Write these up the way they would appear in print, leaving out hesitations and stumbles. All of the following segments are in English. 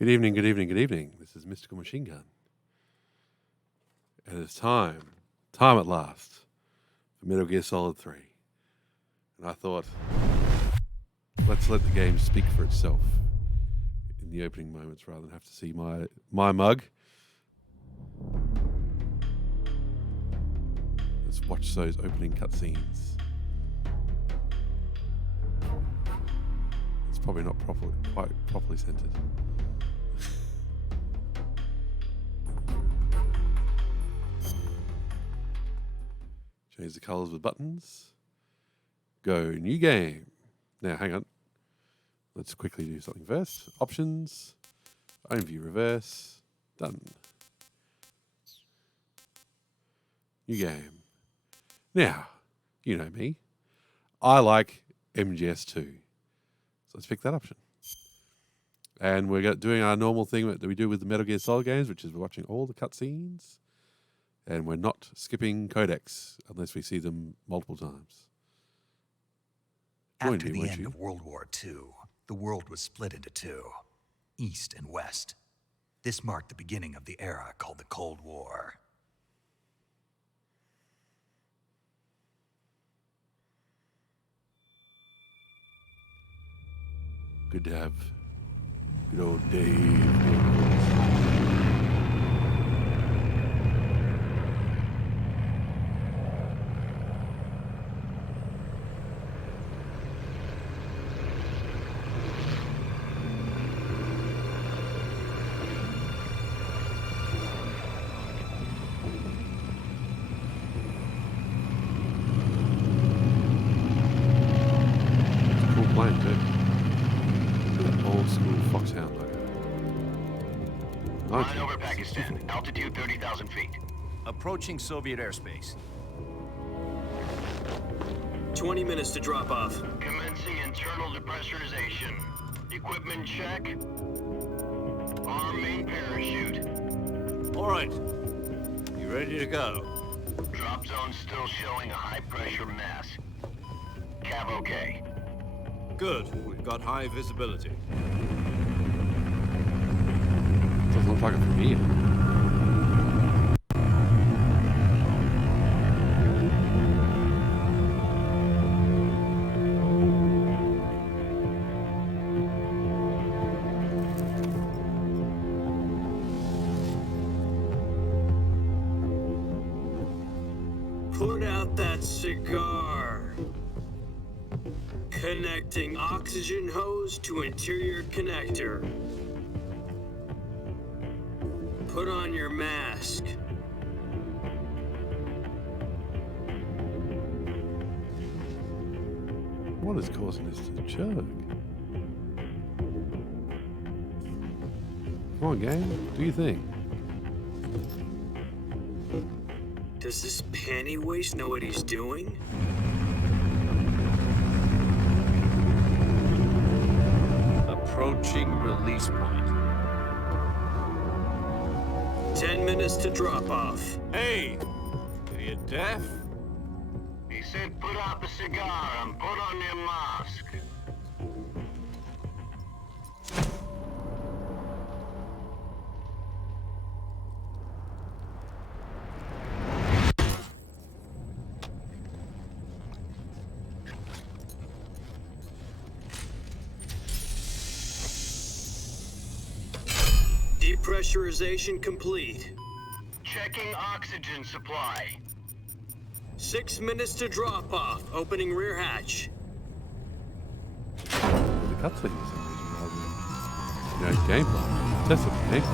Good evening, good evening, good evening. This is Mystical Machine Gun. And it's time at last, for Metal Gear Solid 3. And I thought, let's let the game speak for itself in the opening moments rather than have to see my mug. Let's watch those opening cutscenes. It's probably not quite properly centered. Change the colors with buttons. Go new game. Now, hang on. Let's quickly do something first. Options. Own view reverse. Done. New game. Now, you know me. I like MGS2. So let's pick that option. And we're doing our normal thing that we do with the Metal Gear Solid games, which is we're watching all the cutscenes. And we're not skipping codecs unless we see them multiple times. After the end of World War II, the world was split into two, East and West. This marked the beginning of the era called the Cold War. Good to have good old Dave. Flying over Pakistan, altitude 30,000 feet. Approaching Soviet airspace. 20 minutes to drop off. Commencing internal depressurization. Equipment check. Arm main parachute. All right. You ready to go? Drop zone still showing a high pressure mass. Cav okay. Good. We've got high visibility. Doesn't look like it from here. Put out that cigar. Connecting oxygen hose to interior connector. Put on your mask. What is causing this to chug? Come on, game. Do you think? Does this panty waste know what he's doing? Approaching release point. 10 minutes to drop off. Hey! Are you deaf? He said put out the cigar and put on your mask. Depressurization complete. Checking oxygen supply. 6 minutes to drop off. Opening rear hatch. The cutscene for some reason rather than gameplay. That's the thing.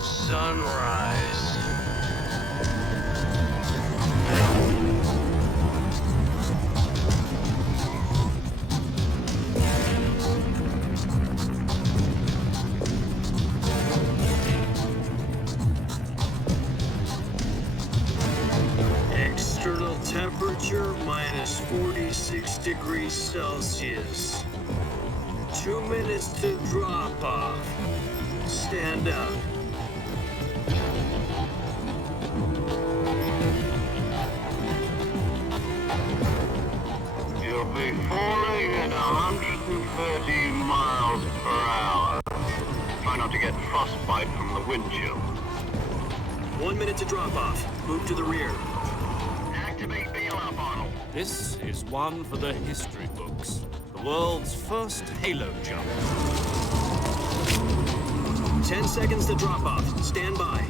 Sunrise. External temperature minus 46 degrees Celsius. 2 minutes to drop off. Stand up. You'll be falling at 130 miles per hour. Try not to get frostbite from the wind chill. 1 minute to drop off. Move to the rear. Activate bailout bottle. This is one for the history books. The world's first Halo jump. 10 seconds to drop off. Stand by.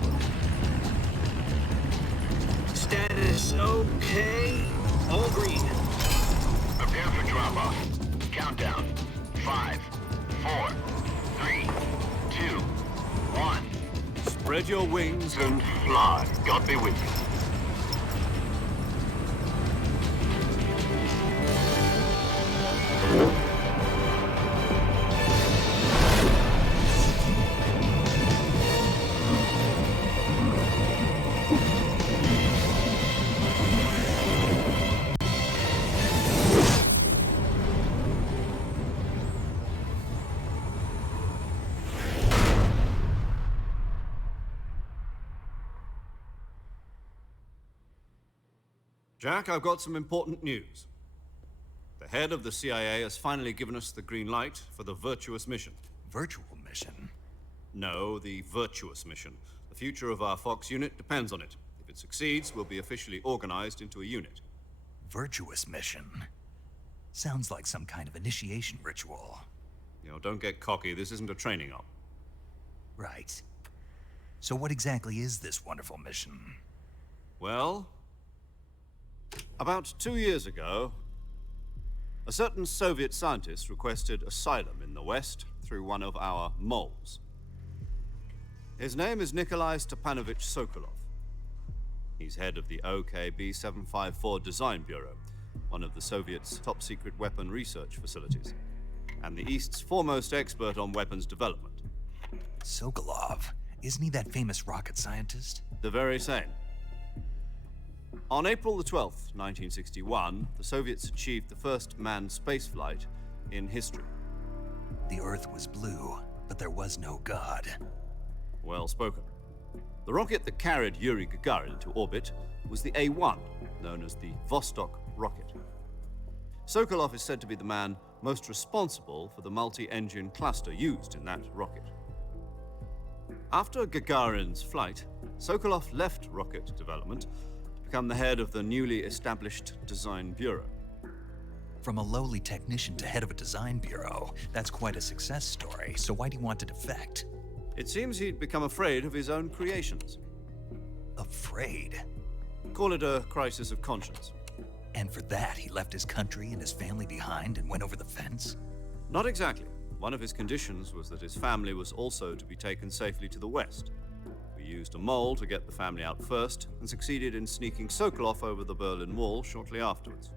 Status okay. All green. Prepare for drop-off. Countdown. 5, 4, 3, 2, 1. Spread your wings. And fly. God be with you. Jack, I've got some important news. The head of the CIA has finally given us the green light for the Virtuous mission. Virtual mission? No, the Virtuous mission. The future of our Fox unit depends on it. If it succeeds, we'll be officially organized into a unit. Virtuous mission? Sounds like some kind of initiation ritual. You know, don't get cocky. This isn't a training op. Right. So what exactly is this wonderful mission? Well, about 2 years ago, a certain Soviet scientist requested asylum in the West through one of our moles. His name is Nikolai Stepanovich Sokolov. He's head of the OKB-754 Design Bureau, one of the Soviets' top-secret weapon research facilities, and the East's foremost expert on weapons development. Sokolov? Isn't he that famous rocket scientist? The very same. On April the 12th, 1961, the Soviets achieved the first manned spaceflight in history. The Earth was blue, but there was no God. Well spoken. The rocket that carried Yuri Gagarin into orbit was the A-1, known as the Vostok rocket. Sokolov is said to be the man most responsible for the multi-engine cluster used in that rocket. After Gagarin's flight, Sokolov left rocket development to become the head of the newly established Design Bureau. From a lowly technician to head of a design bureau, that's quite a success story, so why'd he want to defect? It seems he'd become afraid of his own creations. Afraid? Call it a crisis of conscience. And for that, he left his country and his family behind and went over the fence? Not exactly. One of his conditions was that his family was also to be taken safely to the west. We used a mole to get the family out first and succeeded in sneaking Sokolov over the Berlin Wall shortly afterwards.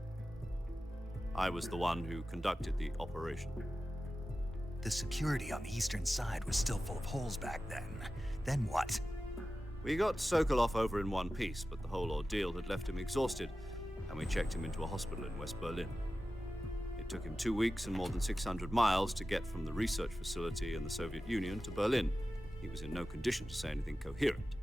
I was the one who conducted the operation. The security on the eastern side was still full of holes back then. Then what? We got Sokolov over in one piece, but the whole ordeal had left him exhausted, and we checked him into a hospital in West Berlin. It took him 2 weeks and more than 600 miles to get from the research facility in the Soviet Union to Berlin. He was in no condition to say anything coherent.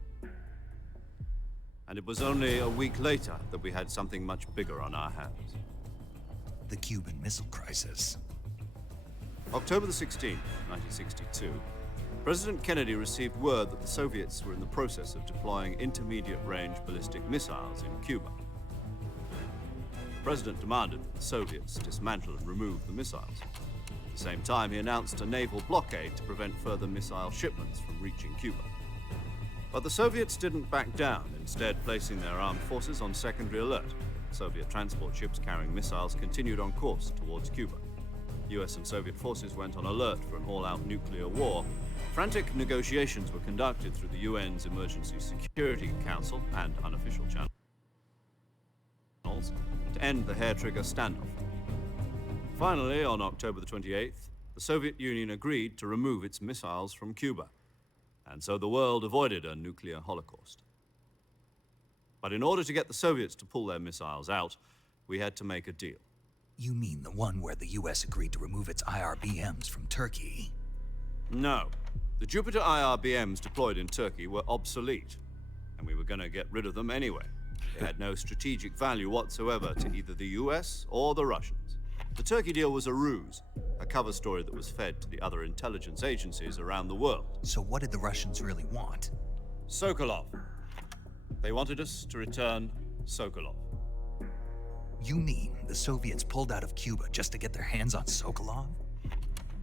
And it was only a week later that we had something much bigger on our hands. The Cuban Missile Crisis. October the 16th, 1962, President Kennedy received word that the Soviets were in the process of deploying intermediate-range ballistic missiles in Cuba. The President demanded that the Soviets dismantle and remove the missiles. At the same time, he announced a naval blockade to prevent further missile shipments from reaching Cuba. But the Soviets didn't back down, instead placing their armed forces on secondary alert. Soviet transport ships carrying missiles continued on course towards Cuba. US and Soviet forces went on alert for an all-out nuclear war. Frantic negotiations were conducted through the UN's Emergency Security Council and unofficial channels to end the hair-trigger standoff. Finally, on October the 28th, the Soviet Union agreed to remove its missiles from Cuba, and so the world avoided a nuclear holocaust. But in order to get the Soviets to pull their missiles out, we had to make a deal. You mean the one where the US agreed to remove its IRBMs from Turkey? No. The Jupiter IRBMs deployed in Turkey were obsolete, and we were going to get rid of them anyway. They had no strategic value whatsoever to either the US or the Russians. The Turkey deal was a ruse, a cover story that was fed to the other intelligence agencies around the world. So what did the Russians really want? Sokolov. They wanted us to return Sokolov. You mean the Soviets pulled out of Cuba just to get their hands on Sokolov?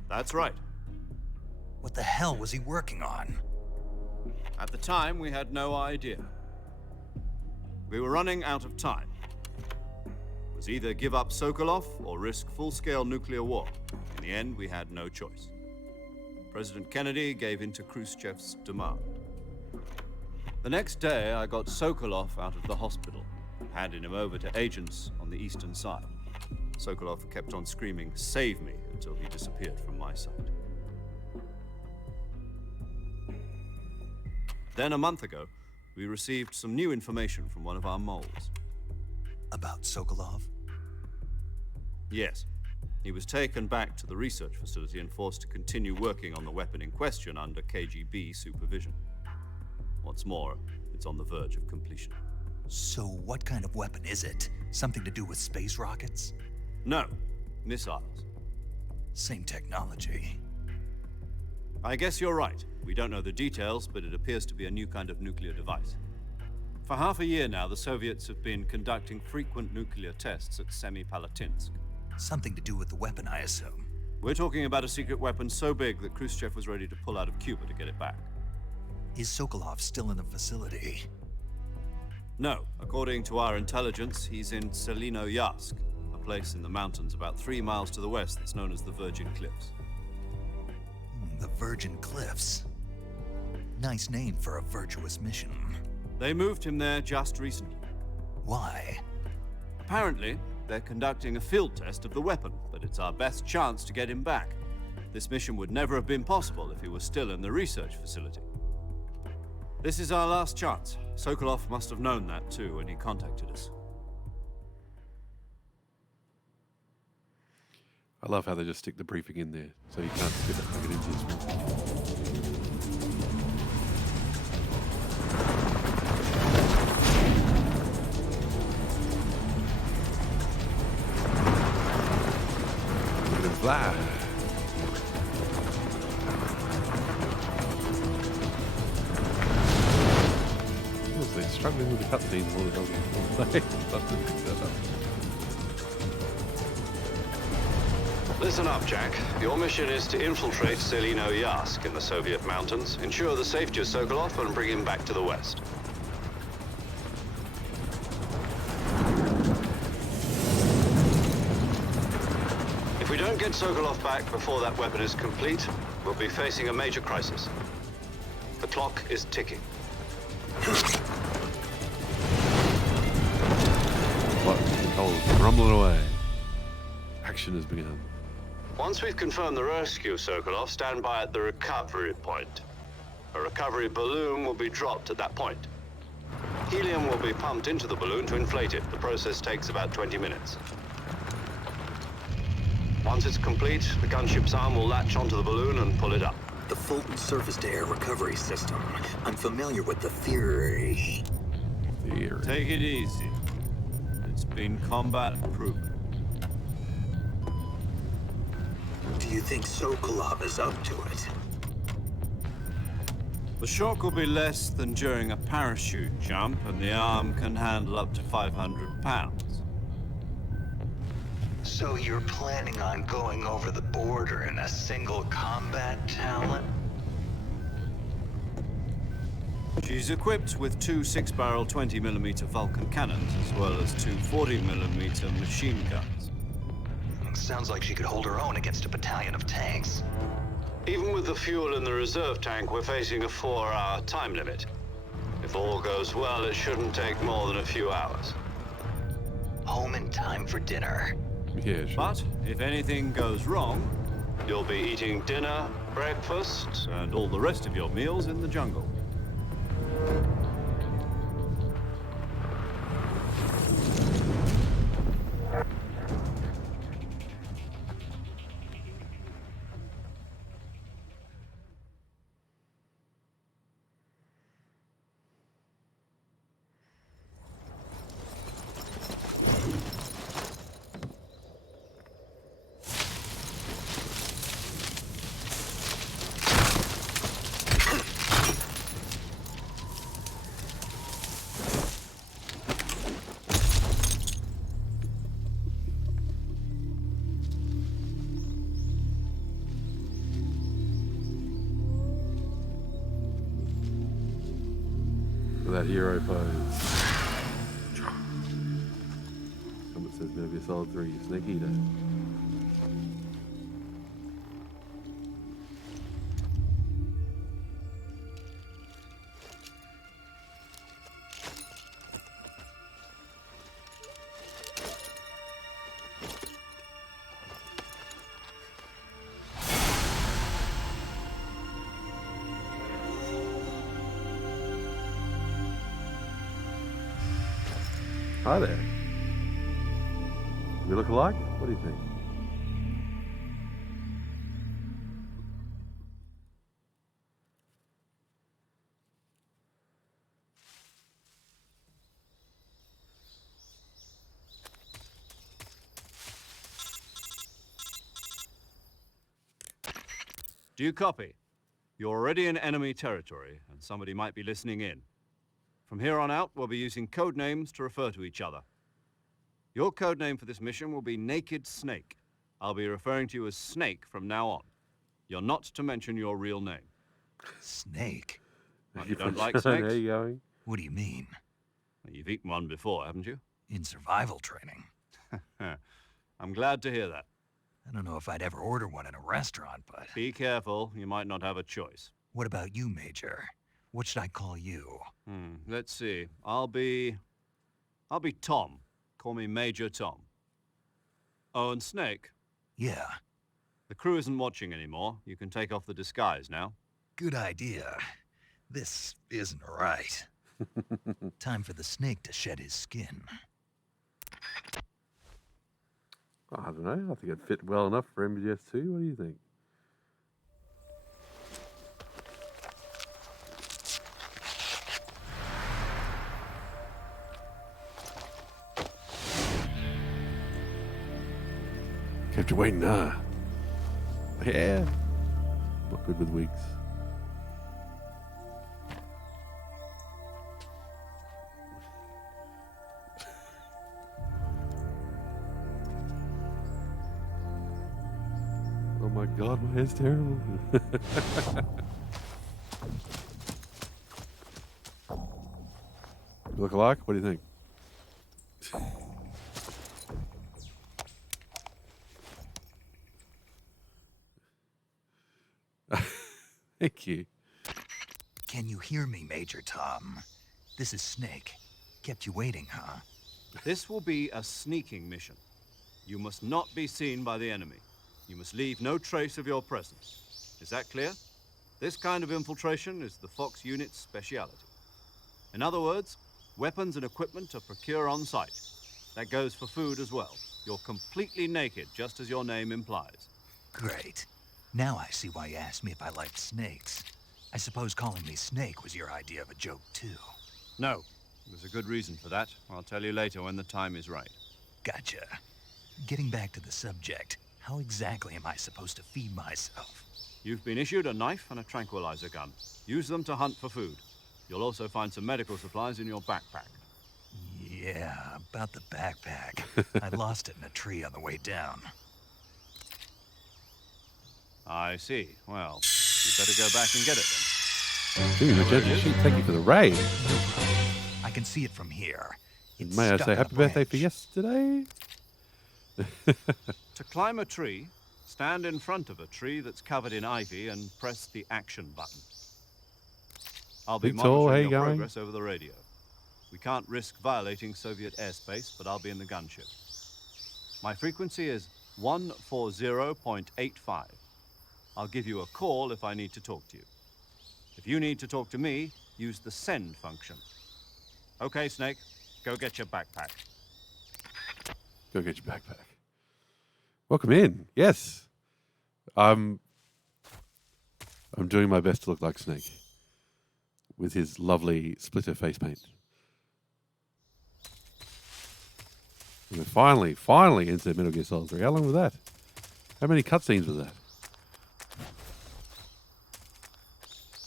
That's right. What the hell was he working on? At the time, we had no idea. We were running out of time. It was either give up Sokolov or risk full-scale nuclear war. In the end, we had no choice. President Kennedy gave in to Khrushchev's demand. The next day, I got Sokolov out of the hospital, handing him over to agents on the eastern side. Sokolov kept on screaming, "Save me," until he disappeared from my sight. Then a month ago, we received some new information from one of our moles. About Sokolov? Yes. He was taken back to the research facility and forced to continue working on the weapon in question under KGB supervision. What's more, it's on the verge of completion. So what kind of weapon is it? Something to do with space rockets? No, missiles. Same technology. I guess you're right. We don't know the details, but it appears to be a new kind of nuclear device. For half a year now, the Soviets have been conducting frequent nuclear tests at Semipalatinsk. Something to do with the weapon, I assume. We're talking about a secret weapon so big that Khrushchev was ready to pull out of Cuba to get it back. Is Sokolov still in the facility? No. According to our intelligence, he's in Selinoyarsk, a place in the mountains about 3 miles to the west that's known as the Virgin Cliffs. The Virgin Cliffs. Nice name for a virtuous mission. They moved him there just recently. Why? Apparently, they're conducting a field test of the weapon, but it's our best chance to get him back. This mission would never have been possible if he was still in the research facility. This is our last chance. Sokolov must have known that too when he contacted us. I love how they just stick the briefing in there, so you can't skip it like it into this one. Look at him fly. They're struggling with the cutscenes more than others. Listen up, Jack. Your mission is to infiltrate Selino Yask in the Soviet mountains, ensure the safety of Sokolov, and bring him back to the West. If we don't get Sokolov back before that weapon is complete, we'll be facing a major crisis. The clock is ticking. What? Controls rumbling away. Action has begun. Once we've confirmed the rescue of Sokolov, stand by at the recovery point. A recovery balloon will be dropped at that point. Helium will be pumped into the balloon to inflate it. The process takes about 20 minutes. Once it's complete, the gunship's arm will latch onto the balloon and pull it up. The Fulton surface-to-air recovery system. I'm familiar with the theory. Theory. Take it easy. It's been combat proven. Do you think Sokolov is up to it? The shock will be less than during a parachute jump, and the arm can handle up to 500 pounds. So you're planning on going over the border in a single combat talent? She's equipped with two 6-barrel 20mm Vulcan cannons, as well as two 40mm machine guns. Sounds like she could hold her own against a battalion of tanks. Even with the fuel in the reserve tank, we're facing a 4-hour time limit. If all goes well, it shouldn't take more than a few hours. Home in time for dinner. Yeah, sure. But if anything goes wrong, You'll be eating dinner, breakfast, and all the rest of your meals in the jungle. That hero pose. Someone says Metal Gear Solid 3, Snake Eater. Hi there. We look alike? What do you think? Do you copy? You're already in enemy territory, and somebody might be listening in. From here on out, we'll be using code names to refer to each other. Your code name for this mission will be Naked Snake. I'll be referring to you as Snake from now on. You're not to mention your real name. Snake? Well, you don't like How snakes? you going? What do you mean? You've eaten one before, haven't you? In survival training? I'm glad to hear that. I don't know if I'd ever order one in a restaurant, but... Be careful, you might not have a choice. What about you, Major? What should I call you? Let's see. I'll be Tom. Call me Major Tom. Oh, and Snake, Yeah, the crew isn't watching anymore. You can take off the disguise now. good idea. This isn't right. Time for the snake to shed his skin. I don't know. I think it fit well enough for MGS2. What do you think? Kept you waiting, huh? Yeah. Not good with wigs. Oh my god, my hair's terrible. You look alike? What do you think? Thank you. Can you hear me, Major Tom? This is Snake. Kept you waiting, huh? This will be a sneaking mission. You must not be seen by the enemy. You must leave no trace of your presence. Is that clear? This kind of infiltration is the Fox unit's speciality. In other words, weapons and equipment are procured on site. That goes for food as well. You're completely naked, just as your name implies. Great. Now I see why you asked me if I liked snakes. I suppose calling me Snake was your idea of a joke, too. No, there's a good reason for that. I'll tell you later when the time is right. Gotcha. Getting back to the subject, how exactly am I supposed to feed myself? You've been issued a knife and a tranquilizer gun. Use them to hunt for food. You'll also find some medical supplies in your backpack. Yeah, about the backpack. I lost it in a tree on the way down. I see. Well, you better go back and get it then. Gee, Magenta Sheep, thank you for the raid. I can see it from here. It's May I stuck say in a happy birthday for branch. yesterday? To climb a tree, stand in front of a tree that's covered in ivy and press the action button. I'll be Victor, how monitoring you your going? progress over the radio. We can't risk violating Soviet airspace, but I'll be in the gunship. My frequency is 140.85. I'll give you a call if I need to talk to you. If you need to talk to me, use the send function. Okay, Snake, go get your backpack. Go get your backpack. Welcome in. Yes. I'm doing my best to look like Snake with his lovely splitter face paint. And we're finally into Metal Gear Solid 3. How long was that? How many cutscenes was that?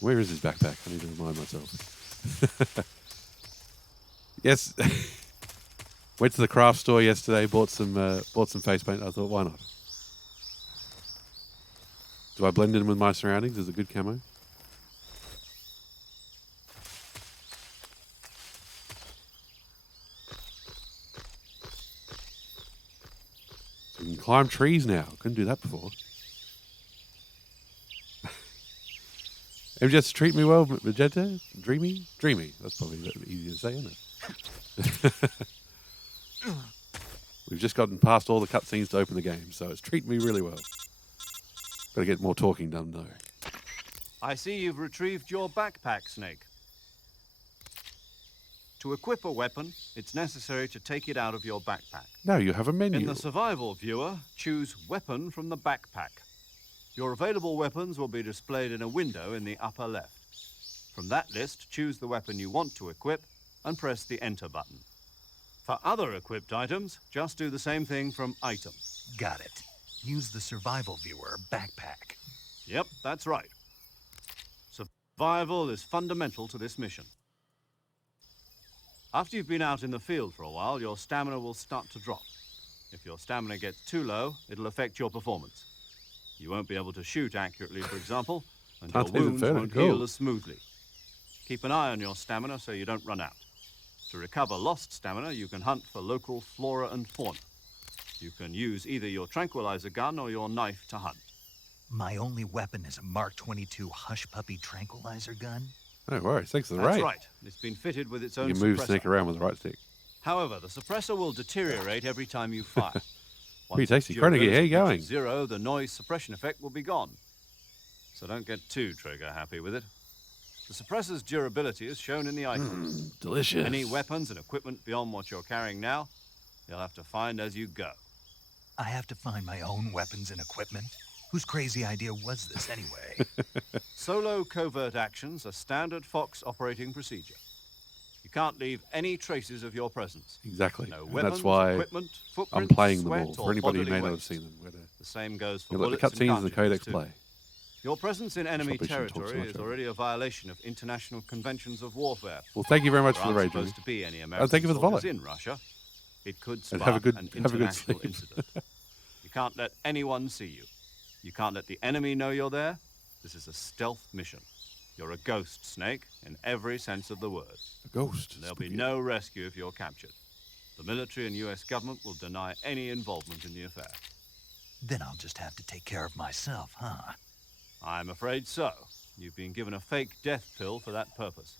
Where is his backpack? I need to remind myself. Yes. Went to the craft store yesterday, bought some face paint. I thought, why not? Do I blend in with my surroundings? Is it good camo? So we can climb trees now. Couldn't do that before. MJS treat me well, Magenta? Dreamy? Dreamy. That's probably easier to say, isn't it? We've just gotten past all the cutscenes to open the game, so it's treating me really well. Gotta get more talking done, though. I see you've retrieved your backpack, Snake. To equip a weapon, it's necessary to take it out of your backpack. Now you have a menu. In the survival viewer, choose Weapon from the backpack. Your available weapons will be displayed in a window in the upper left. From that list, choose the weapon you want to equip and press the Enter button. For other equipped items, just do the same thing from Item. Got it. Use the survival viewer backpack. Yep, that's right. Survival is fundamental to this mission. After you've been out in the field for a while, your stamina will start to drop. If your stamina gets too low, it'll affect your performance. You won't be able to shoot accurately, for example, and your Dante's wounds Inferno, won't cool. heal as smoothly. Keep an eye on your stamina so you don't run out. To recover lost stamina, you can hunt for local flora and fauna. You can use either your tranquilizer gun or your knife to hunt. My only weapon is a Mark 22 Hush Puppy tranquilizer gun. No worries. Thanks for the That's raid. right. It's been fitted with its own You can move suppressor. Snake around with the right stick. However, the suppressor will deteriorate every time you fire. Pretty tasty. Once its Chronogir, how you durability going? reaches zero, the noise suppression effect will be gone. So don't get too trigger happy with it. The suppressor's durability is shown in the icon. Delicious. Any weapons and equipment beyond what you're carrying now, you'll have to find as you go. I have to find my own weapons and equipment? Whose crazy idea was this anyway? Solo covert actions are standard Fox operating procedure. You can't leave any traces of your presence. Exactly. No And weapons, that's why equipment, I'm footprints, playing them sweat, all. or For anybody who bodily may not have waste. seen them, we're gonna The same goes for let the bullets and cutscenes and the cartridges, codex too. play. Your presence in enemy Probably shouldn't talk so territory much is about it. already a violation of international conventions of warfare. Well, thank you very much There for the aren't raid, Jimmy. supposed to be any American thank you for the follow. soldiers in Russia. It could spark have a good- an have a good international sleep. incident. You can't let anyone see you. You can't let the enemy know you're there. This is a stealth mission. You're a ghost, Snake, in every sense of the word. A ghost. There'll be Spooky. no rescue if you're captured. The military and US government will deny any involvement in the affair. Then I'll just have to take care of myself, huh? I'm afraid so. You've been given a fake death pill for that purpose.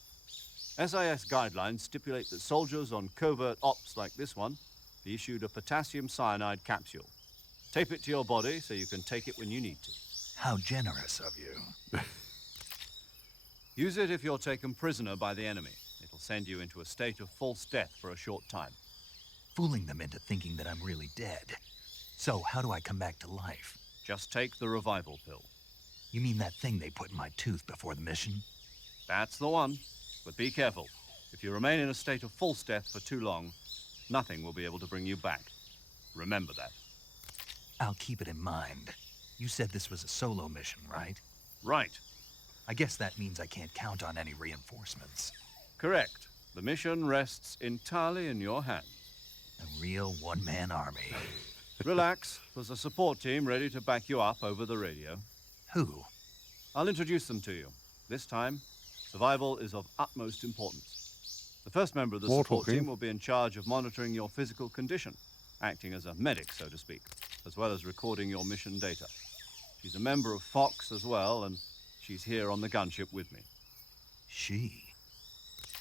SIS guidelines stipulate that soldiers on covert ops like this one be issued a potassium cyanide capsule. Tape it to your body so you can take it when you need to. How generous of you. Use it if you're taken prisoner by the enemy. It'll send you into a state of false death for a short time. Fooling them into thinking that I'm really dead. So, how do I come back to life? Just take the revival pill. You mean that thing they put in my tooth before the mission? That's the one. But be careful. If you remain in a state of false death for too long, nothing will be able to bring you back. Remember that. I'll keep it in mind. You said this was a solo mission, right? Right. I guess that means I can't count on any reinforcements. Correct. The mission rests entirely in your hands. A real one-man army. Relax. There's a support team ready to back you up over the radio. Who? I'll introduce them to you. This time, survival is of utmost importance. The first member of the More support talking. team will be in charge of monitoring your physical condition, acting as a medic, so to speak, as well as recording your mission data. She's a member of Fox as well, and she's here on the gunship with me. She.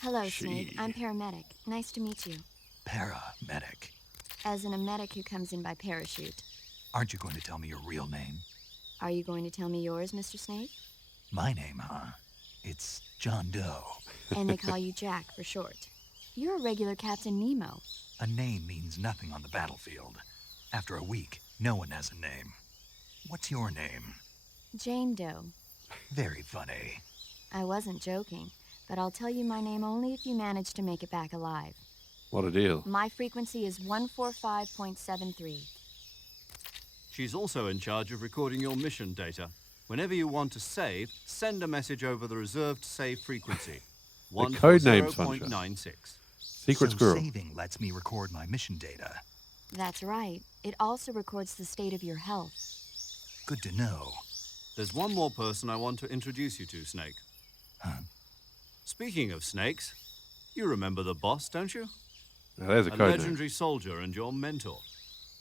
Hello, Snake. I'm paramedic. Nice to meet you. Paramedic. As in a medic who comes in by parachute. Aren't you going to tell me your real name? Are you going to tell me yours, Mr. Snake? My name, huh? It's John Doe. And they call you Jack for short. You're a regular Captain Nemo. A name means nothing on the battlefield. After a week, no one has a name. What's your name? Jane Doe. Very funny. I wasn't joking, but I'll tell you my name only if you manage to make it back alive. What a deal. My frequency is 145.73. She's also in charge of recording your mission data. Whenever you want to save, send a message over the reserved save frequency. The code name's fun, 140.96. Secret so squirrel. saving lets me record my mission data. That's right. It also records the state of your health. Good to know. There's one more person I want to introduce you to, Snake. Huh? Speaking of snakes, you remember the boss, don't you? Now, there's a A code name. legendary soldier and your mentor.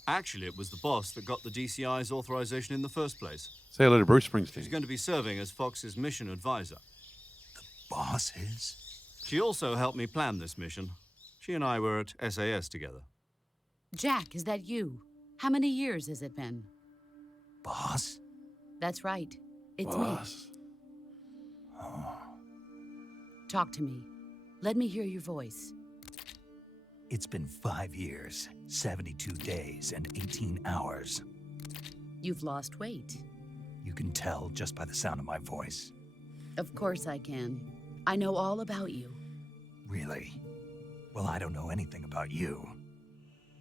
Actually, it was the boss that got the DCI's authorization in the first place. Say hello to Bruce She's Springsteen. going to be serving as Fox's mission advisor. Boss is? She also helped me plan this mission. She and I were at SAS together. Jack, is that you? How many years has it been? Boss? That's right. It's Boss. Oh. me. Talk to me. Let me hear your voice. It's been 5 years, 72 days, and 18 hours. You've lost weight. You can tell just by the sound of my voice. Of course I can. I know all about you. Really? Well, I don't know anything about you.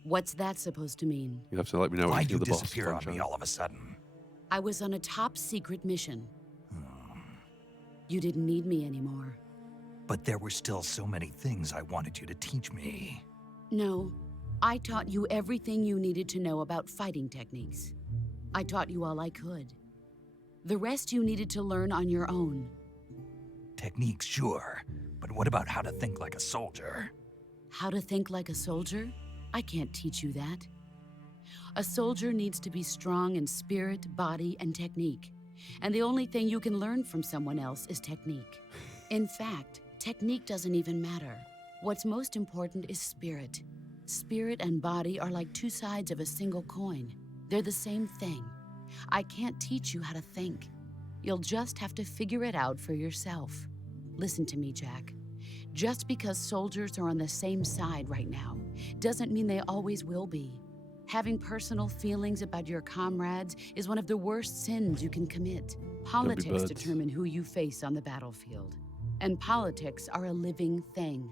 What's that supposed to mean? You'll have to let me know what Why'd you you think of the boss. disappear on me Sunshine. all of a sudden? I was on a top secret mission. Hmm. You didn't need me anymore. But there were still so many things I wanted you to teach me. No, I taught you everything you needed to know about fighting techniques. I taught you all I could. The rest you needed to learn on your own. Techniques, sure. But what about how to think like a soldier? How to think like a soldier? I can't teach you that. A soldier needs to be strong in spirit, body, and technique. And the only thing you can learn from someone else is technique. In fact, technique doesn't even matter. What's most important is spirit. Spirit and body are like two sides of a single coin. They're the same thing. I can't teach you how to think. You'll just have to figure it out for yourself. Listen to me, Jack. Just because soldiers are on the same side right now doesn't mean they always will be. Having personal feelings about your comrades is one of the worst sins you can commit. Politics birds. determine who you face on the battlefield. And politics are a living thing.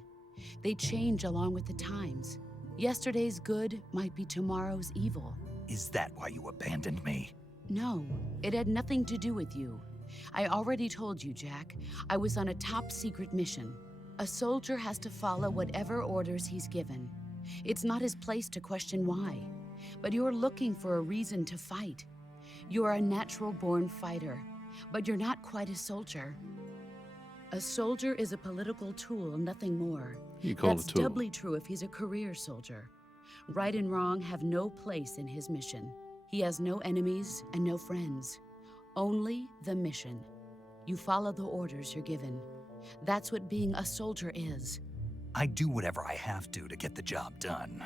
They change along with the times. Yesterday's good might be tomorrow's evil. Is that why you abandoned me? No, it had nothing to do with you. I already told you, Jack. I was on a top-secret mission. A soldier has to follow whatever orders he's given. It's not his place to question why. But you're looking for a reason to fight. You're a natural-born fighter, but you're not quite a soldier. A soldier is a political tool, nothing more. You call That's it a tool. doubly true if he's a career soldier. Right and wrong have no place in his mission. He has no enemies and no friends. Only the mission. You follow the orders you're given. That's what being a soldier is. I do whatever I have to get the job done.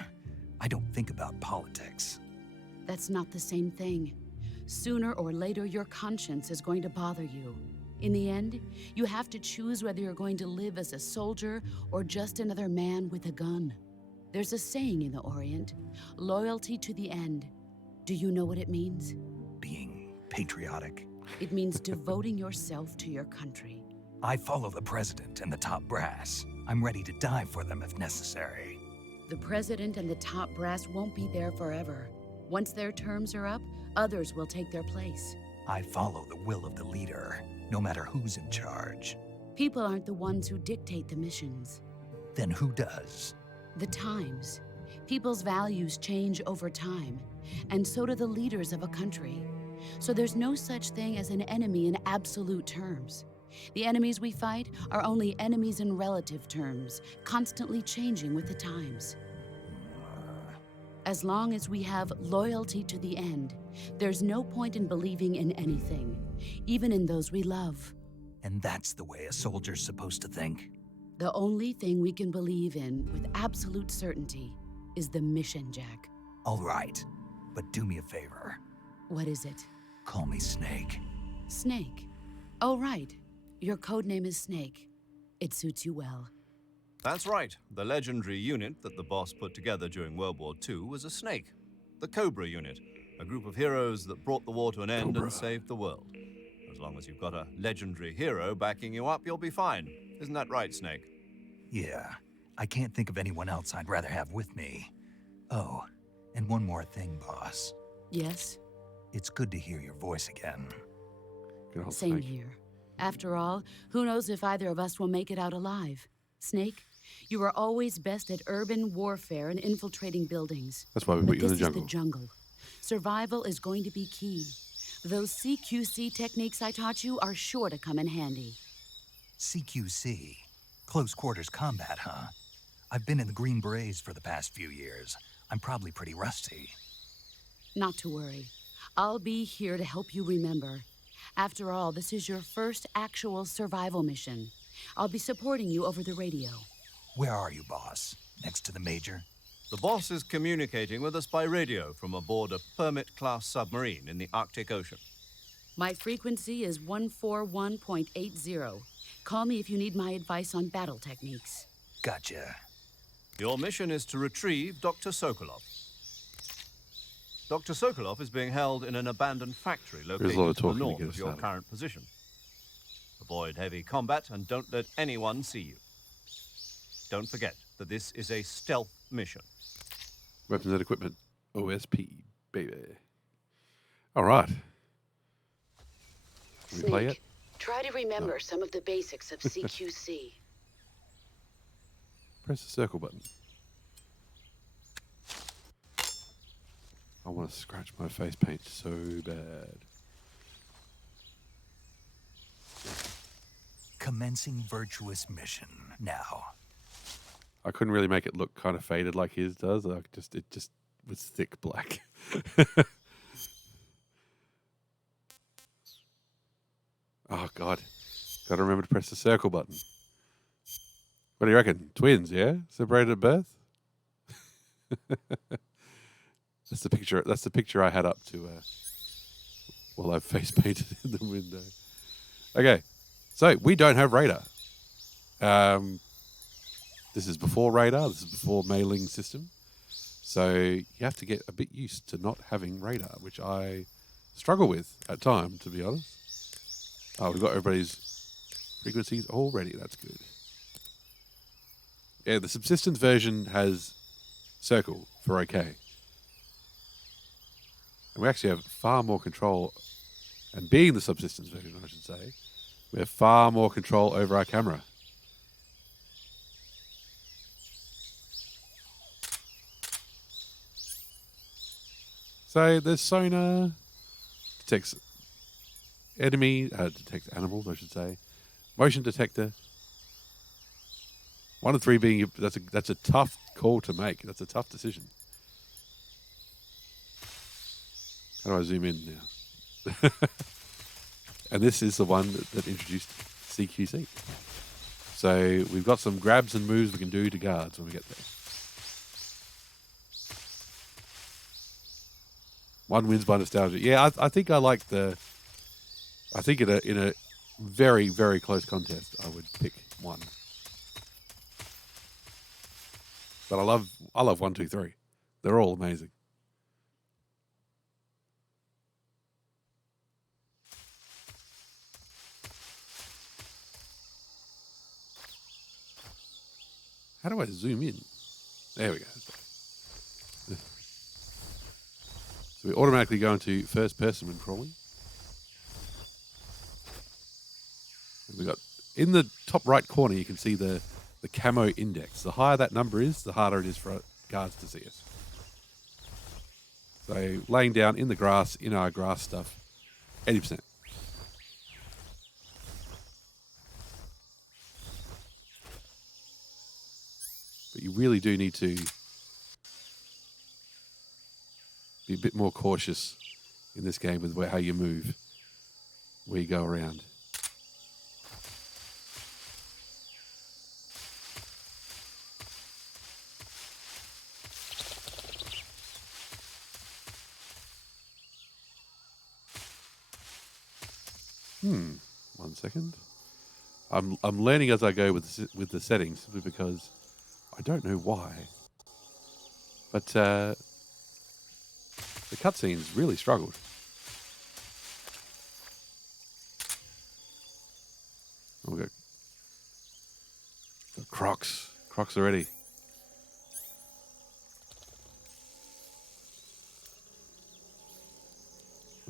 I don't think about politics. That's not the same thing. Sooner or later, your conscience is going to bother you. In the end, you have to choose whether you're going to live as a soldier or just another man with a gun. There's a saying in the Orient, loyalty to the end. Do you know what it means? Being patriotic. It means devoting yourself to your country. I follow the president and the top brass. I'm ready to die for them if necessary. The president and the top brass won't be there forever. Once their terms are up, others will take their place. I follow the will of the leader, no matter who's in charge. People aren't the ones who dictate the missions. Then who does? The times. People's values change over time, and so do the leaders of a country. So there's no such thing as an enemy in absolute terms. The enemies we fight are only enemies in relative terms, constantly changing with the times. As long as we have loyalty to the end, there's no point in believing in anything, even in those we love. And that's the way a soldier's supposed to think? The only thing we can believe in with absolute certainty is the mission, Jack. All right, but do me a favor. What is it? Call me Snake. Snake. Oh, right. Your code name is Snake. It suits you well. That's right. The legendary unit that the boss put together during World War II was a snake. The Cobra unit, a group of heroes that brought the war to an end and saved the world. As long as you've got a legendary hero backing you up, you'll be fine. Isn't that right, Snake? Yeah, I can't think of anyone else I'd rather have with me. Oh, and one more thing, boss. Yes? It's good to hear your voice again. Good old Same Snake. here. After all, who knows if either of us will make it out alive? Snake, you are always best at urban warfare and infiltrating buildings. That's why we But put you in this the is jungle. the jungle. Survival is going to be key. Those CQC techniques I taught you are sure to come in handy. CQC. Close quarters combat, huh? I've been in the Green Berets for the past few years. I'm probably pretty rusty. Not to worry. I'll be here to help you remember. After all, this is your first actual survival mission. I'll be supporting you over the radio. Where are you, boss? Next to the Major? The boss is communicating with us by radio from aboard a Permit-class submarine in the Arctic Ocean. My frequency is 141.80. Call me if you need my advice on battle techniques. Gotcha. Your mission is to retrieve Dr. Sokolov. Dr. Sokolov is being held in an abandoned factory located a lot of to the talking to north get of us your started. current position. Avoid heavy combat and don't let anyone see you. Don't forget that this is a stealth mission. Weapons and equipment. OSP, baby. All right. Can we play it? Try to remember some of the basics of CQC. Press the circle button. I want to scratch my face paint so bad. Commencing virtuous mission now. I couldn't really make it look kind of faded like his does. It just was thick black. Oh God, got to remember to press the circle button. What do you reckon? Twins, yeah, separated at birth. That's the picture. That's the picture I had up to while I face painted in the window. Okay, so we don't have radar. This is before radar. This is before mailing system. So you have to get a bit used to not having radar, which I struggle with at time, to be honest. Oh, we've got everybody's frequencies already. That's good. Yeah, the subsistence version has circle for OK. And we actually have far more control. And being the subsistence version, I should say, we have far more control over our camera. So there's sonar, detects enemy, detects animals, I should say. Motion detector. 1 and 3 being that's a tough call to make. That's a tough decision. How do I zoom in now? And this is the one that introduced CQC. So we've got some grabs and moves we can do to guards when we get there. One wins by nostalgia. Yeah, I think I like the. I think in a very, very close contest, I would pick 1. But I love 1, 2, 3. They're all amazing. How do I zoom in? There we go. So we automatically go into first person when crawling. And we got in the top right corner, you can see the camo index. The higher that number is, the harder it is for guards to see us. So laying down in the grass, in our grass stuff, 80%. But you really do need to be a bit more cautious in this game with how you move, where you go around. One second. I'm learning as I go with the settings, simply because I don't know why. But the cutscenes really struggled. Oh, we got Crocs. Crocs already.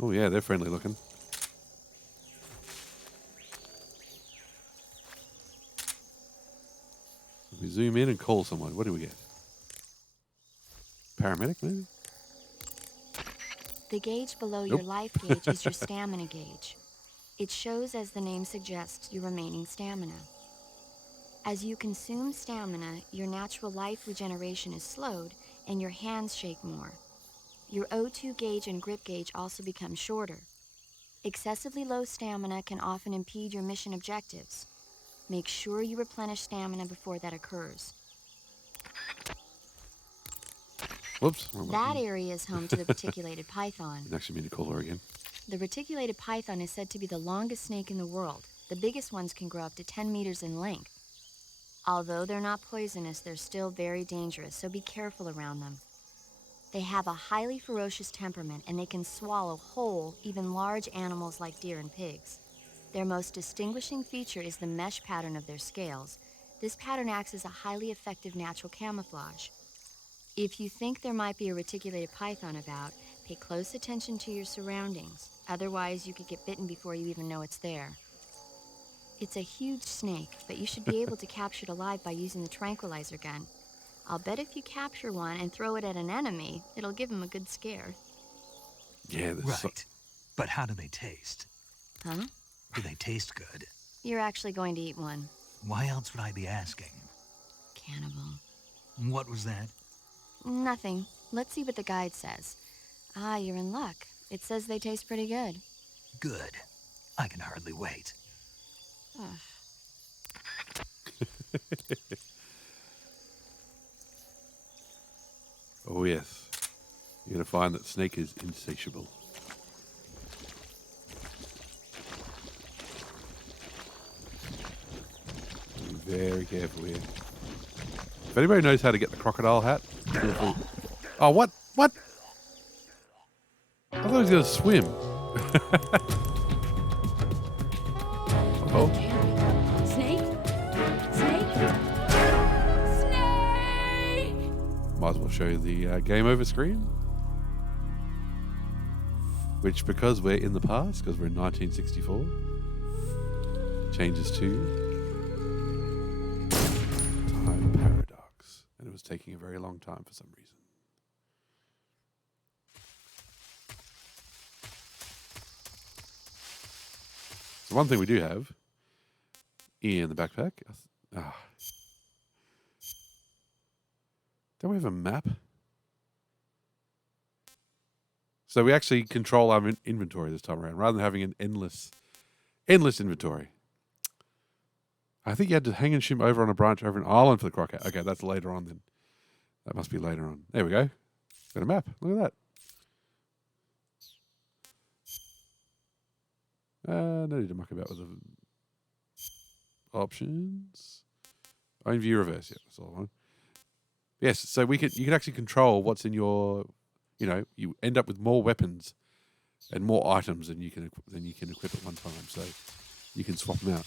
Oh yeah, they're friendly looking. We zoom in and call someone. What do we get? Paramedic, maybe? The gauge below your life gauge is your stamina gauge. It shows, as the name suggests, your remaining stamina. As you consume stamina, your natural life regeneration is slowed and your hands shake more. Your O2 gauge and grip gauge also become shorter. Excessively low stamina can often impede your mission objectives. Make sure you replenish stamina before that occurs. Whoops. That area is home to the reticulated python. I actually mean to call her again. The reticulated python is said to be the longest snake in the world. The biggest ones can grow up to 10 meters in length. Although they're not poisonous, they're still very dangerous, so be careful around them. They have a highly ferocious temperament, and they can swallow whole, even large animals like deer and pigs. Their most distinguishing feature is the mesh pattern of their scales. This pattern acts as a highly effective natural camouflage. If you think there might be a reticulated python about, pay close attention to your surroundings. Otherwise, you could get bitten before you even know it's there. It's a huge snake, but you should be able to capture it alive by using the tranquilizer gun. I'll bet if you capture one and throw it at an enemy, it'll give him a good scare. Yeah, Right. But how do they taste? Huh? Do they taste good? You're actually going to eat one. Why else would I be asking? Cannibal. What was that? Nothing. Let's see what the guide says. Ah, you're in luck. It says they taste pretty good. Good. I can hardly wait. Oh yes. You're going to find that Snake is insatiable. Very careful here. If anybody knows how to get the crocodile hat, feel free. Oh, what? What? I thought he was going to swim. Oh. Snake? Snake? Snake! Might as well show you the game over screen. Which, because we're in the past, because we're in 1964, changes to time paradox. And it was taking a very long time for some reason. So one thing we do have in the backpack. Don't we have a map? So we actually control our inventory this time around, rather than having an endless inventory. I think you had to hang and shim over on a branch over an island for the croc. Okay, that's later on then. That must be later on. There we go. Got a map. Look at that. No need to muck about with the options. Own view reverse. Yeah, that's all I want. Yes, so you can actually control what's in your. You know, you end up with more weapons and more items than you can equip at one time. So you can swap them out.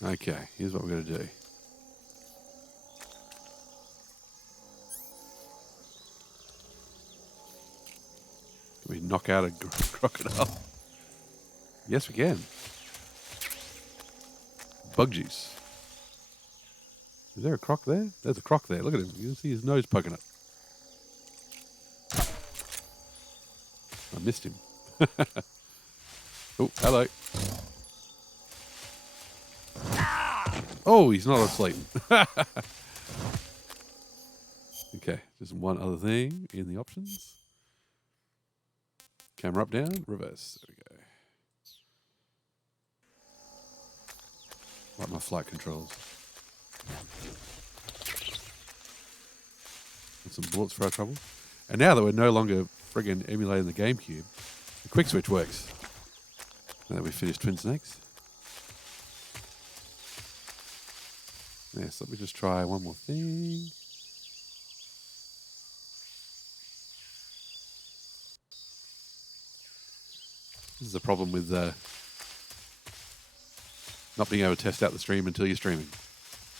Okay, here's what we're going to do. Can we knock out a crocodile? Yes, we can. Bug juice. Is there a croc there? There's a croc there. Look at him. You can see his nose poking up. I missed him. Oh, hello. Oh, he's not asleep. Okay, just one other thing in the options. Camera up, down, reverse. There we go. Like my flight controls. And some bullets for our trouble. And now that we're no longer friggin' emulating the GameCube, the quick switch works. Now that we've finished Twin Snakes. Yes, let me just try one more thing. This is the problem with not being able to test out the stream until you're streaming.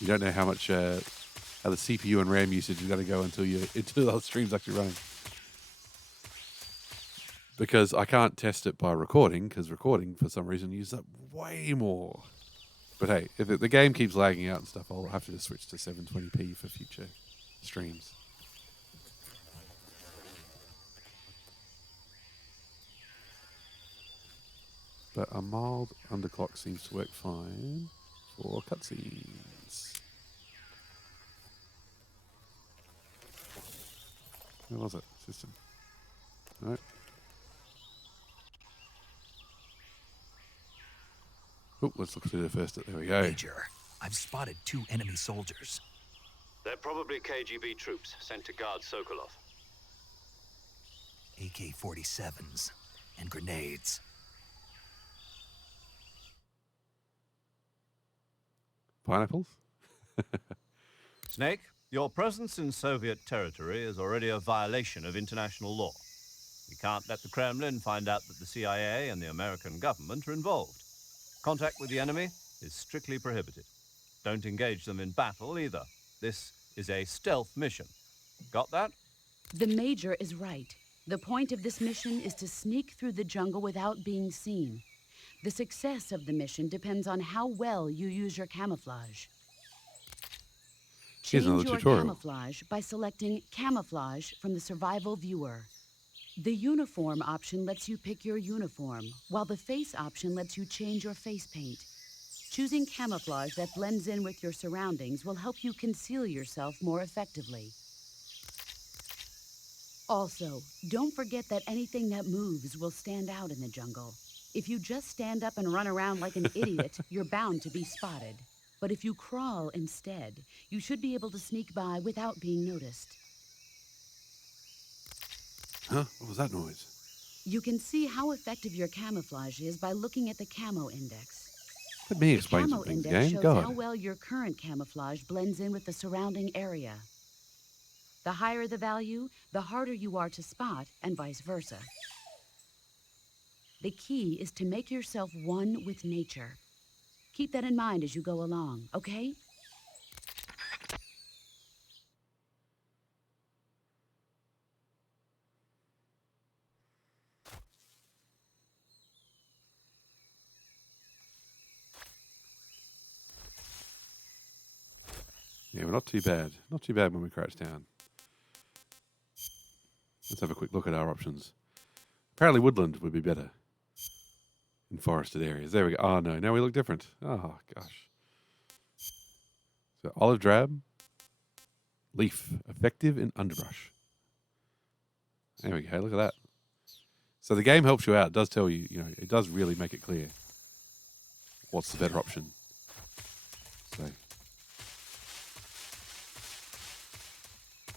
You don't know how much how the CPU and RAM usage is going to go until the stream's actually running. Because I can't test it by recording, because recording for some reason uses up way more. But hey, if the game keeps lagging out and stuff, I'll have to just switch to 720p for future streams. But a mild underclock seems to work fine for cutscenes. Where was it? System. No. Oh, let's look through the first. There we go. Major, I've spotted 2 enemy soldiers. They're probably KGB troops sent to guard Sokolov. AK-47s and grenades. Pineapples? Snake, your presence in Soviet territory is already a violation of international law. We can't let the Kremlin find out that the CIA and the American government are involved. Contact with the enemy is strictly prohibited. Don't engage them in battle either. This is a stealth mission. Got that? The Major is right. The point of this mission is to sneak through the jungle without being seen. The success of the mission depends on how well you use your camouflage. Here's another Change your tutorial. camouflage by selecting Camouflage from the Survival Viewer. The Uniform option lets you pick your uniform, while the Face option lets you change your face paint. Choosing camouflage that blends in with your surroundings will help you conceal yourself more effectively. Also, don't forget that anything that moves will stand out in the jungle. If you just stand up and run around like an idiot, you're bound to be spotted. But if you crawl instead, you should be able to sneak by without being noticed. Huh? What was that noise? You can see how effective your camouflage is by looking at the camo index. Let me The explain camo some things, index game. shows God. how well your current camouflage blends in with the surrounding area. The higher the value, the harder you are to spot, and vice versa. The key is to make yourself one with nature. Keep that in mind as you go along, okay? Yeah, we're not too bad. Not too bad when we crouch down. Let's have a quick look at our options. Apparently woodland would be better in forested areas. There we go. Oh, no. Now we look different. Oh, gosh. So olive drab, leaf, effective in underbrush. There we go. Look at that. So the game helps you out. It does tell you, it does really make it clear what's the better option. So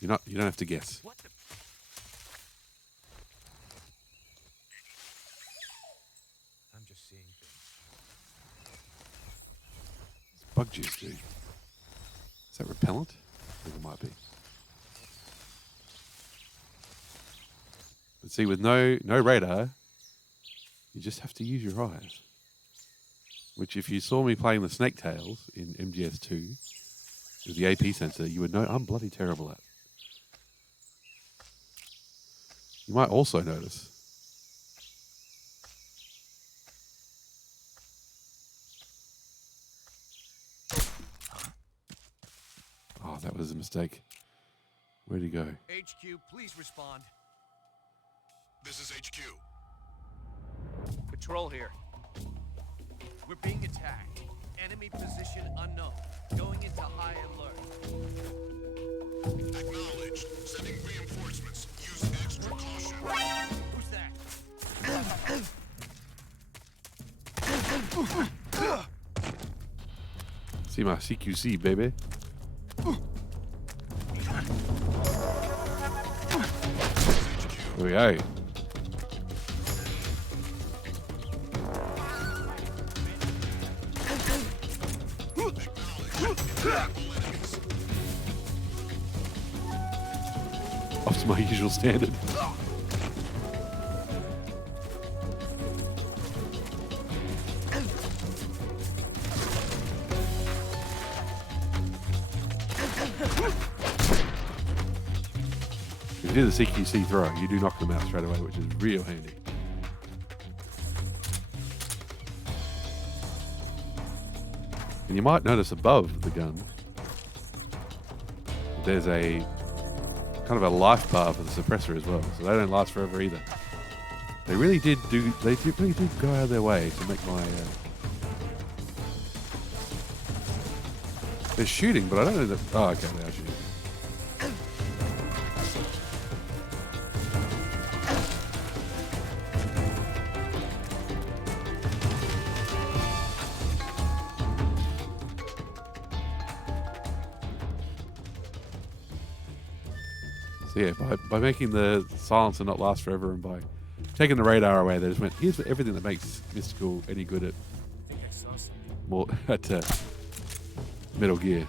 you don't have to guess. I'm just seeing things. Bug juice, dude. Is that repellent? I think it might be. But see, with no radar, you just have to use your eyes. Which, if you saw me playing the Snaketails in MGS2 with the AP sensor, you would know I'm bloody terrible at. You might also notice oh, that was a mistake. Where'd he go? HQ, please respond. This is HQ. Patrol here. We're being attacked. Enemy position unknown. Going into high alert. Acknowledged. Sending reinforcements. Use extra caution. Who's that? See my CQC, baby. Here we go. Up to my usual standard. If you do the CQC throw, you do knock them out straight away, which is real handy. And you might notice above the gun, there's a kind of a life bar for the suppressor as well, so they don't last forever either. They really did go out of their way to make my. They're shooting, but I don't know that. Oh, okay, they are shooting. So yeah, by making the silencer not last forever and by taking the radar away, they just went, here's everything that makes Mystical any good at more at Metal Gear.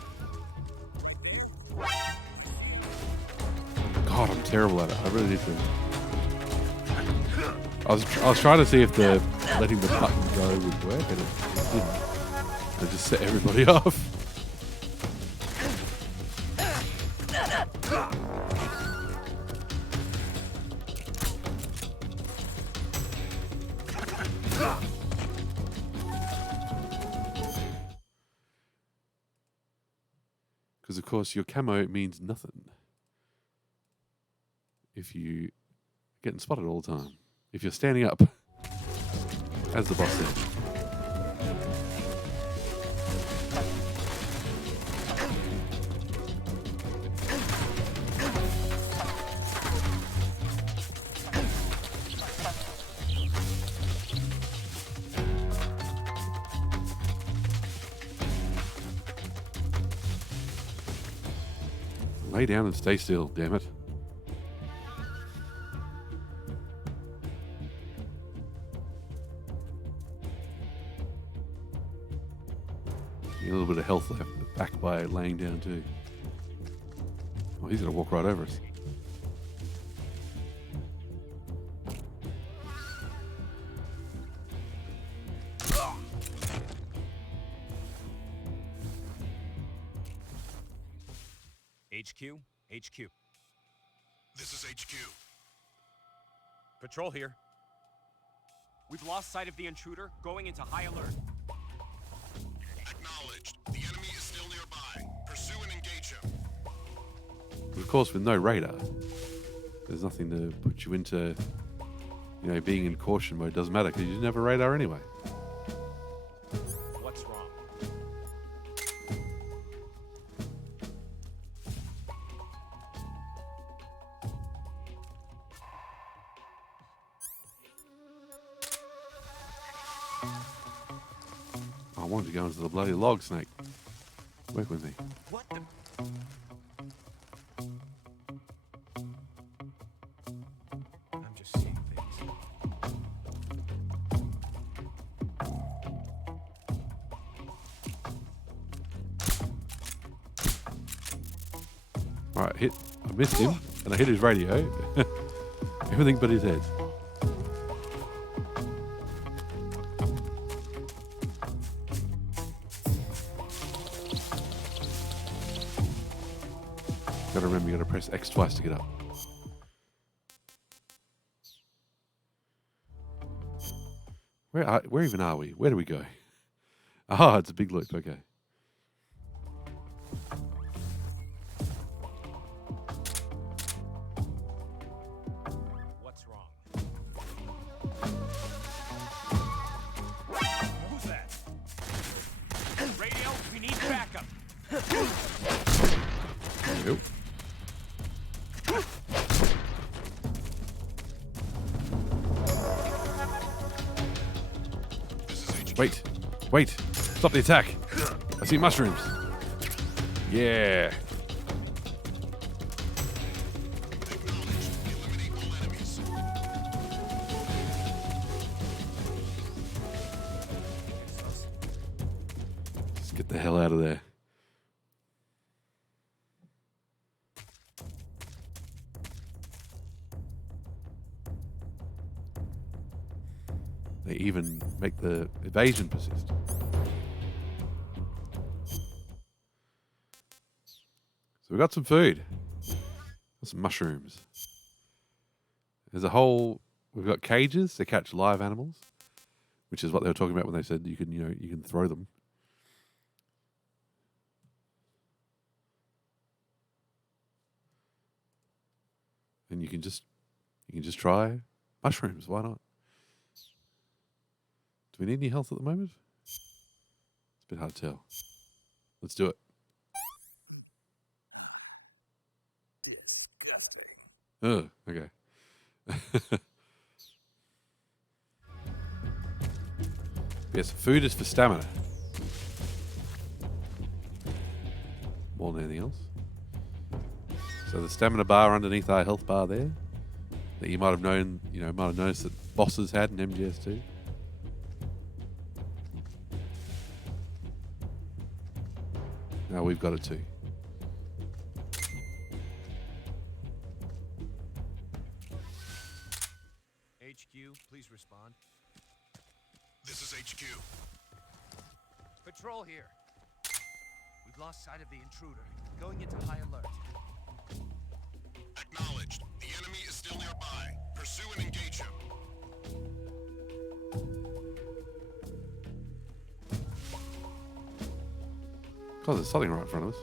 God, I'm terrible at it. I really need to. I was trying to see if the letting the button go would work, and it didn't. I just set everybody off. Because, of course, your camo means nothing if you getting spotted all the time. If you're standing up, as the boss said. Lay down and stay still, damn it. A little bit of health left, but back by laying down too. Oh, he's going to walk right over us. HQ, HQ. This is HQ. Patrol here. We've lost sight of the intruder, going into high alert. Acknowledged. The enemy is still nearby. Pursue and engage him. But of course, with no radar, there's nothing to put you into, being in caution mode doesn't matter because you didn't have a radar anyway. What's wrong? I wanted to go into the bloody log snake. Work with me. What the? I'm just seeing things. Alright, I missed him, and I hit his radio. Everything but his head. Gotta remember, you gotta press X twice to get up. Where even are we? Where do we go? Oh, it's a big loop, okay. What's wrong? Who's that? Radio, we need backup. Nope. Wait. Stop the attack. I see mushrooms. Yeah. Eliminate all enemies. Just get the hell out of there. They even make the evasion persist. So we got some food. Got some mushrooms. There's we've got cages to catch live animals, which is what they were talking about when they said you can throw them. And you can just try mushrooms, why not? Do we need any health at the moment? It's a bit hard to tell. Let's do it. Disgusting. Oh, okay. Yes, food is for stamina. More than anything else. So the stamina bar underneath our health bar there, that you might have known, might have noticed that bosses had in MGS2. Now we've got it too. HQ, please respond. This is HQ. Patrol here. We've lost sight of the intruder, going into high alert. Acknowledged. The enemy is still nearby. Pursue and engage him. God, there's something right in front of us.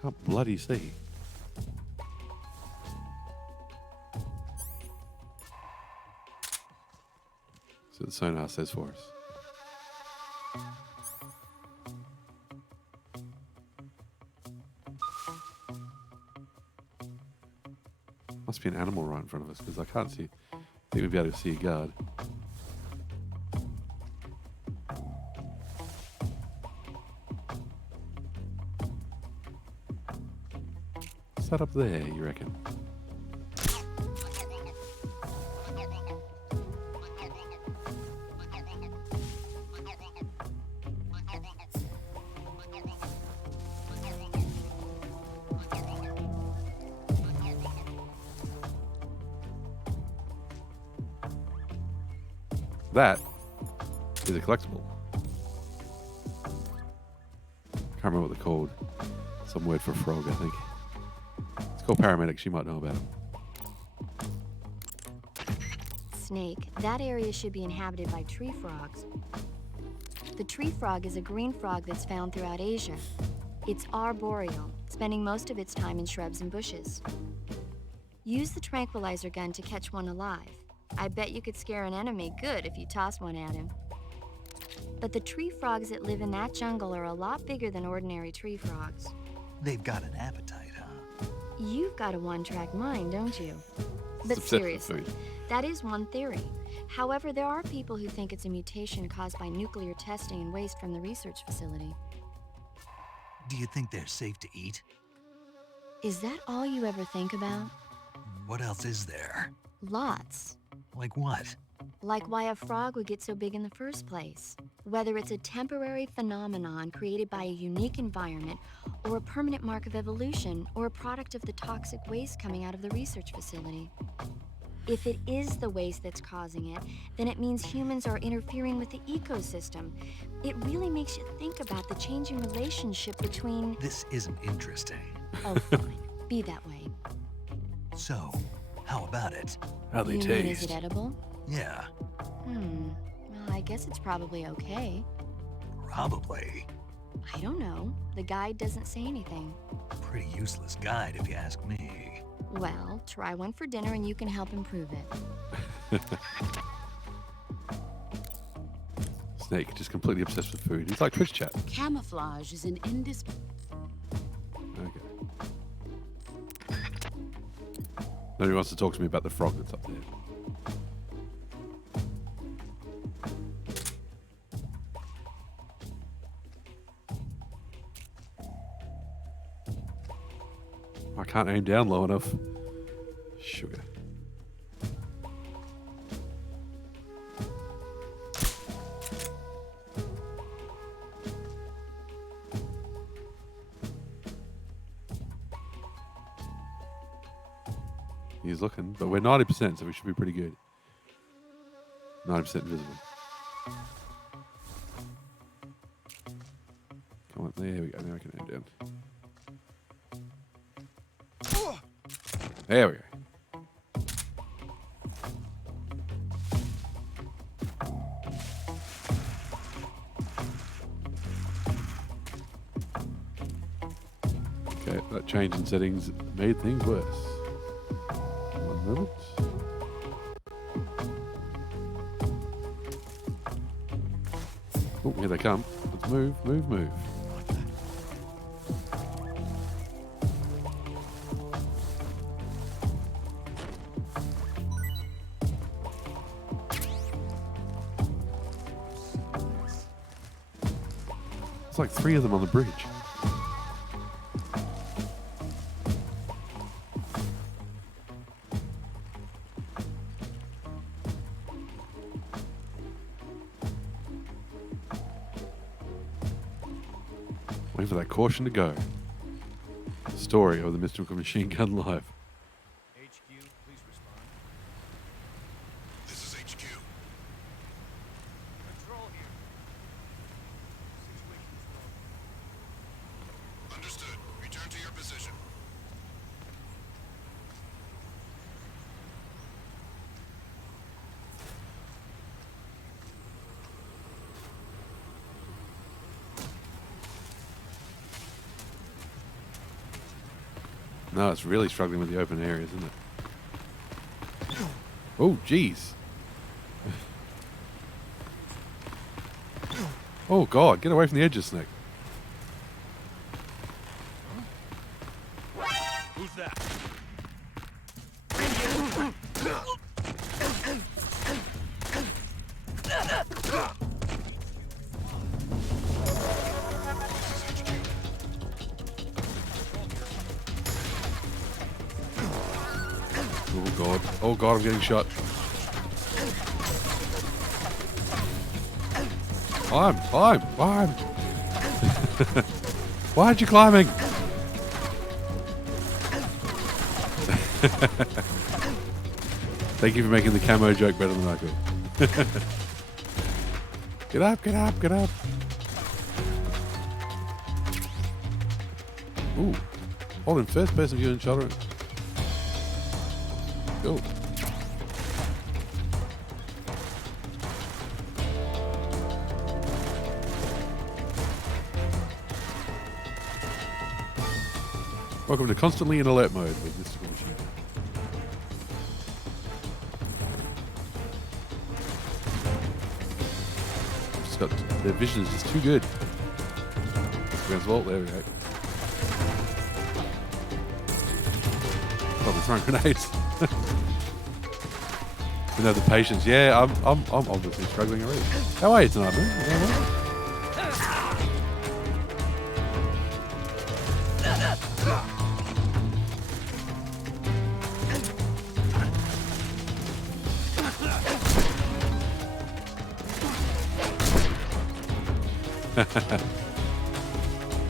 Can't bloody see. See what the sonar says for us. Must be an animal right in front of us because I can't see. I think we'd be able to see a guard. What's that up there, you reckon? That is a collectible. Can't remember what they're called. Some word for frog, I think. It's called paramedics. You might know about it. Snake, that area should be inhabited by tree frogs. The tree frog is a green frog that's found throughout Asia. It's arboreal, spending most of its time in shrubs and bushes. Use the tranquilizer gun to catch one alive. I bet you could scare an enemy good if you toss one at him. But the tree frogs that live in that jungle are a lot bigger than ordinary tree frogs. They've got an appetite, huh? You've got a one-track mind, don't you? But Obsessed with seriously, food. that is one theory. However, there are people who think it's a mutation caused by nuclear testing and waste from the research facility. Do you think they're safe to eat? Is that all you ever think about? What else is there? Lots. Like what? Like why a frog would get so big in the first place. Whether it's a temporary phenomenon created by a unique environment, or a permanent mark of evolution, or a product of the toxic waste coming out of the research facility. If it is the waste that's causing it, then it means humans are interfering with the ecosystem. It really makes you think about the changing relationship between... This isn't interesting. Oh, fine. Be that way. So, how about it? How they You mean, taste. is it edible? Yeah, Well, I guess it's probably okay. probably. I don't know. The guide doesn't say anything. Pretty useless guide if you ask me. Well, try one for dinner and you can help improve it. Snake, just completely obsessed with food. He's like Twitch chat. Camouflage is an Okay. Nobody wants to talk to me about the frog that's up there. I can't aim down low enough. Sugar. He's looking, but we're 90%, so we should be pretty good. 90% visible. Come on, there we go. Now I can aim down. There we go. Okay, that change in settings made things worse. One moment. Oh, here they come. Let's move, move, move. It's like 3 of them on the bridge. Waiting for that caution to go. Story of the mystical machine gun live. HQ, please respond. This is HQ. Control here. Situation is Understood. Return to your position. No, it's really struggling with the open areas, isn't it? Oh, jeez. Oh, God. Get away from the edges, Snake. Who's that? god. Oh god, I'm getting shot. Climb. Why aren't you climbing? Thank you for making the camo joke better than I could. Get up. Ooh. Hold in first person view and shuttering. Cool. Welcome to constantly in alert mode with this machine. Just got their vision is just too good. Against Vault, there we go. Probably throwing grenades. You know the patience. Yeah, I'm obviously struggling already. How are you tonight, man? You doing well?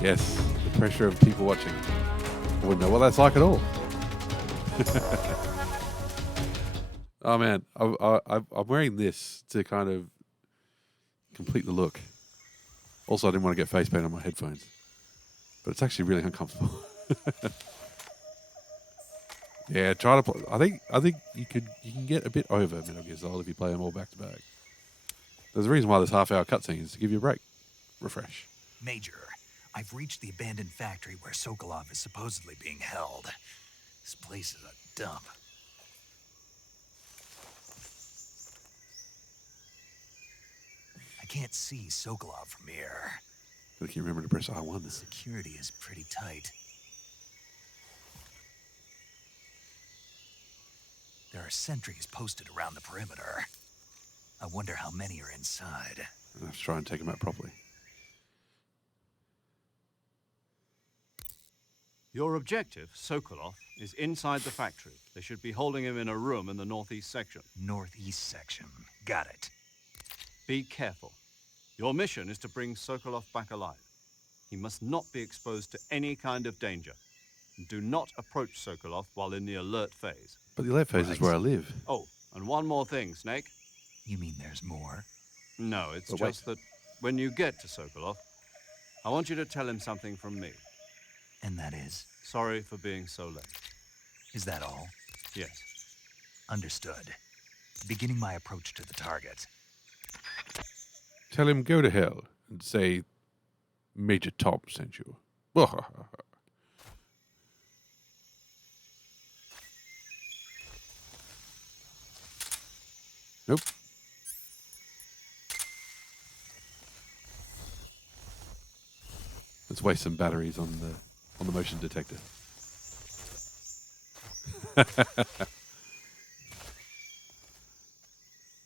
Yes, the pressure of people watching. I wouldn't know what that's like at all. Oh man, I'm wearing this to kind of complete the look. Also, I didn't want to get face paint on my headphones, but it's actually really uncomfortable. Yeah, try to play. I think you can get a bit over Metal Gear Solid if you play them all back to back. There's a reason why there's half-hour cutscenes to give you a break, refresh. Major, I've reached the abandoned factory where Sokolov is supposedly being held. This place is a dump. I can't see Sokolov from here. I can remember to press R1. Security is pretty tight. There are sentries posted around the perimeter. I wonder how many are inside. I have to try and take them out properly. Your objective, Sokolov, is inside the factory. They should be holding him in a room in the northeast section. Northeast section. Got it. Be careful. Your mission is to bring Sokolov back alive. He must not be exposed to any kind of danger. Do not approach Sokolov while in the alert phase. But the alert phase is where I live. Oh, and one more thing, Snake. You mean there's more? No, it's Oh, just that when you get to Sokolov, I want you to tell him something from me. And that is? Sorry for being so late. Is that all? Yes. Understood. Beginning my approach to the target. Tell him go to hell and say Major Tom sent you. Nope. Let's waste some batteries on the motion detector.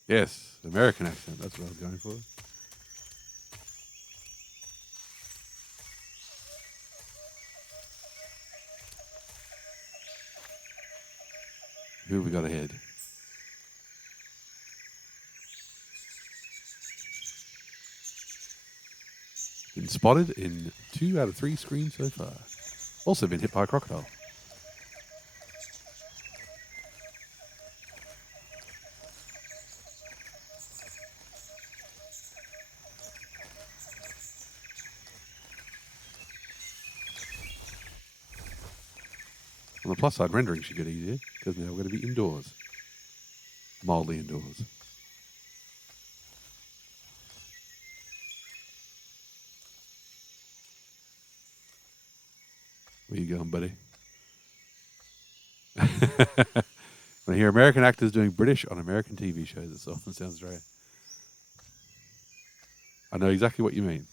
Yes, American accent. That's what I was going for. Who have we got ahead? Been spotted in 2 out of 3 screens so far. Also been hit by a crocodile. On the plus side, rendering should get easier because now we're going to be indoors. Mildly indoors. Where you going, buddy? When I hear American actors doing British on American TV shows, it often sounds right. I know exactly what you mean.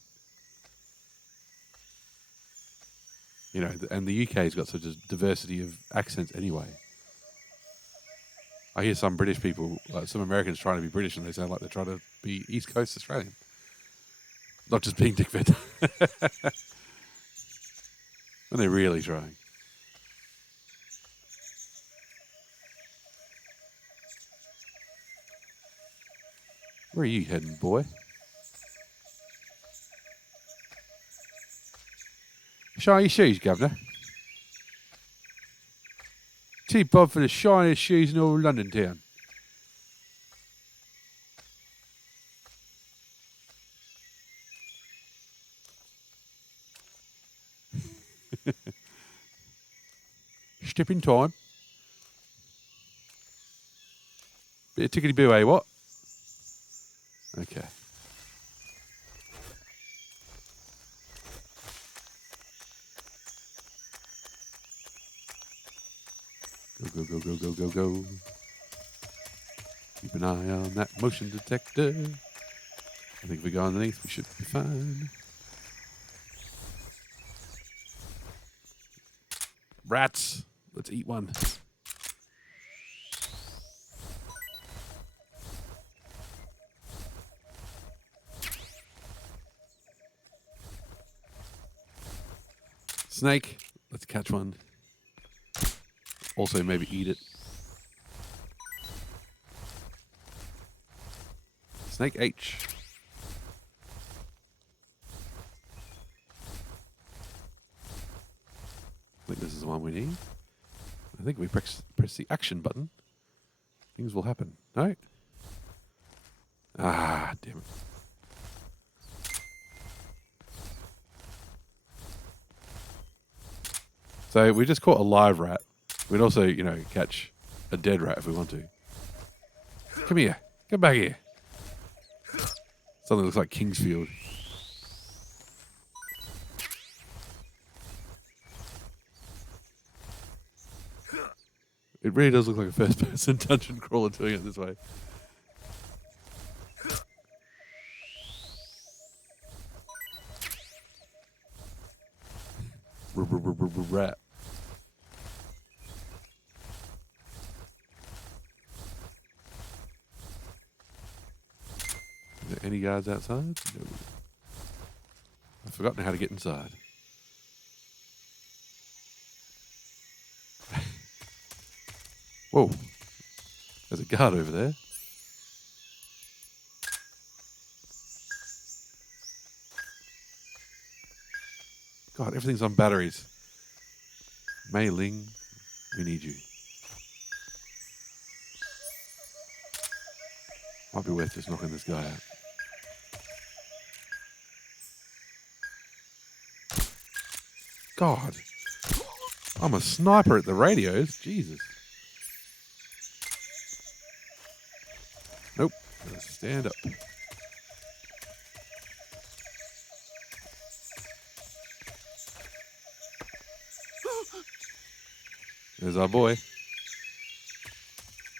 You know, and the UK's got such a diversity of accents anyway. I hear some British people, like some Americans trying to be British, and they sound like they're trying to be East Coast Australian. Not just being Dick Fed. And they're really trying. Where are you heading, boy? Shiny shoes, Governor. See Bob for the shiniest shoes in all London town. Step in time. Bit of tickety-boo, eh, what? Okay. Go, go, go, go, go, go, go. Keep an eye on that motion detector. I think if we go underneath, we should be fine. Rats. Let's eat one. Snake. Let's catch one. Also, maybe eat it. Snake H. I think this is the one we need. I think we press the action button. Things will happen. No? Ah, damn it. So we just caught a live rat. We'd also, you know, catch a dead rat if we want to. Come here. Come back here. Something looks like Kingsfield. It really does look like a first-person dungeon crawler doing it this way. Rat. Is there any guards outside? No. I've forgotten how to get inside. Whoa. There's a guard over there. God, everything's on batteries. Mei Ling, we need you. Might be worth just knocking this guy out. God. I'm a sniper at the radios. Jesus. Nope. Gotta stand up. There's our boy.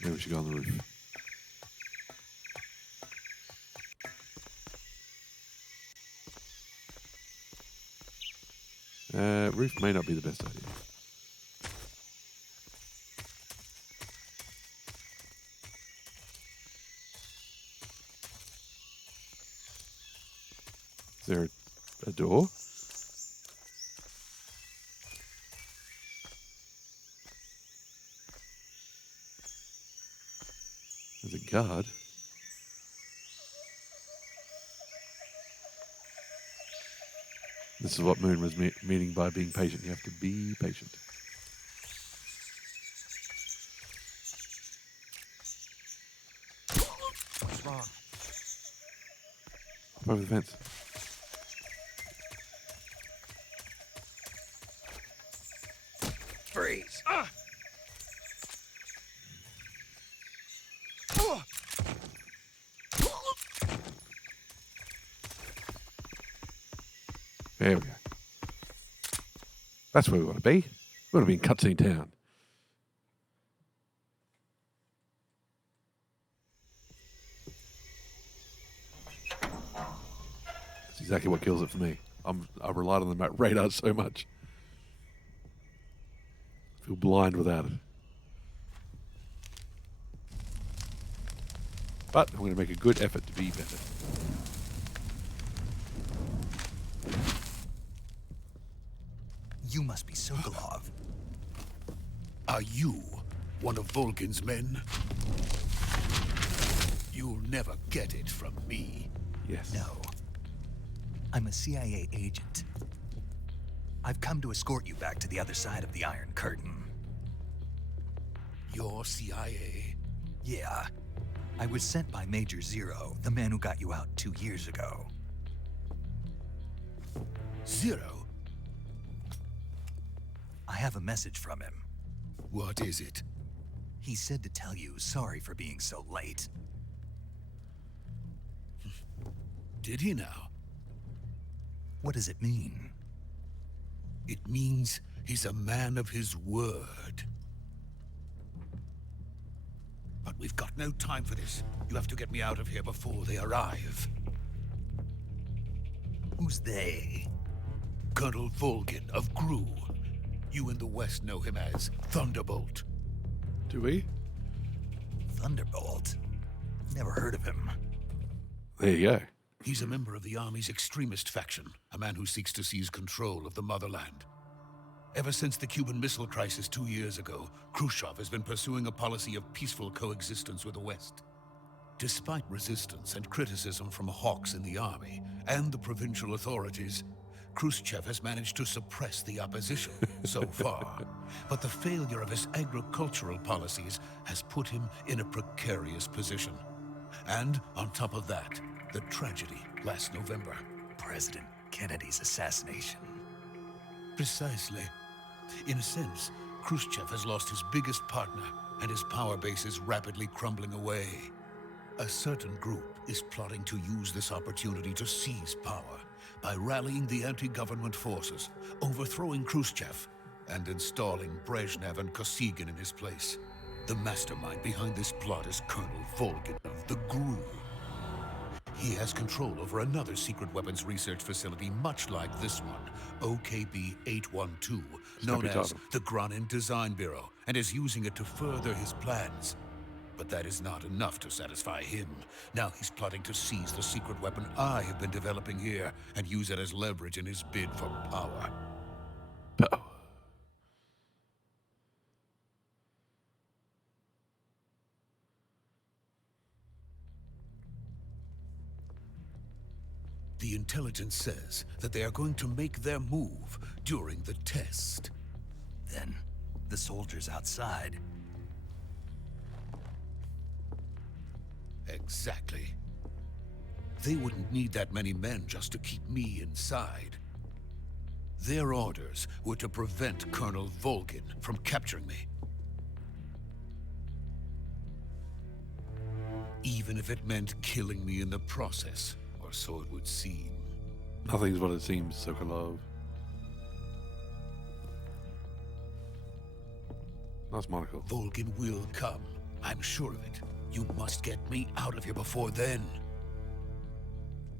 Maybe we should go on the roof. Roof may not be the best idea. Is there a door? There's a guard. This is what Moon was meaning by being patient. You have to be patient. What's wrong? Hop over the fence. Freeze! There we go. That's where we want to be. We want to be in Cutscene Town. That's exactly what kills it for me. I relied on the radar so much. I feel blind without it. But I'm going to make a good effort to be better. You must be Sokolov. Are you one of Vulcan's men? You'll never get it from me. Yes. No. I'm a CIA agent. I've come to escort you back to the other side of the Iron Curtain. You're CIA? Yeah. I was sent by Major Zero, the man who got you out 2 years ago. Zero? I have a message from him. What is it? He said to tell you sorry for being so late. Did he now? What does it mean? It means he's a man of his word. But we've got no time for this. You have to get me out of here before they arrive. Who's they? Colonel Volgin of Gru. You in the West know him as Thunderbolt. Do we? Thunderbolt? Never heard of him. There you go. He's a member of the Army's extremist faction, a man who seeks to seize control of the motherland. Ever since the Cuban Missile Crisis 2 years ago, Khrushchev has been pursuing a policy of peaceful coexistence with the West. Despite resistance and criticism from hawks in the army and the provincial authorities, Khrushchev has managed to suppress the opposition so far. But the failure of his agricultural policies has put him in a precarious position. And on top of that, the tragedy last November. President Kennedy's assassination. Precisely. In a sense, Khrushchev has lost his biggest partner, and his power base is rapidly crumbling away. A certain group is plotting to use this opportunity to seize power by rallying the anti-government forces, overthrowing Khrushchev, and installing Brezhnev and Kosygin in his place. The mastermind behind this plot is Colonel Volgin of the GRU. He has control over another secret weapons research facility much like this one, OKB-812, known as the Granin Design Bureau, and is using it to further his plans. But that is not enough to satisfy him. Now he's plotting to seize the secret weapon I have been developing here and use it as leverage in his bid for power. The intelligence says that they are going to make their move during the test. Then, the soldiers outside. Exactly. They wouldn't need that many men just to keep me inside. Their orders were to prevent Colonel Volgin from capturing me. Even if it meant killing me in the process, or so it would seem. Nothing's what it seems, Sokolov. Nice monocle. Volgin will come. I'm sure of it. You must get me out of here before then.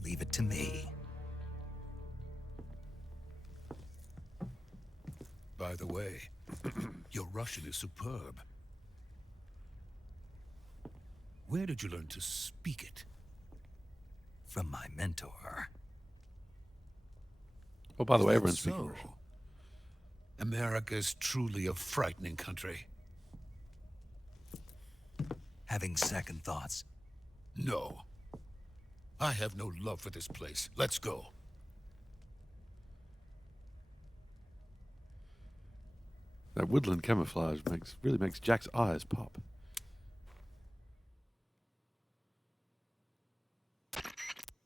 Leave it to me. By the way, your Russian is superb. Where did you learn to speak it? From my mentor. Oh, by the way, Is that everyone's speaking so? Russian. America's truly a frightening country. Having second thoughts. No. I have no love for this place. Let's go. That woodland camouflage really makes Jack's eyes pop.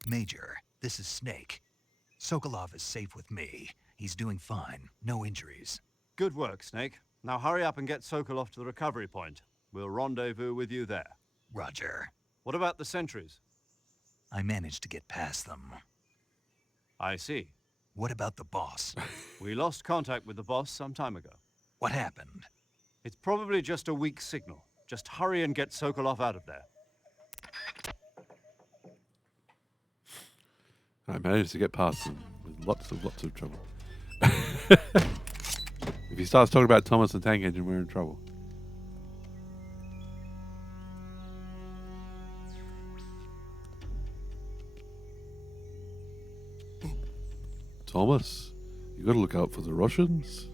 Major, this is Snake. Sokolov is safe with me. He's doing fine. No injuries. Good work, Snake. Now hurry up and get Sokolov to the recovery point. We'll rendezvous with you there. Roger. What about the sentries? I managed to get past them. I see. What about the boss? We lost contact with the boss some time ago. What happened? It's probably just a weak signal. Just hurry and get Sokolov out of there. I managed to get past them with lots of trouble. If he starts talking about Thomas the Tank Engine, we're in trouble. Thomas, you gotta look out for the Russians.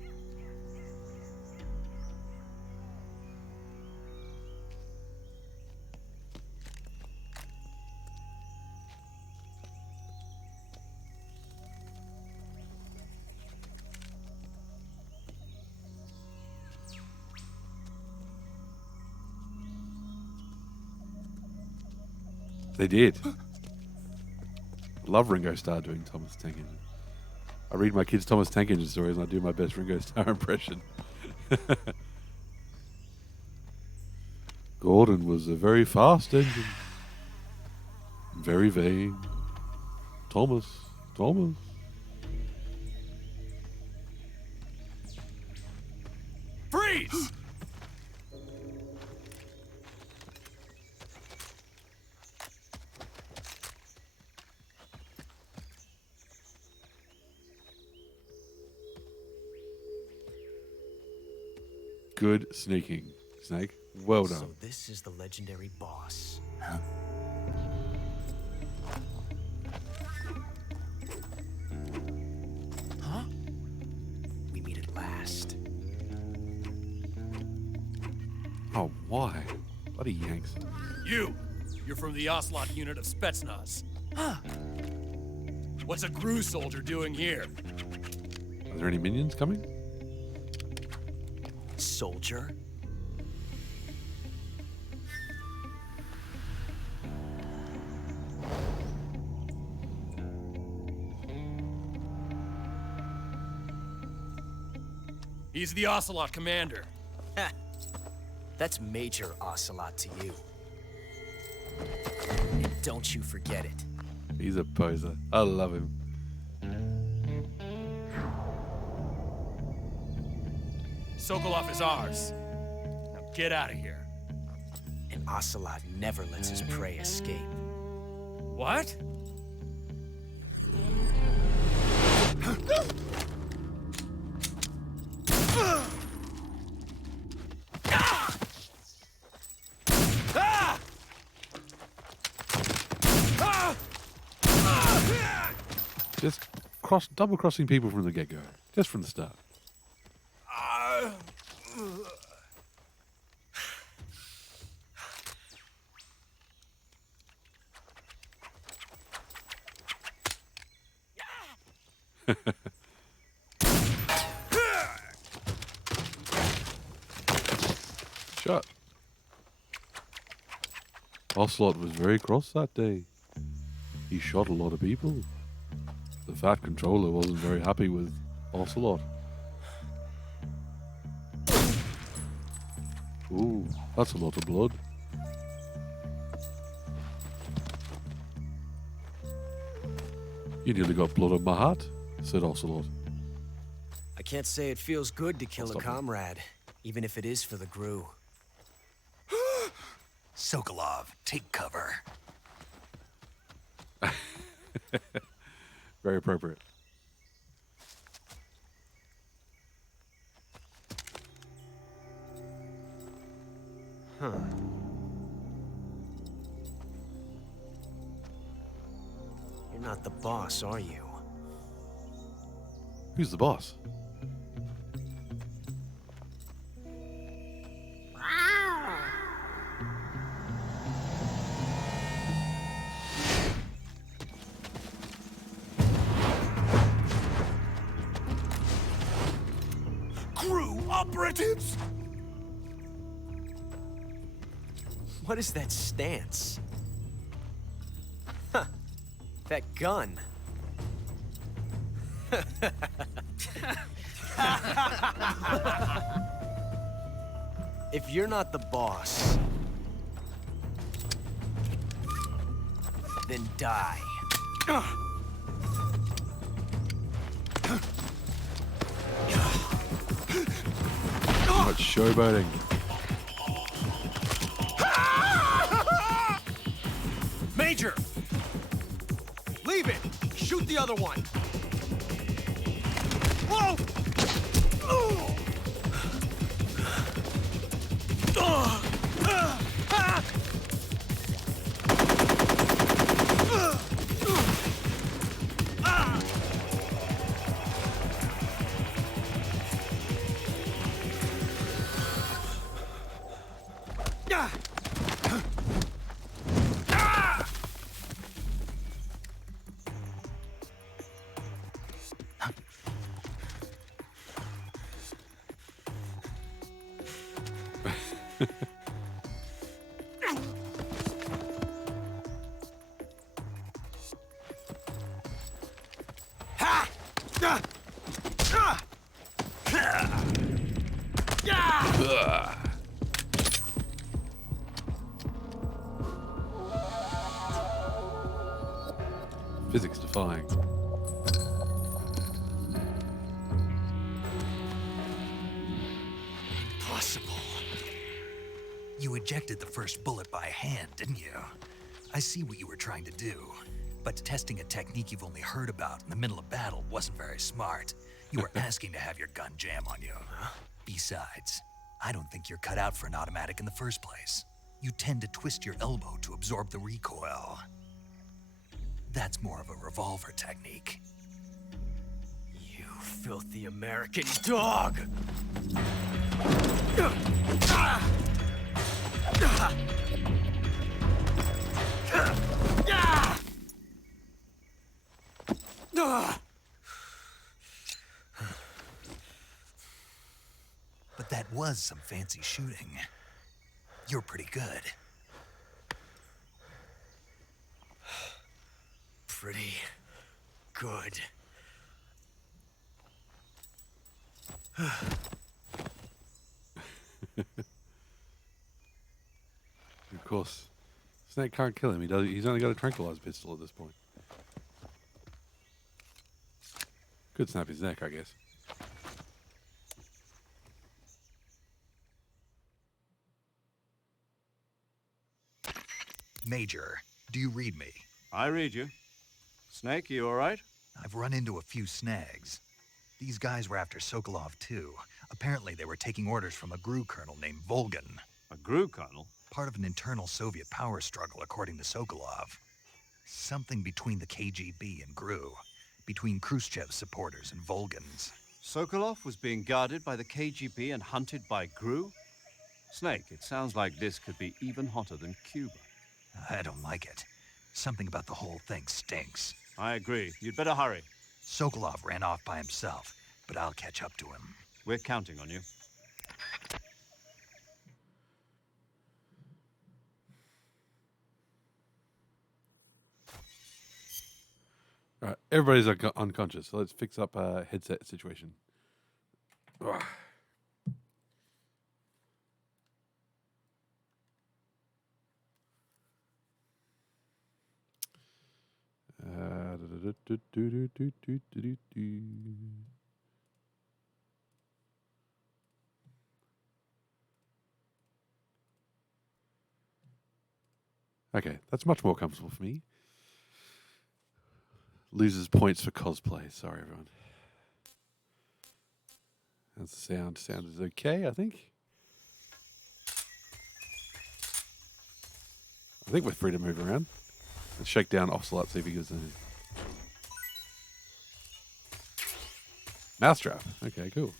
They did. I love Ringo Starr doing Thomas Tank Engine. I read my kids Thomas Tank Engine stories and I do my best Ringo Starr impression. Gordon was a very fast engine. Very vain. Thomas. Freeze! Good sneaking, Snake. Well done. So this is the legendary boss. Huh? We meet at last. Oh, why? Bloody Yanks. You're from the Ocelot unit of Spetsnaz. Huh. What's a Gru soldier doing here? Are there any minions coming? Soldier? He's the Ocelot commander. Ha! That's Major Ocelot to you. And don't you forget it. He's a poser. I love him. Sokolov is ours. Now get out of here. And Ocelot never lets his prey escape. What? Just double crossing people from the get-go. Just from the start. Shot. Ocelot was very cross that day. He shot a lot of people. The Fat Controller wasn't very happy with Ocelot. Ooh, that's a lot of blood. You nearly got blood on my hat, said Ocelot. I can't say it feels good to kill a Stop it. comrade, even if it is for the Gru. Sokolov, take cover. Very appropriate. Huh. You're not the boss, are you? Who's the boss? Crew operatives! What is that stance? Huh. That gun. If you're not the boss, then die. Too much showboating. Major! Leave it! Shoot the other one! Whoa! Ugh. Physics defying. Impossible. You ejected the first bullet by hand, didn't you? I see what you were trying to do, but testing a technique you've only heard about in the middle of battle wasn't very smart. You were asking to have your gun jam on you. Besides, I don't think you're cut out for an automatic in the first place. You tend to twist your elbow to absorb the recoil. That's more of a revolver technique. You filthy American dog! But that was some fancy shooting. You're pretty good. Pretty good. Of course, Snake can't kill him. He's only got a tranquilizer pistol at this point. Could snap his neck, I guess. Major, do you read me? I read you. Snake, you all right? I've run into a few snags. These guys were after Sokolov too. Apparently they were taking orders from a GRU colonel named Volgan. A GRU colonel? Part of an internal Soviet power struggle, according to Sokolov. Something between the KGB and GRU. Between Khrushchev's supporters and Volgan's. Sokolov was being guarded by the KGB and hunted by GRU? Snake, it sounds like this could be even hotter than Cuba. I don't like it. Something about the whole thing stinks. I agree. You'd better hurry. Sokolov ran off by himself, but I'll catch up to him. We're counting on you. All right, everybody's unconscious, so let's fix up a headset situation. Ugh. Okay, that's much more comfortable for me. Loses points for cosplay. Sorry, everyone. That's the sound. Sound is okay, I think. I think we're free to move around. Let's shake down Ocelot, see if he gives anything. Mousetrap. Okay, cool.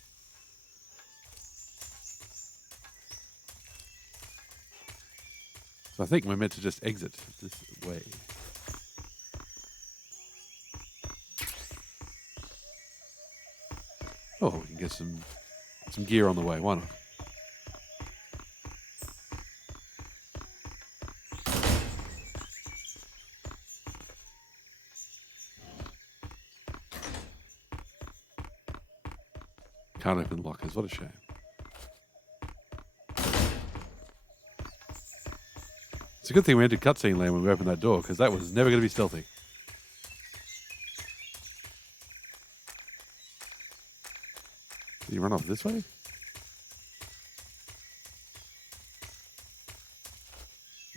So I think we're meant to just exit this way. Oh, we can get some gear on the way. Why not? Can't open lockers. What a shame. It's a good thing we entered cutscene land when we opened that door, because that was never going to be stealthy. Did he run off this way?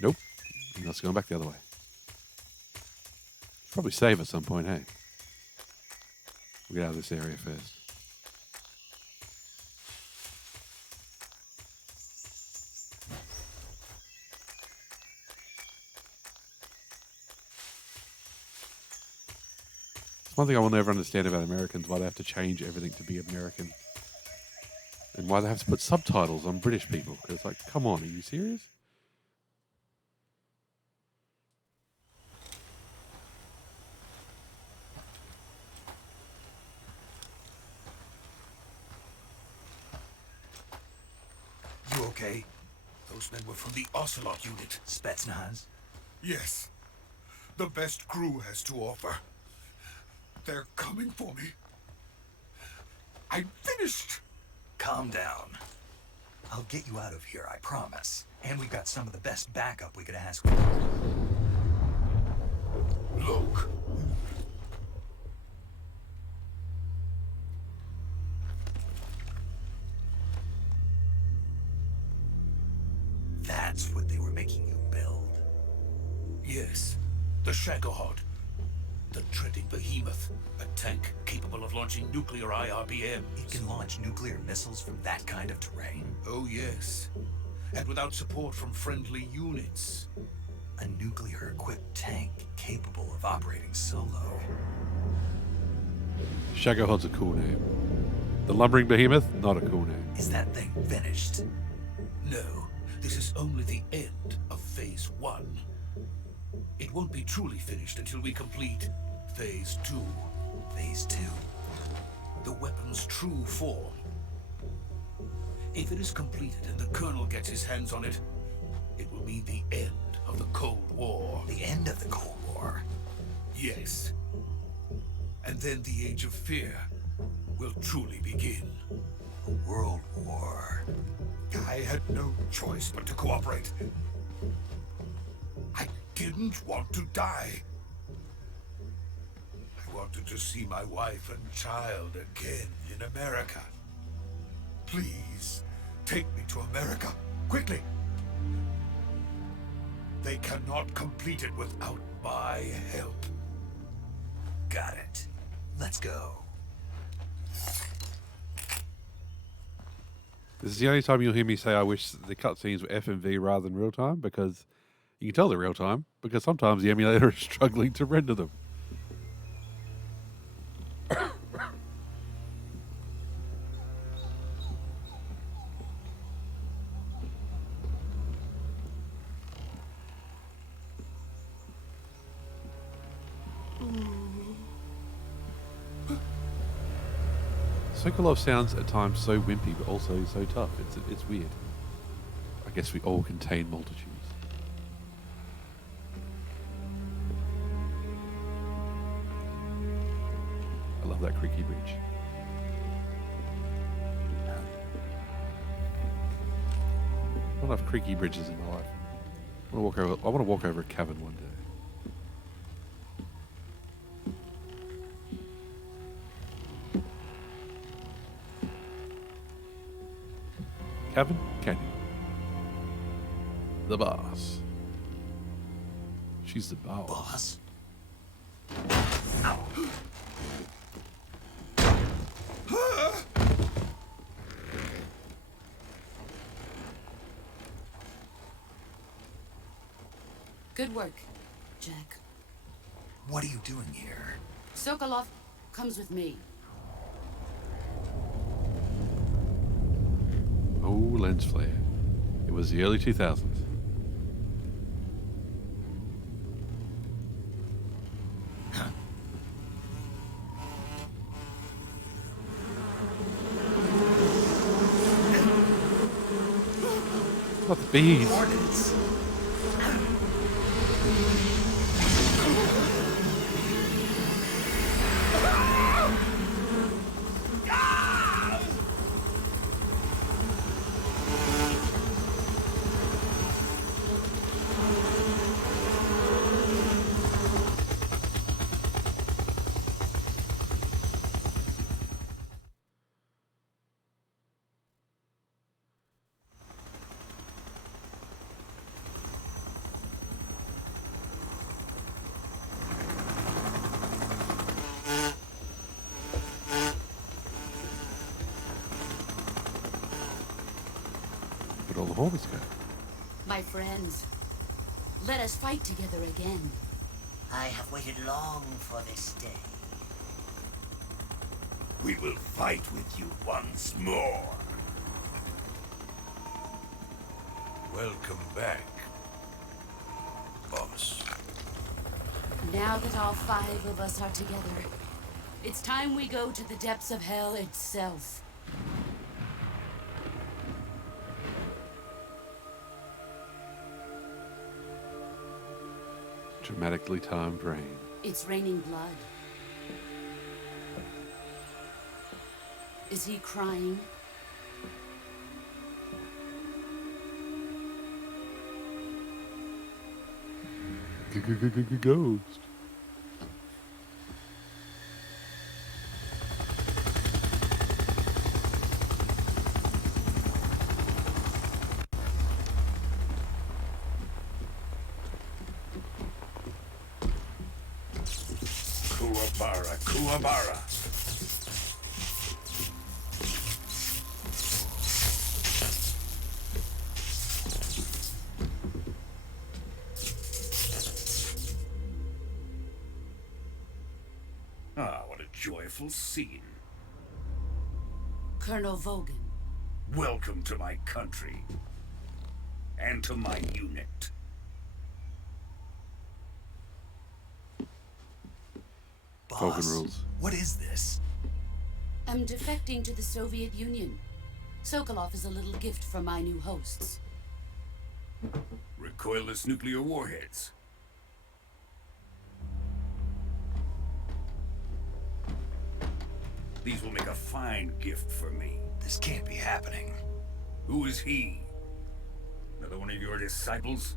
Nope. He must have gone back the other way. Probably save at some point, hey? We'll get out of this area first. One thing I will never understand about Americans, why they have to change everything to be American. And why they have to put subtitles on British people. Because it's like, come on, are you serious? You okay? Those men were from the Ocelot unit. Spetsnaz? Yes. The best crew has to offer. They're coming for me. finished! Calm down. I'll get you out of here, I promise. And we've got some of the best backup we could ask for. Look. That's what they were making you build. Yes, the Shagohod. The dreaded behemoth. A tank capable of launching nuclear IRBMs. It can launch nuclear missiles from that kind of terrain. Oh yes. And without support from friendly units. A nuclear-equipped tank capable of operating solo. Shagohod's a cool name. The lumbering behemoth, not a cool name. Is that thing finished? No, this is only the end of Phase 1. It won't be truly finished until we complete Phase 2. Phase 2? The weapon's true form. If it is completed and the Colonel gets his hands on it, it will mean the end of the Cold War. The end of the Cold War? Yes. And then the Age of Fear will truly begin. A world war. I had no choice but to cooperate. I didn't want to die. I wanted to see my wife and child again in America. Please, take me to America, quickly. They cannot complete it without my help. Got it. Let's go. This is the only time you'll hear me say I wish the cutscenes were FMV rather than real time, because you can tell they're real time, because sometimes the emulator is struggling to render them. Sokolov sounds at times so wimpy, but also so tough. It's weird. I guess we all contain multitudes. I love that creaky bridge. Not enough creaky bridges in my life. I want to walk over a cavern one day. Cavern Canyon. The boss. She's the boss. Boss? Good work, Jack. What are you doing here? Sokolov comes with me. Oh, lens flare. It was the early 2000s. Not the bees. Hornets. All the Hornets go. My friends, let us fight together again. I have waited long for this day. We will fight with you once more. Welcome back, boss. Now that all 5 of us are together, it's time we go to the depths of hell itself. Dramatically timed rain. It's raining blood. Is he crying? Ghost. Kuwabara, Kuwabara. Ah, what a joyful scene. Colonel Vogan. Welcome to my country. And to my unit. Vulcan Boss, rules. what is this? I'm defecting to the Soviet Union. Sokolov is a little gift from my new hosts. Recoilless nuclear warheads. These will make a fine gift for me. This can't be happening. Who is he? Another one of your disciples?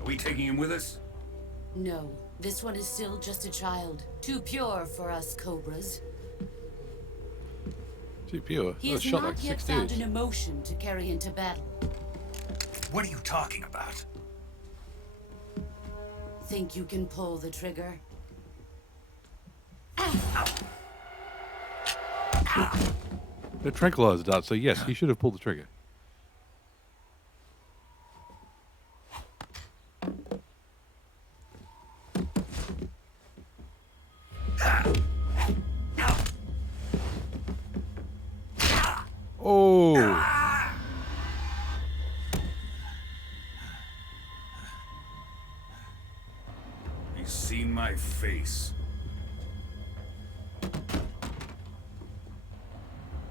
Are we taking him with us? No, this one is still just a child. Too pure for us Cobras. Too pure. He I was has shot not like yet 6 found dudes. an emotion to carry into battle. What are you talking about? Think you can pull the trigger? They're tranquilizer darts, so yes, he should have pulled the trigger. Oh! He's seen my face.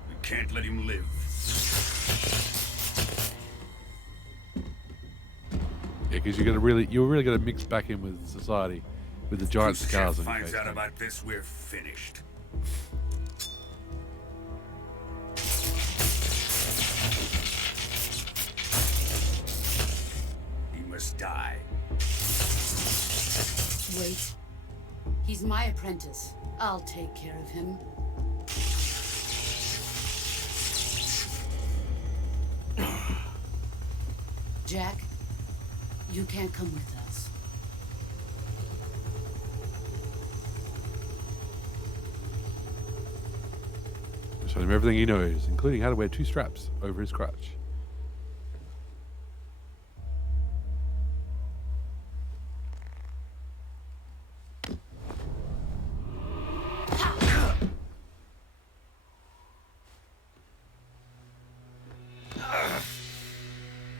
We can't let him live. Yeah, because you're really gonna mix back in with society, with the giant scars on your finds face. out about this, we're finished. He must die. Wait. He's my apprentice. I'll take care of him. Jack, you can't come with us. Show him everything he knows, including how to wear 2 straps over his crotch.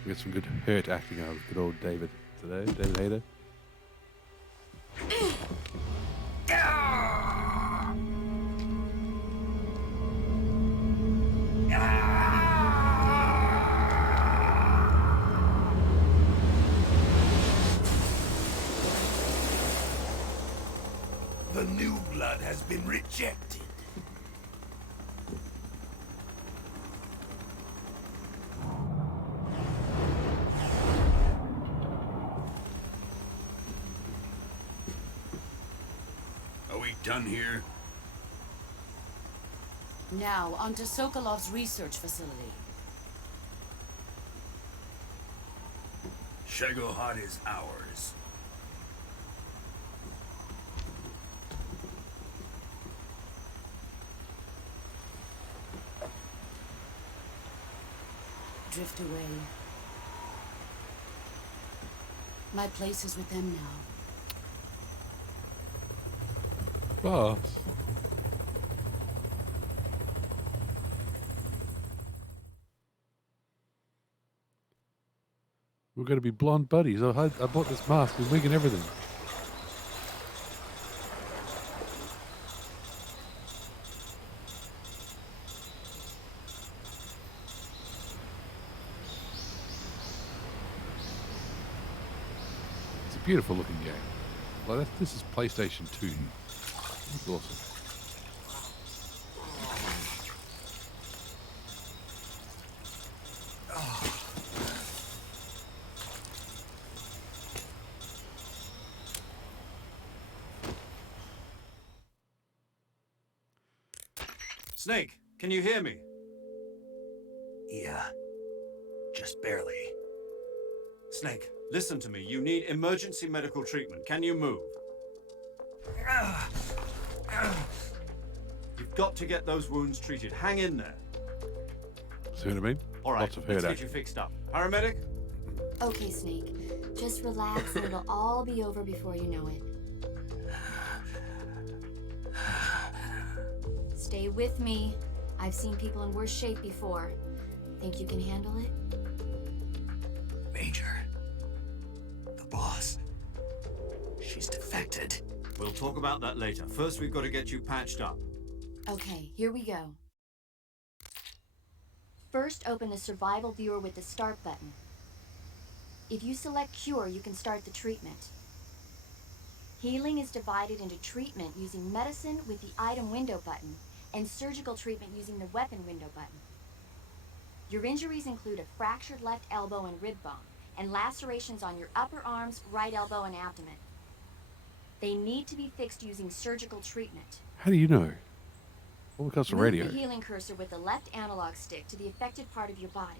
We got some good hurt acting out of good old David today, David Hayter. The new blood has been rejected. Are we done here? Now, onto Sokolov's research facility. Shagohod is ours. Drift away. My place is with them now. Boss. We're going to be blonde buddies. I bought this mask with wig and everything. It's a beautiful looking game. Like this is PlayStation 2 That's awesome. Snake, can you hear me? Yeah. Just barely. Snake, listen to me. You need emergency medical treatment. Can you move? You've got to get those wounds treated. Hang in there. See what I mean? All right, Lots of let's hurt get you action. fixed up. Paramedic? Okay, Snake. Just relax and it'll all be over before you know it. Stay with me. I've seen people in worse shape before. Think you can handle it? Major. The boss. She's defected. We'll talk about that later. First, we've got to get you patched up. Okay, here we go. First, open the survival viewer with the start button. If you select cure, you can start the treatment. Healing is divided into treatment using medicine with the item window button and surgical treatment using the weapon window button. Your injuries include a fractured left elbow and rib bone and lacerations on your upper arms, right elbow, and abdomen. They need to be fixed using surgical treatment. How do you know? All because of Move radio. the healing cursor with the left analog stick to the affected part of your body.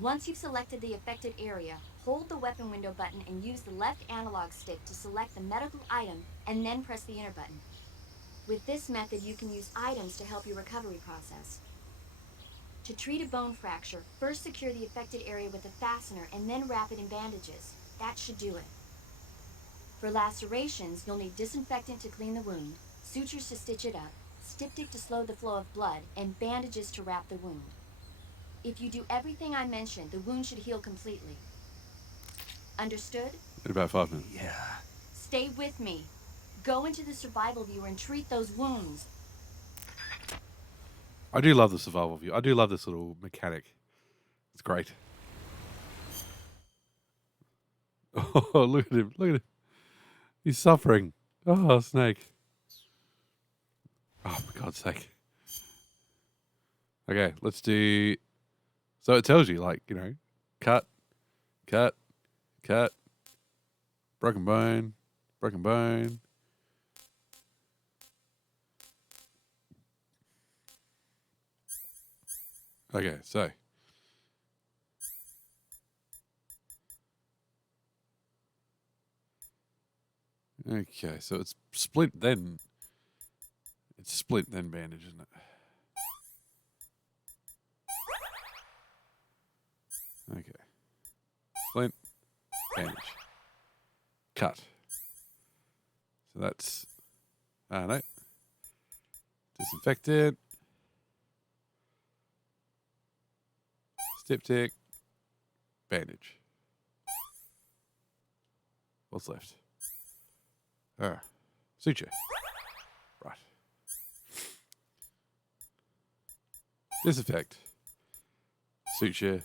Once you've selected the affected area, hold the weapon window button and use the left analog stick to select the medical item and then press the enter button. With this method, you can use items to help your recovery process. To treat a bone fracture, first secure the affected area with a fastener and then wrap it in bandages. That should do it. For lacerations, you'll need disinfectant to clean the wound, sutures to stitch it up, styptic to slow the flow of blood, and bandages to wrap the wound. If you do everything I mentioned, the wound should heal completely. Understood? In about 5 minutes. Yeah. Stay with me. Go into the survival viewer and treat those wounds. I do love the survival view. I do love this little mechanic. It's great. Oh, look at him. Look at him. He's suffering. Oh, Snake. Oh, for God's sake. Okay, let's do... So it tells you, like, you know, cut, cut, cut, broken bone, broken bone. Okay, so. Okay, so it's split then. It's split then bandage, isn't it? Okay. Splint, bandage. Cut. So that's, no. Disinfectant. Styptic. Bandage. What's left? Suture. Right. Disinfect. Suture.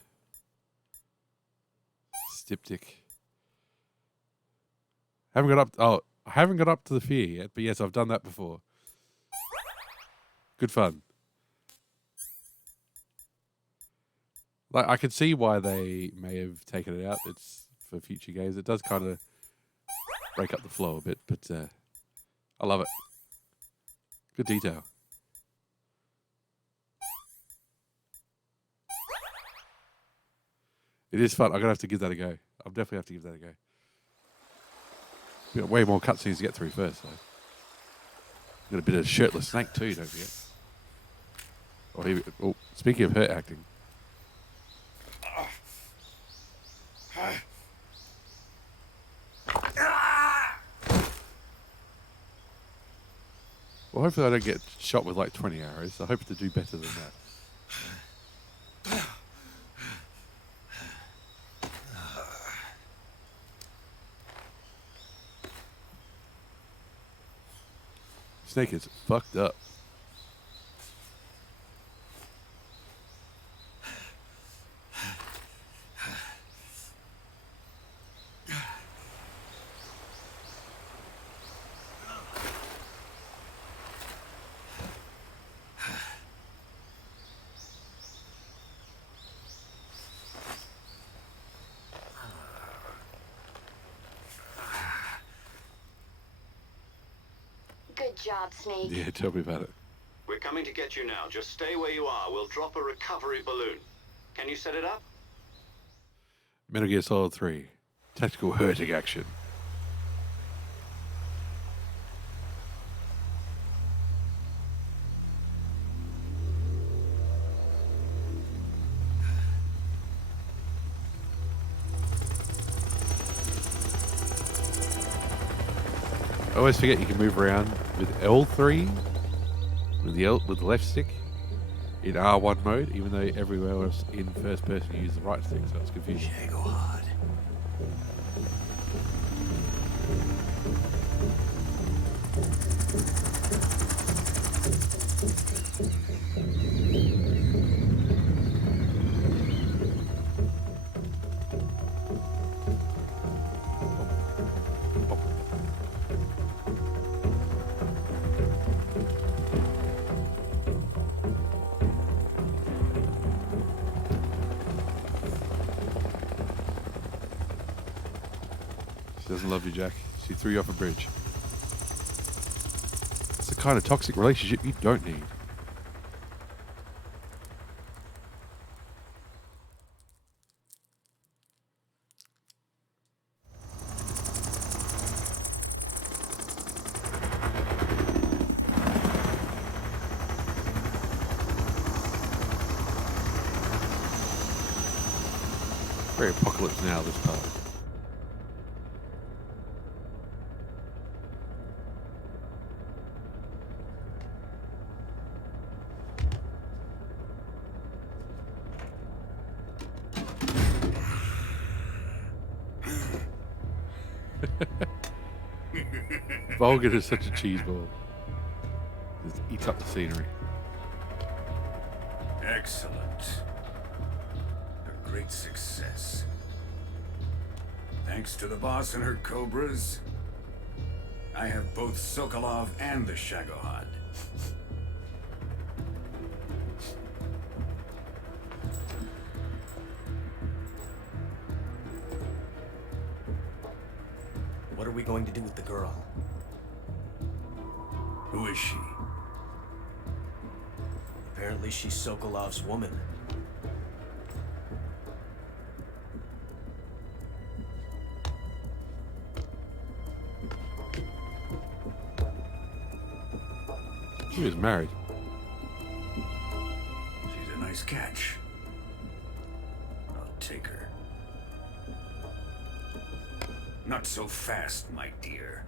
Styptic. I haven't got up to the fear yet, but yes, I've done that before. Good fun. Like, I could see why they may have taken it out. It's for future games. It does kind of break up the flow a bit, but I love it. Good detail. It is fun. I'm going to have to give that a go. I'll definitely have to give that a go. We've got way more cutscenes to get through first, though. Got a bit of shirtless Snake, too, don't forget. Oh, speaking of her acting. Well, hopefully I don't get shot with like 20 arrows. I hope to do better than that. Snake is fucked up. Good job, Snake. Yeah, tell me about it. We're coming to get you now. Just stay where you are. We'll drop a recovery balloon. Can you set it up? Metal Gear Solid 3. Tactical hurting action. I always forget you can move around with L3 with the left stick in R1 mode, even though everywhere else in first person you use the right stick, so it's confusing. Shagohod. She doesn't love you, Jack. She threw you off a bridge. It's the kind of toxic relationship you don't need. Very Apocalypse Now, this part. Vulcan is such a cheeseball. Just eats up the scenery. Excellent. A great success. Thanks to the boss and her cobras, I have both Sokolov and the Shagohod. What are we going to do with the girl? Who is she? Apparently she's Sokolov's woman. He was married. She's a nice catch. I'll take her. Not so fast, my dear.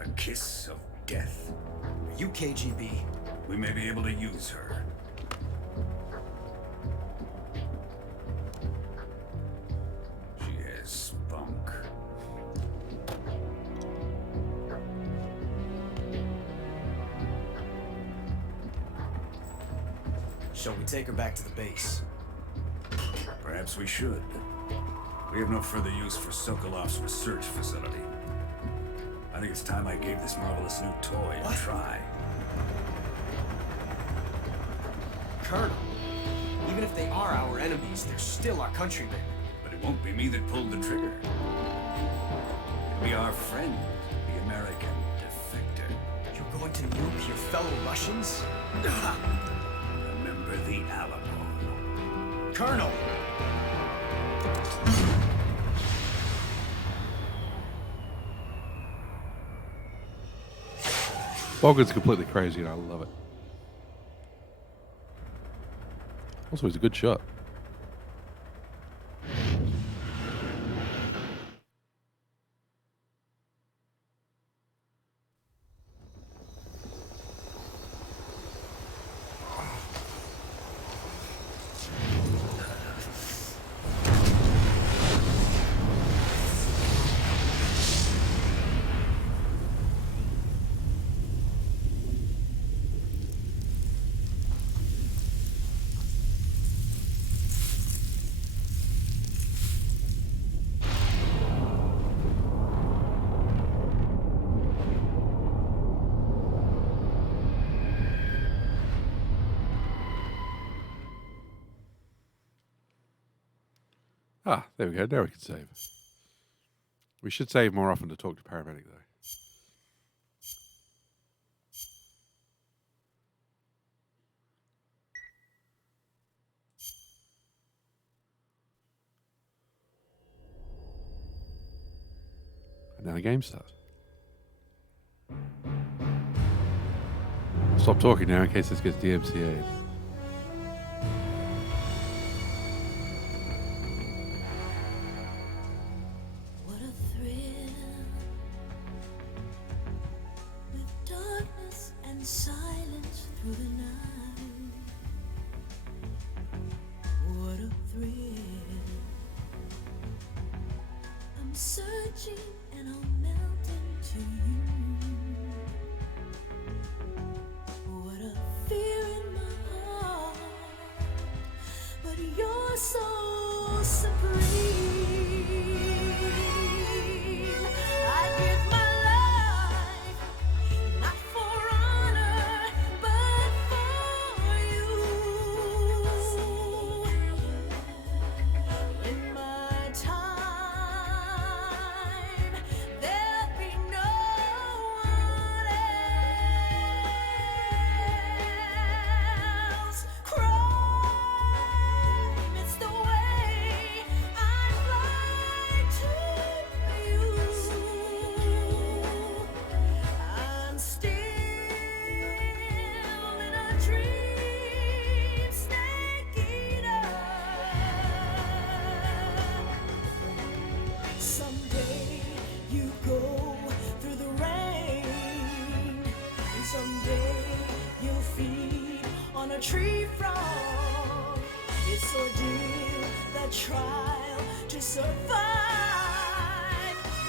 A kiss of death. Are you KGB? We may be able to use her. She has spunk. Shall we take her back to the base? Perhaps we should. We have no further use for Sokolov's research facility. I think it's time I gave this marvelous new toy a try. Colonel, even if they are our enemies, they're still our countrymen. But it won't be me that pulled the trigger. It'll be our friend, the American defector. You're going to nuke your fellow Russians? Remember the Alamo. Colonel! Vulcan's completely crazy and I love it. Also, he's a good shot. Ah, there we go. Now we can save. We should save more often to talk to paramedic, though. And now the game starts. Stop talking now in case this gets DMCA'd. What a thrill, with darkness and silence through the night. What a thrill. I'm searching and I'll melt into you. What a fear in my heart, but you're so supreme. I give my life, not for honor, but for you. In my time, there'll be no one else. Crime, it's the way I fly to you. I'm still in a dream, snake eater. Someday you go through the rain, and someday you'll feed on a tree frog. It's ordeal, the trial to survive.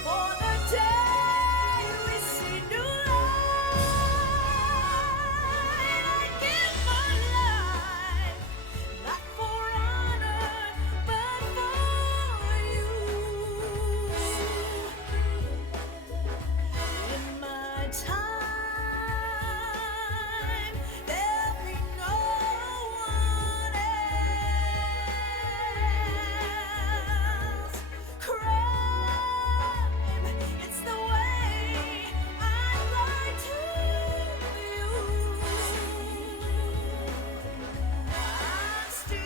For the day we see new light, I give my life, not for honor, but for you. In my time, there'll be no one else. Crime, it's the way I lie to you. I'm still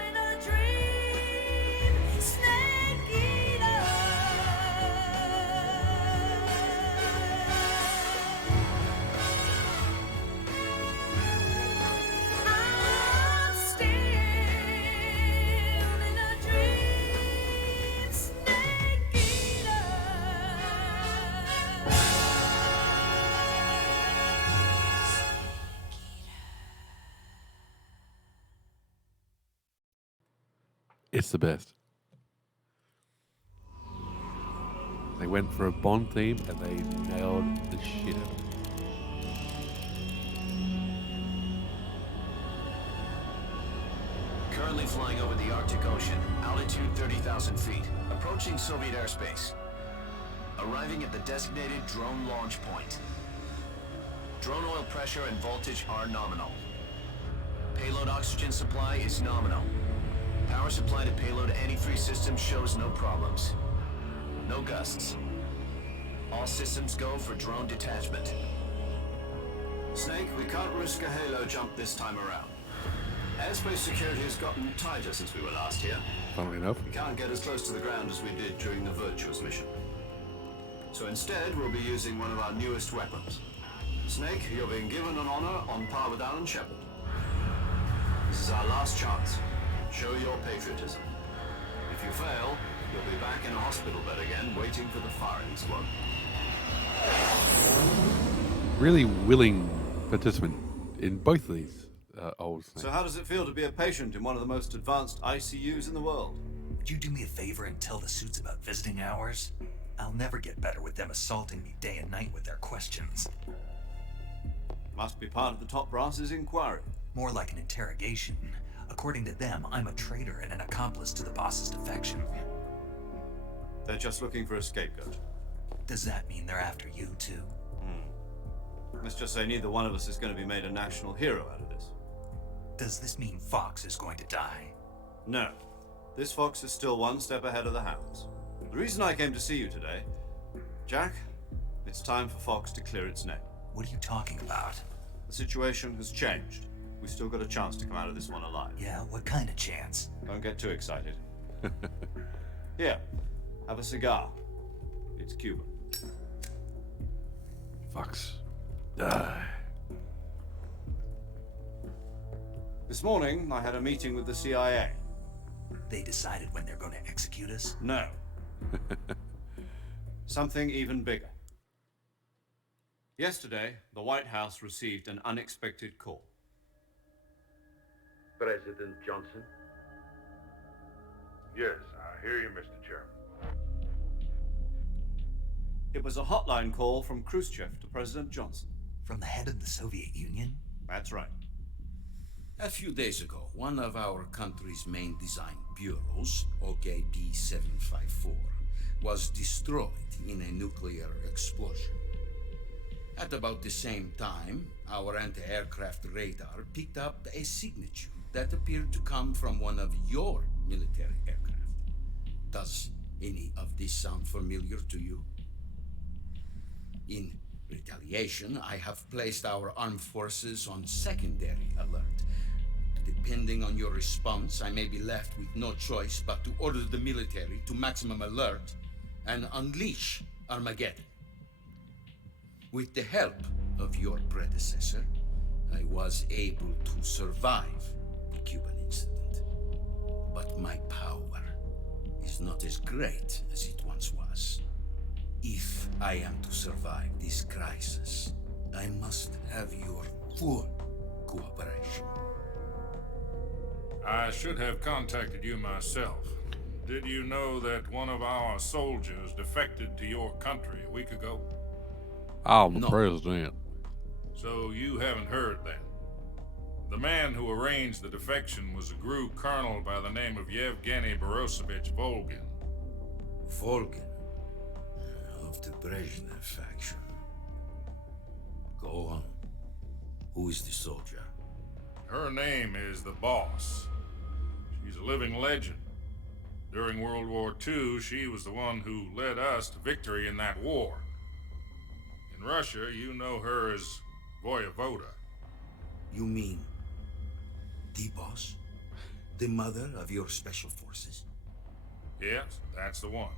in a dream, snake eater. I'm still in a dream, snake eater. It's the best. They went for a Bond theme and they nailed the shit out of it. Currently flying over the Arctic Ocean, altitude 30,000 feet, approaching Soviet airspace. Arriving at the designated drone launch point. Drone oil pressure and voltage are nominal. Payload oxygen supply is nominal. Power supply to payload antifreeze system shows no problems. No gusts. All systems go for drone detachment. Snake, we can't risk a halo jump this time around. Airspace security has gotten tighter since we were last here. Funnily enough. We can't get as close to the ground as we did during the Virtuous mission. So instead, we'll be using one of our newest weapons. Snake, you're being given an honor on par with Alan Shepard. This is our last chance. Show your patriotism. If you fail, you'll be back in a hospital bed again, waiting for the firing squad. Really willing participant in both of these old things. So how does it feel to be a patient in one of the most advanced ICUs in the world? Would you do me a favor and tell the suits about visiting hours? I'll never get better with them assaulting me day and night with their questions. Must be part of the top brass's inquiry. More like an interrogation. According to them, I'm a traitor and an accomplice to the boss's defection. They're just looking for a scapegoat. Does that mean they're after you, too? Let's just say neither one of us is going to be made a national hero out of this. Does this mean Fox is going to die? No. This fox is still one step ahead of the hounds. The reason I came to see you today, Jack, it's time for Fox to clear its name. What are you talking about? The situation has changed. We've still got a chance to come out of this one alive. Yeah, what kind of chance? Don't get too excited. Here, have a cigar. It's Cuban. Fox, die. This morning, I had a meeting with the CIA. They decided when they're going to execute us? No. Something even bigger. Yesterday, the White House received an unexpected call. President Johnson? Yes, I hear you, Mr. Chairman. It was a hotline call from Khrushchev to President Johnson. From the head of the Soviet Union? That's right. A few days ago, one of our country's main design bureaus, OKB 754, was destroyed in a nuclear explosion. At about the same time, our anti-aircraft radar picked up a signature that appeared to come from one of your military aircraft. Does any of this sound familiar to you? In retaliation, I have placed our armed forces on secondary alert. Depending on your response, I may be left with no choice but to order the military to maximum alert and unleash Armageddon. With the help of your predecessor, I was able to survive the Cuban incident. But my power is not as great as it once was. If I am to survive this crisis, I must have your full cooperation. I should have contacted you myself. Did you know that one of our soldiers defected to your country a week ago? I'm the president. So you haven't heard that. The man who arranged the defection was a GRU colonel by the name of Yevgeny Borosovich Volgin. Volgin? Of the Brezhnev faction. Go on. Who is the soldier? Her name is the Boss. She's a living legend. During World War II, she was the one who led us to victory in that war. In Russia, you know her as Voyevoda. You mean the Boss? The mother of your special forces? Yes, that's the one.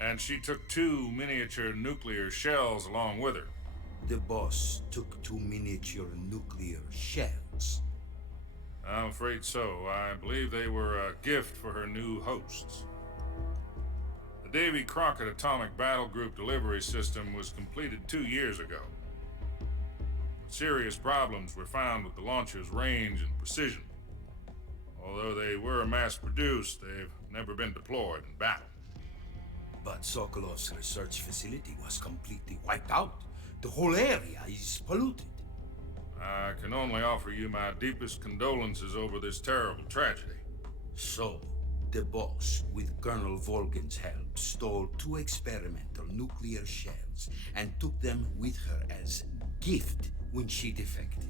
And she took 2 miniature nuclear shells along with her. The Boss took 2 miniature nuclear shells? I'm afraid so. I believe they were a gift for her new hosts. The Davy Crockett Atomic Battle Group delivery system was completed 2 years ago. But serious problems were found with the launcher's range and precision. Although they were mass-produced, they've never been deployed in battle. But Sokolov's research facility was completely wiped out. The whole area is polluted. I can only offer you my deepest condolences over this terrible tragedy. So, the Boss, with Colonel Volgin's help, stole 2 experimental nuclear shells and took them with her as gift when she defected.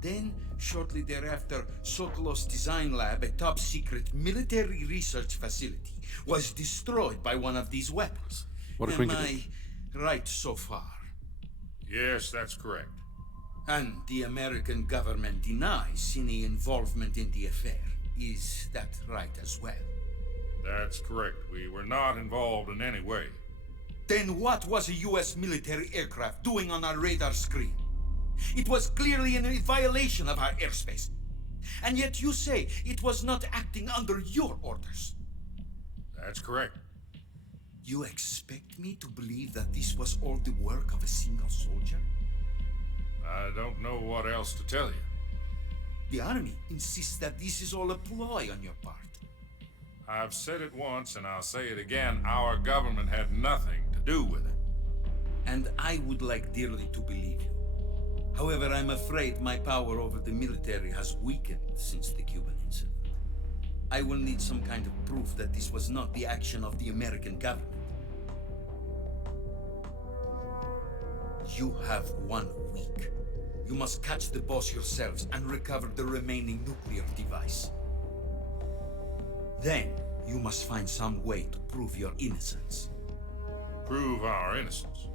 Then, shortly thereafter, Sokolov's design lab, a top-secret military research facility, was destroyed by one of these weapons. What a Am coincidence. I right so far? Yes, that's correct. And the American government denies any involvement in the affair. Is that right as well? That's correct. We were not involved in any way. Then what was a U.S. military aircraft doing on our radar screen? It was clearly in a violation of our airspace. And yet you say it was not acting under your orders. That's correct. You expect me to believe that this was all the work of a single soldier? I don't know what else to tell you. The army insists that this is all a ploy on your part. I've said it once and I'll say it again. Our government had nothing to do with it. And I would like dearly to believe you. However, I'm afraid my power over the military has weakened since the Cuban incident. I will need some kind of proof that this was not the action of the American government. You have 1 week. You must catch the Boss yourselves and recover the remaining nuclear device. Then you must find some way to prove your innocence. Prove our innocence.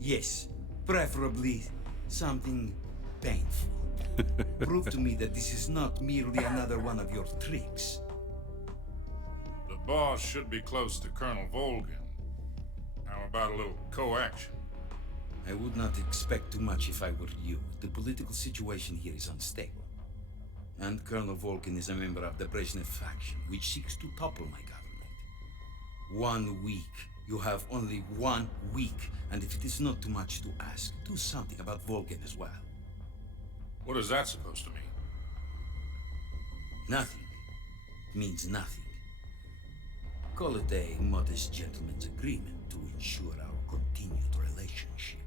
Yes, preferably something painful. Prove to me that this is not merely another one of your tricks. The boss should be close to Colonel Volgin. How about a little co-action? I would not expect too much if I were you. The political situation here is unstable. And Colonel Volgin is a member of the Brezhnev faction, which seeks to topple my government. 1 week. You have only 1 week. And if it is not too much to ask, do something about Volgin as well. What is that supposed to mean? Nothing. It means nothing. Call it a modest gentleman's agreement to ensure our continued relationship.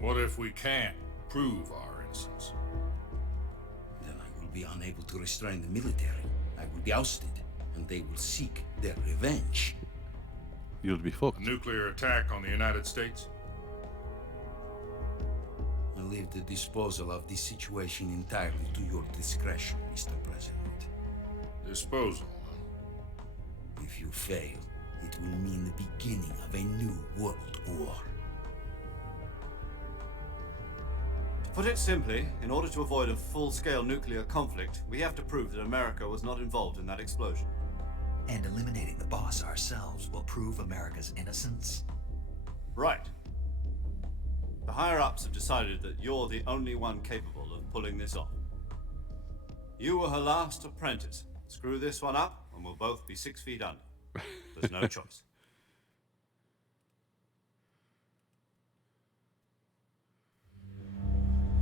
What if we can't prove our innocence? Then I will be unable to restrain the military. I will be ousted, and they will seek their revenge. You'll be fucked. A nuclear attack on the United States? I leave the disposal of this situation entirely to your discretion, Mr. President. Disposal? If you fail, it will mean the beginning of a new world war. To put it simply, in order to avoid a full-scale nuclear conflict, we have to prove that America was not involved in that explosion. And eliminating the boss ourselves will prove America's innocence? Right. The higher-ups have decided that you're the only one capable of pulling this off. You were her last apprentice. Screw this one up, and we'll both be 6 feet under. There's no choice.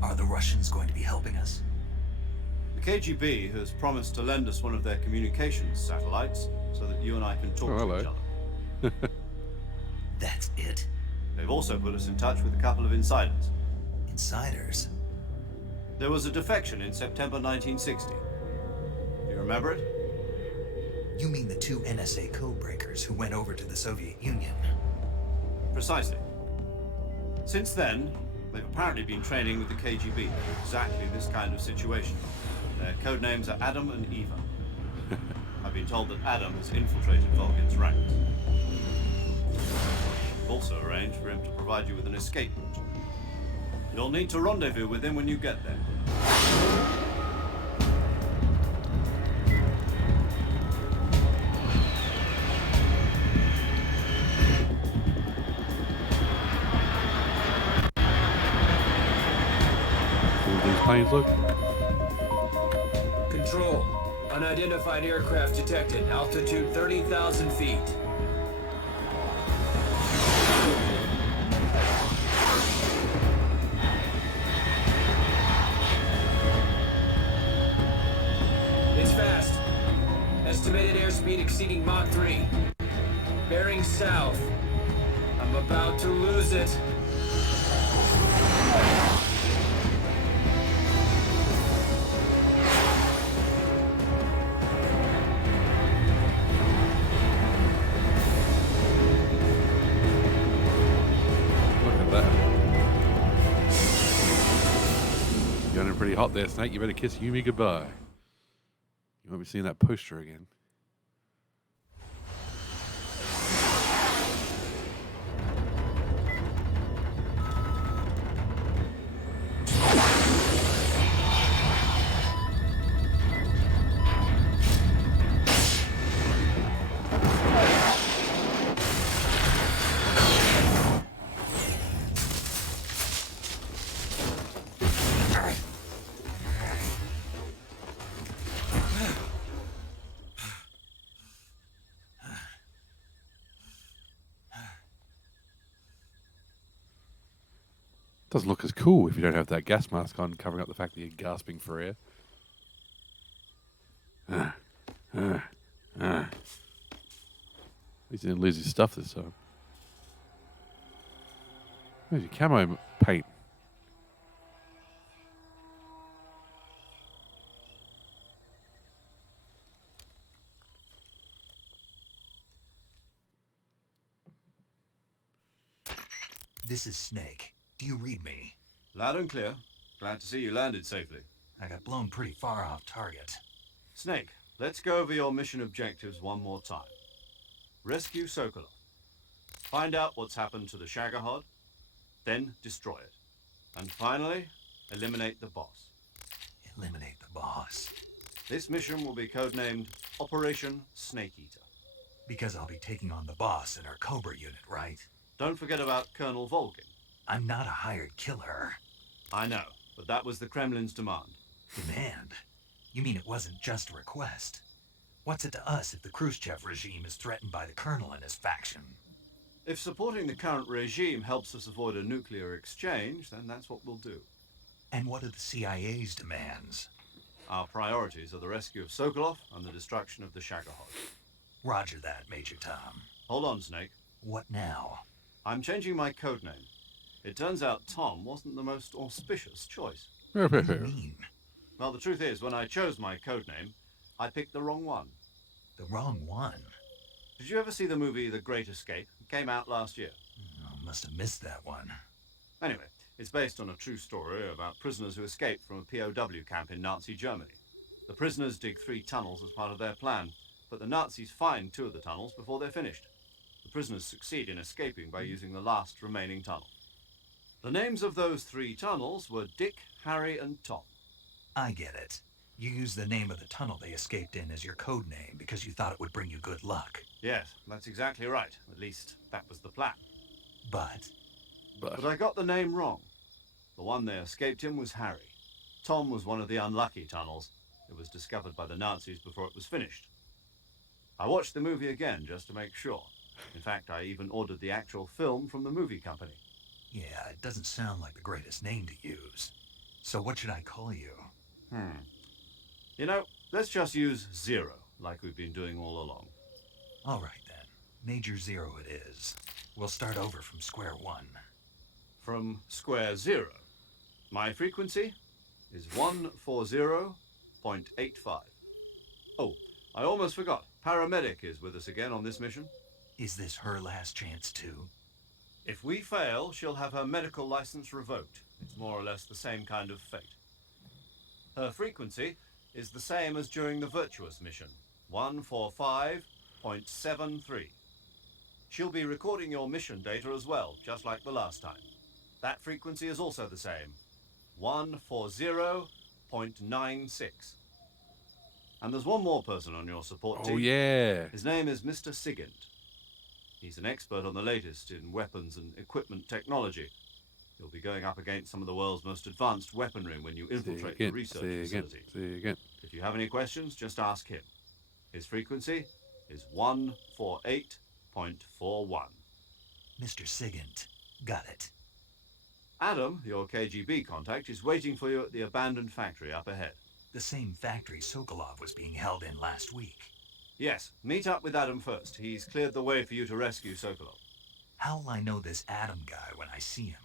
Are the Russians going to be helping us? The KGB has promised to lend us one of their communications satellites so that you and I can talk to each other. That's it? They've also put us in touch with a couple of insiders. Insiders? There was a defection in September 1960. Do you remember it? You mean the 2 NSA codebreakers who went over to the Soviet Union? Precisely. Since then, they've apparently been training with the KGB in exactly this kind of situation. Their code names are Adam and Eva. I've been told that Adam has infiltrated Volgin's ranks. I've also arranged for him to provide you with an escape route. You'll need to rendezvous with him when you get there. These planes look. Control. Unidentified aircraft detected. Altitude 30,000 feet. It's fast. Estimated airspeed exceeding Mach 3. Bearing south. I'm about to lose it. Pretty hot there, Snake. You better kiss Yumi goodbye. You won't be seeing that poster again. Doesn't look as cool if you don't have that gas mask on, covering up the fact that you're gasping for air. At least he didn't lose his stuff this time. Where's your camo paint? This is Snake. Do you read me? Loud and clear. Glad to see you landed safely. I got blown pretty far off target. Snake, Let's go over your mission objectives one more time. Rescue Sokolov. Find out what's happened to the Shagohod, then destroy it. And finally, eliminate the boss. Eliminate the boss. This mission will be codenamed Operation Snake Eater. Because I'll be taking on the boss in our Cobra unit, right? Don't forget about Colonel Volgin. I'm not a hired killer. I know, but that was the Kremlin's demand. Demand? You mean it wasn't just a request? What's it to us if the Khrushchev regime is threatened by the Colonel and his faction? If supporting the current regime helps us avoid a nuclear exchange, then that's what we'll do. And what are the CIA's demands? Our priorities are the rescue of Sokolov and the destruction of the Shagohod. Roger that, Major Tom. Hold on, Snake. What now? I'm changing my codename. It turns out Tom wasn't the most auspicious choice. What do you mean? Well, the truth is, when I chose my codename, I picked the wrong one. The wrong one? Did you ever see the movie The Great Escape? It came out last year. Oh, must have missed that one. Anyway, it's based on a true story about prisoners who escaped from a POW camp in Nazi Germany. The prisoners dig 3 tunnels as part of their plan, but the Nazis find 2 of the tunnels before they're finished. The prisoners succeed in escaping by using the last remaining tunnel. The names of those 3 tunnels were Dick, Harry, and Tom. I get it. You used the name of the tunnel they escaped in as your code name because you thought it would bring you good luck. Yes, that's exactly right. At least, that was the plan. But I got the name wrong. The one they escaped in was Harry. Tom was one of the unlucky tunnels. It was discovered by the Nazis before it was finished. I watched the movie again just to make sure. In fact, I even ordered the actual film from the movie company. yeah, it doesn't sound like the greatest name to use. So what should I call you? You know, let's just use Zero, like we've been doing all along. All right then. Major Zero it is. We'll start over from square one. From square zero. My frequency is 140.85. Oh, I almost forgot. Paramedic is with us again on this mission. Is this her last chance too? If we fail, she'll have her medical license revoked. It's more or less the same kind of fate. Her frequency is the same as during the Virtuous mission, 145.73. She'll be recording your mission data as well, just like the last time. That frequency is also the same, 140.96. And there's one more person on your support team. Oh, yeah. His name is Mr. Sigint. He's an expert on the latest in weapons and equipment technology. You'll be going up against some of the world's most advanced weaponry when you infiltrate the research facility. If you have any questions, just ask him. His frequency is 148.41. Mr. Sigint. Got it. Adam, your KGB contact, is waiting for you at the abandoned factory up ahead. The same factory Sokolov was being held in last week. Yes, meet up with Adam first. He's cleared the way for you to rescue Sokolov. How'll I know this Adam guy when I see him?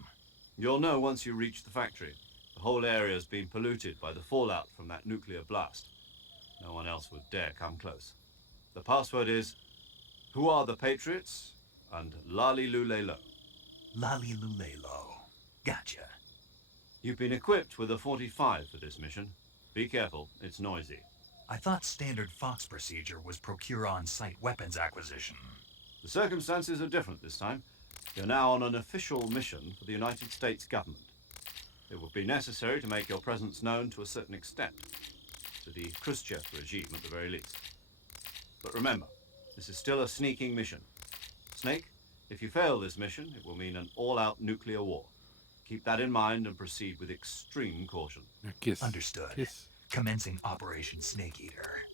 You'll know once you reach the factory. The whole area's been polluted by the fallout from that nuclear blast. No one else would dare come close. The password is, "Who are the Patriots?" and Lali Lulelo. Lali Lulelo. Gotcha. You've been equipped with a 45 for this mission. Be careful, it's noisy. I thought standard Fox procedure was procure on-site weapons acquisition. The circumstances are different this time. You're now on an official mission for the United States government. It will be necessary to make your presence known to a certain extent, to the Khrushchev regime at the very least. But remember, this is still a sneaking mission. Snake, if you fail this mission, it will mean an all-out nuclear war. Keep that in mind and proceed with extreme caution. Now kiss. Understood. Kiss. Commencing Operation Snake Eater.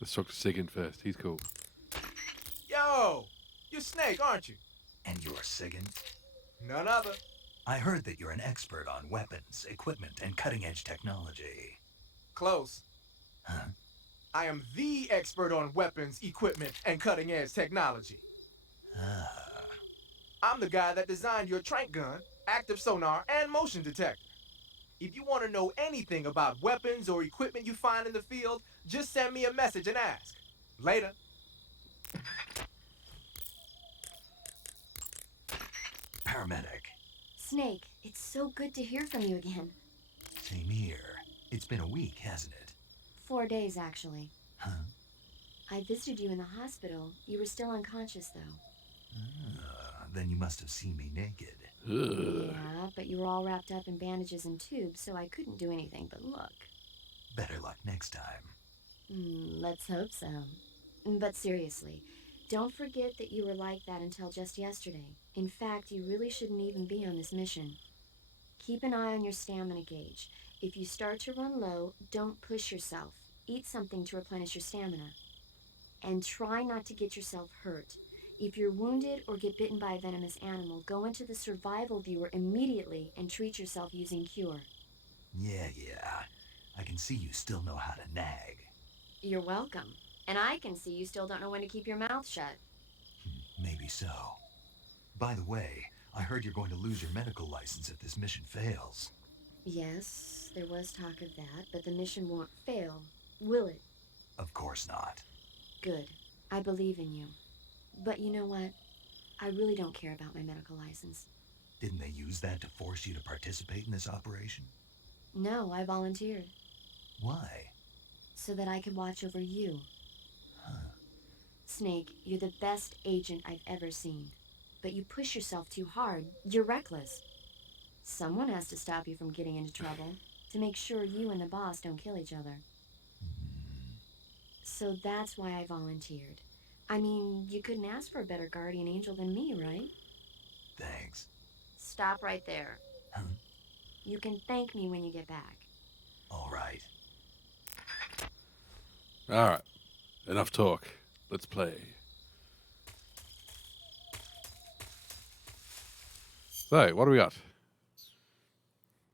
Let's talk to Sigint first. He's cool. Yo! You're Snake, aren't you? And you're Sigint? None other. I heard that you're an expert on weapons, equipment, and cutting-edge technology. Close. Huh? I am the expert on weapons, equipment, and cutting-edge technology. Ah. I'm the guy that designed your trank gun, active sonar, and motion detector. If you want to know anything about weapons or equipment you find in the field, just send me a message and ask. Later. paramedic. Snake, it's so good to hear from you again. Same here. It's been a week, hasn't it? 4 days, actually. Huh? I visited you in the hospital. You were still unconscious, though. Then you must have seen me naked. Yeah, but you were all wrapped up in bandages and tubes, so I couldn't do anything but look. Better luck next time. Let's hope so. But seriously, don't forget that you were like that until just yesterday. In fact, you really shouldn't even be on this mission. Keep an eye on your stamina gauge. If you start to run low, don't push yourself. Eat something to replenish your stamina. And try not to get yourself hurt. If you're wounded or get bitten by a venomous animal, go into the survival viewer immediately and treat yourself using Cure. Yeah. I can see you still know how to nag. You're welcome. And I can see you still don't know when to keep your mouth shut. Maybe so. By the way, I heard you're going to lose your medical license if this mission fails. Yes, there was talk of that, but the mission won't fail, will it? Of course not. Good. I believe in you. But you know what? I really don't care about my medical license. Didn't they use that to force you to participate in this operation? No, I volunteered. Why? So that I could watch over you. Snake, you're the best agent I've ever seen. But you push yourself too hard. You're reckless. Someone has to stop you from getting into trouble, to make sure you and the boss don't kill each other. So that's why I volunteered. I mean, you couldn't ask for a better guardian angel than me, right? Thanks. Stop right there. You can thank me when you get back. All right. All right. Enough talk. Let's play. So, what do we got?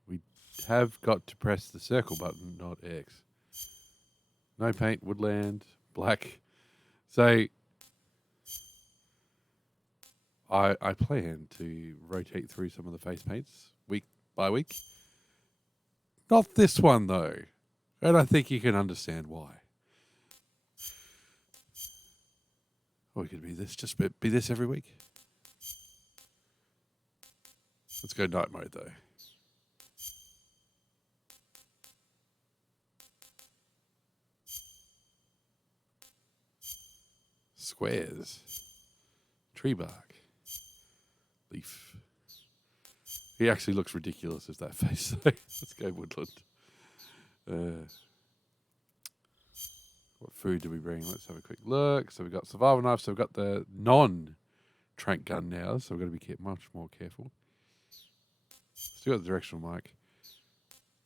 We have got to press the circle button, not X. No paint, woodland, black. So, I plan to rotate through some of the face paints week by week. Not this one, though. And I think you can understand why. Or it could be this, just be this every week. Let's go night mode, though. Squares. Tree bark. Leaf. He actually looks ridiculous as that face, though. Let's go woodland. What food do we bring? Let's have a quick look. So we've got survival knife. So we've got the non-trank gun now. So we've got to be much more careful. Still got the directional mic.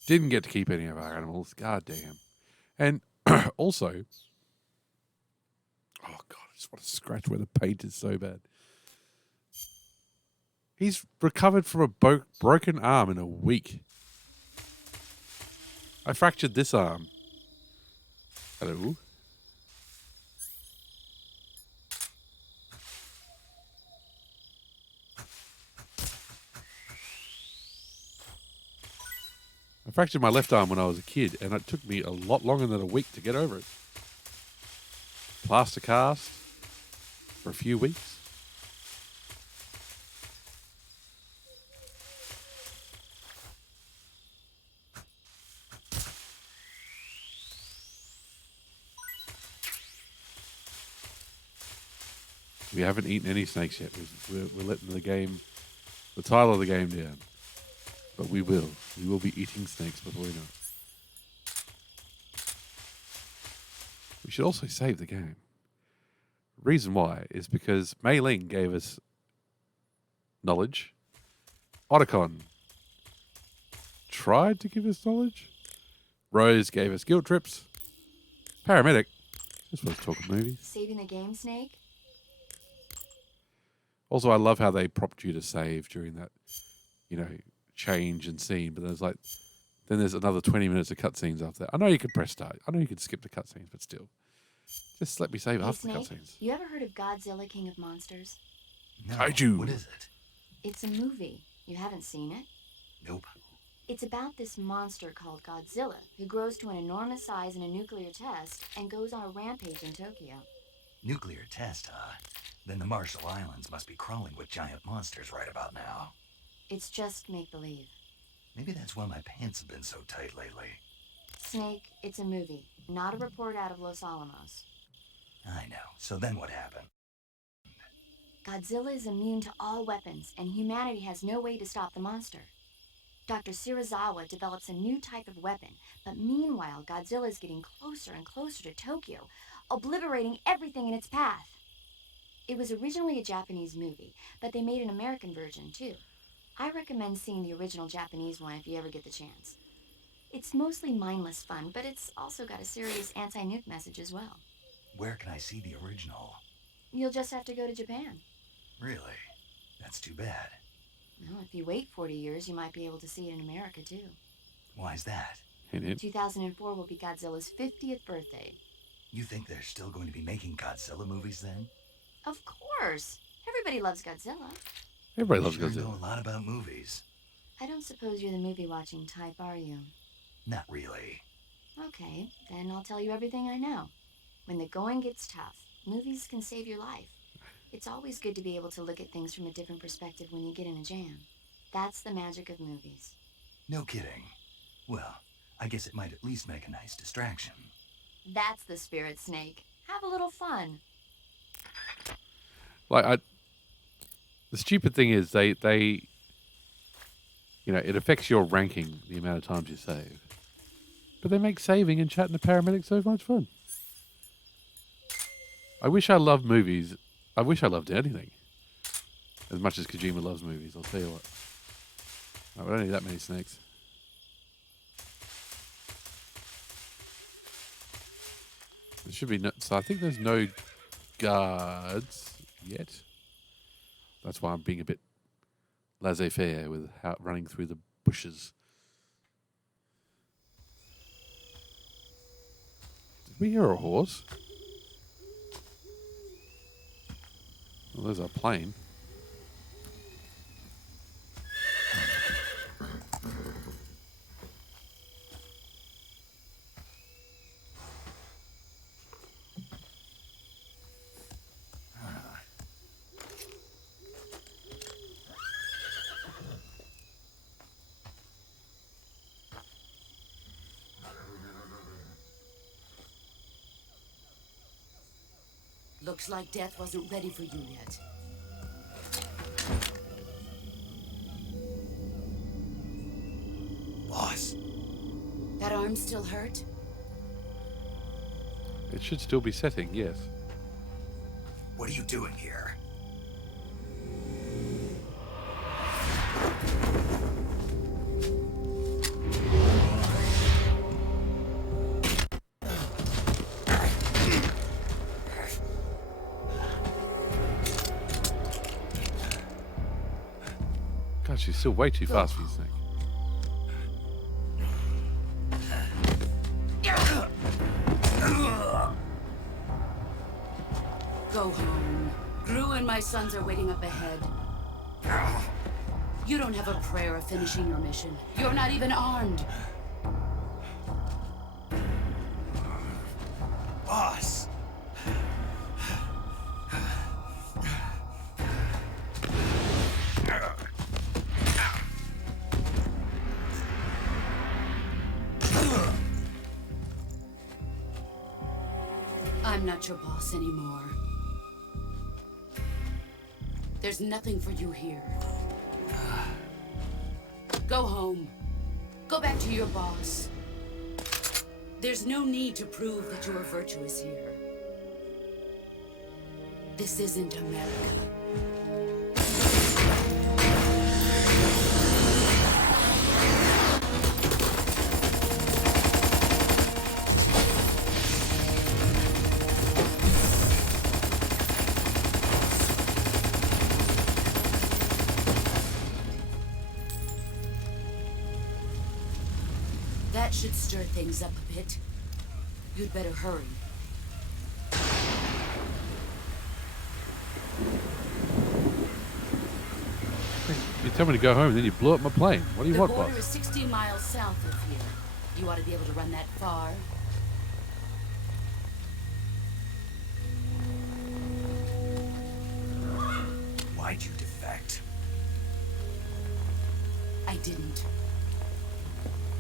Didn't get to keep any of our animals. God damn. And also, oh God, I just want to scratch where the paint is so bad. He's recovered from a broken arm in a week. I fractured this arm. Hello? I fractured my left arm when I was a kid, and it took me a lot longer than a week to get over it. Plaster cast for a few weeks. We haven't eaten any snakes yet. We're letting the title of the game down. But we will. We will be eating snakes before we know it. We should also save the game. Reason why is because Mei Ling gave us knowledge. Otacon tried to give us knowledge. Rose gave us guilt trips. Paramedic just wants to talk movies. Saving the game, Snake? Also, I love how they propped you to save during that, change and scene. But then there's another 20 minutes of cutscenes after that. I know you could press start. I know you could skip the cutscenes, but still, just let me save Hey, after the Snake, cutscenes. you ever heard of Godzilla, King of Monsters? No. Kaiju. What is it? It's a movie. You haven't seen it? Nope. It's about this monster called Godzilla, who grows to an enormous size in a nuclear test and goes on a rampage in Tokyo. Nuclear test, huh? Then the Marshall Islands must be crawling with giant monsters right about now. It's just make-believe. Maybe that's why my pants have been so tight lately. Snake, it's a movie, not a report out of Los Alamos. I know. So then what happened? Godzilla is immune to all weapons, and humanity has no way to stop the monster. Dr. Shirazawa develops a new type of weapon, but meanwhile, Godzilla is getting closer and closer to Tokyo, obliterating everything in its path. It was originally a Japanese movie, but they made an American version, too. I recommend seeing the original Japanese one if you ever get the chance. It's mostly mindless fun, but it's also got a serious anti-nuke message as well. Where can I see the original? You'll just have to go to Japan. Really? That's too bad. Well, if you wait 40 years, you might be able to see it in America, too. Why's that? 2004 will be Godzilla's 50th birthday. You think they're still going to be making Godzilla movies then? Of course. Everybody loves Godzilla. Everybody loves You sure Godzilla. know a lot about movies. I don't suppose you're the movie-watching type, are you? Not really. Okay, then I'll tell you everything I know. When the going gets tough, movies can save your life. It's always good to be able to look at things from a different perspective when you get in a jam. That's the magic of movies. No kidding. Well, I guess it might at least make a nice distraction. That's the spirit, Snake. Have a little fun. Like, the stupid thing is they you know, it affects your ranking, the amount of times you save. But they make saving and chatting to paramedics so much fun. I wish I loved movies. I wish I loved anything. As much as Kojima loves movies, I'll tell you what. Oh, we don't need that many snakes. There should be no... So I think there's no guards yet. That's why I'm being a bit laissez-faire with how running through the bushes. Did we hear a horse? Well, there's a plane. Looks like death wasn't ready for you yet. Boss. That arm still hurt? It should still be setting, yes. What are you doing here? God, she's still way too fast for you, Snake. Go home. Gru and my sons are waiting up ahead. You don't have a prayer of finishing your mission. You're not even armed. Boss! I'm not your boss anymore. There's nothing for you here. Go home. Go back to your boss. There's no need to prove that you are virtuous here. This isn't America. That should stir things up a bit. You'd better hurry. You tell me to go home, and then you blew up my plane. What do you want, The boss? border is 60 miles south of here. You ought to be able to run that far. didn't.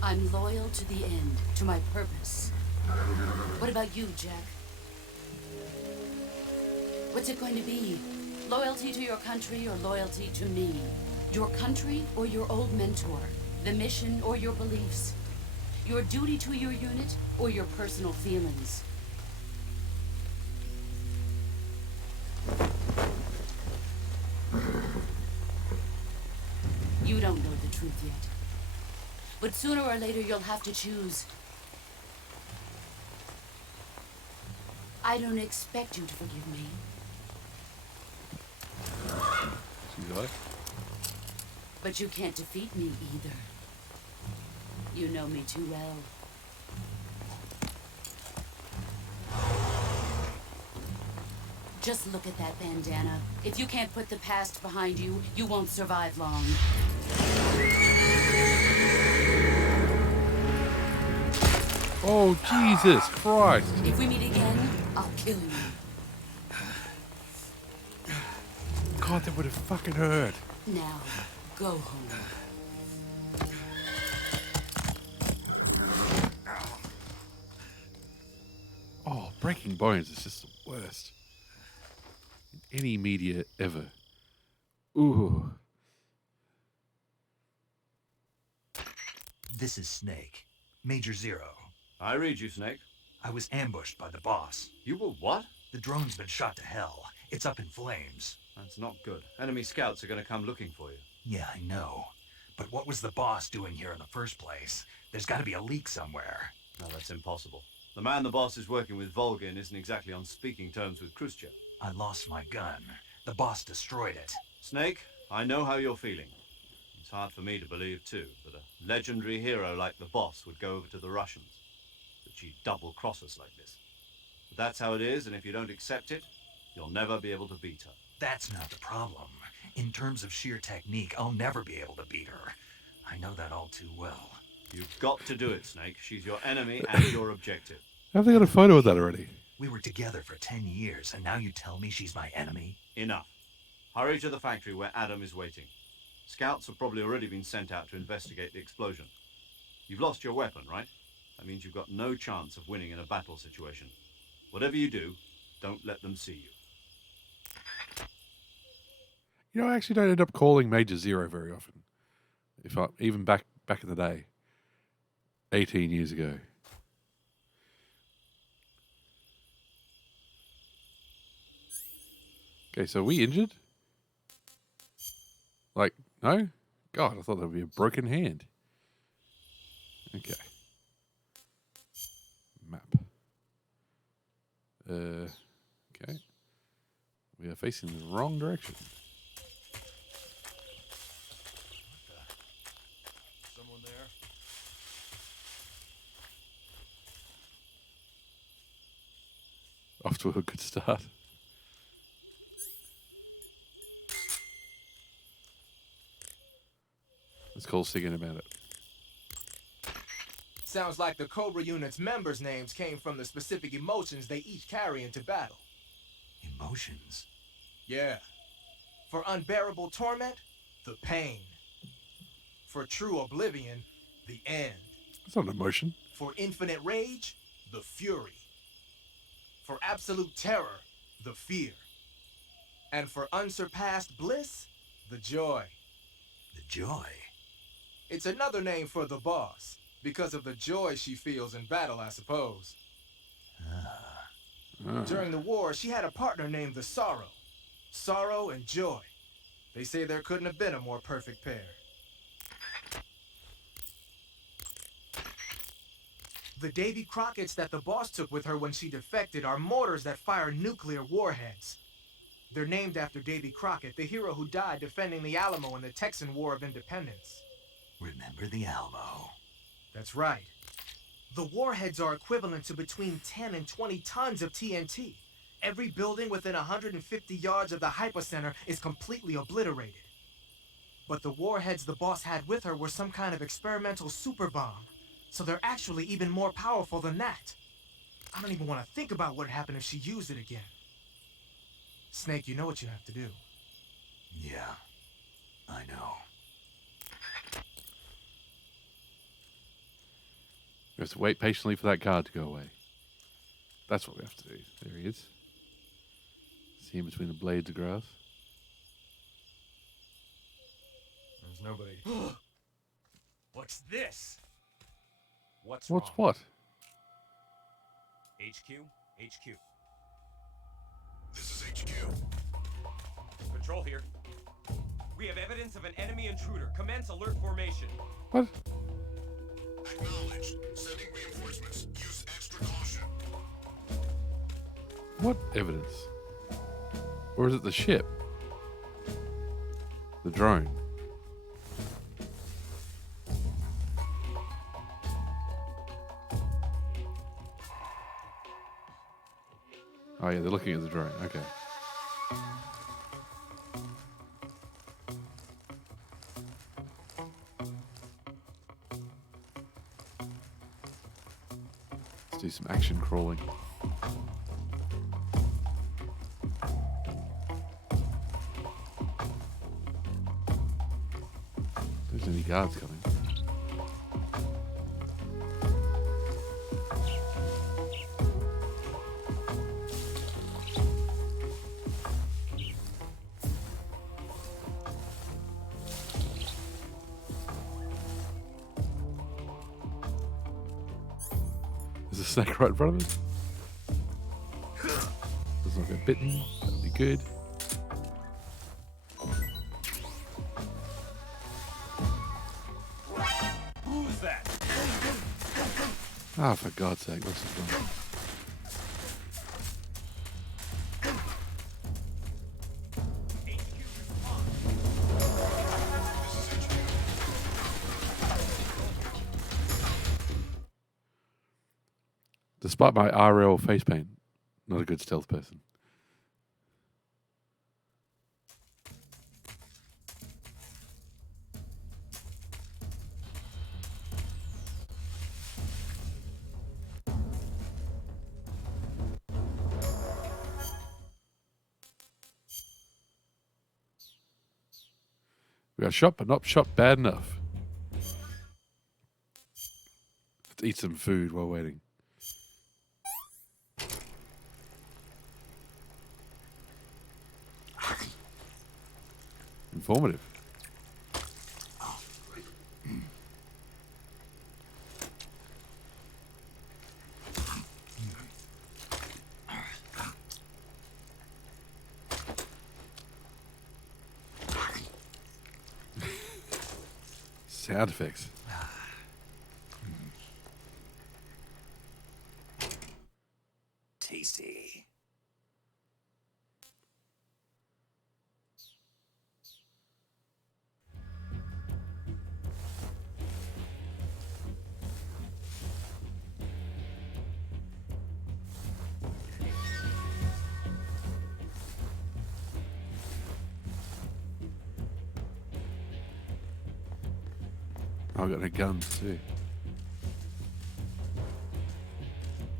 I'm loyal to the end, to my purpose. What about you, Jack? What's it going to be? Loyalty to your country or loyalty to me? Your country or your old mentor? The mission or your beliefs? Your duty to your unit or your personal feelings? You don't know the truth yet. But sooner or later you'll have to choose. I don't expect you to forgive me. She's like, But you can't defeat me either. You know me too well. Just look at that bandana. If you can't put the past behind you, you won't survive long. oh, Jesus Christ. If we meet again, I'll kill you. God, that would have fucking hurt. Now, go home. Oh, Breaking Bones is just the worst. In any media ever. Ooh. This is Snake. Major Zero. I read you, Snake. I was ambushed by the boss. You were what? The drone's been shot to hell. It's up in flames. That's not good. Enemy scouts are going to come looking for you. Yeah, I know. But what was the boss doing here in the first place? There's got to be a leak somewhere. No, that's impossible. The man the boss is working with, Volgin, isn't exactly on speaking terms with Khrushchev. I lost my gun. The boss destroyed it. Snake, I know how you're feeling. It's hard for me to believe, too, that a legendary hero like the boss would go over to the Russians. That she'd double-cross us like this. But that's how it is, and if you don't accept it, you'll never be able to beat her. That's not the problem. In terms of sheer technique, I'll never be able to beat her. I know that all too well. You've got to do it, Snake. She's your enemy and your objective. Have they got a photo of that already? We were together for 10 years, and now you tell me she's my enemy? Enough. Hurry to the factory where Adam is waiting. Scouts have probably already been sent out to investigate the explosion. You've lost your weapon, right? That means you've got no chance of winning in a battle situation. Whatever you do, don't let them see you. You know, I actually don't end up calling Major Zero very often. Even back in the day. 18 years ago. Okay, so are we injured? Like, no? God, I thought that would be a broken hand. Okay. Map. Okay. We are facing the wrong direction. Someone there? Off to a good start. Let's call singing about it. Sounds like the Cobra unit's members' names came from the specific emotions they each carry into battle. Emotions? Yeah. For unbearable torment, the pain. For true oblivion, the end. That's not an emotion. For infinite rage, the fury. For absolute terror, the fear. And for unsurpassed bliss, the joy. The joy? It's another name for the boss, because of the joy she feels in battle, I suppose. During the war, she had a partner named the Sorrow. Sorrow and joy. They say there couldn't have been a more perfect pair. The Davy Crockett's that the boss took with her when she defected are mortars that fire nuclear warheads. They're named after Davy Crockett, the hero who died defending the Alamo in the Texan War of Independence. Remember the Alamo? That's right. The warheads are equivalent to between 10 and 20 tons of TNT. Every building within 150 yards of the hypocenter is completely obliterated. But the warheads the boss had with her were some kind of experimental super bomb, so they're actually even more powerful than that. I don't even want to think about what would happen if she used it again. Snake, you know what you have to do. Yeah, I know. We have to wait patiently for that guard to go away. That's what we have to do. There he is. See him between the blades of grass. There's nobody. What's this? What's What's wrong? what? HQ? HQ. This is HQ. Patrol here. We have evidence of an enemy intruder. Commence alert formation. What? Acknowledged. Sending reinforcements. Use extra caution. What evidence? Or is it the ship? The drone? Oh yeah, they're looking at the drone. Okay. Let's do some action crawling. There's any guards coming. There's a snake right in front of us. Does not get bitten. That'll be good. Who's that? Ah, for God's sake, what's this one? Despite my RL face paint, not a good stealth person. We got shot, but not shot bad enough. Let's eat some food while waiting. Informative. Sound effects. Tasty. I've got no guns too.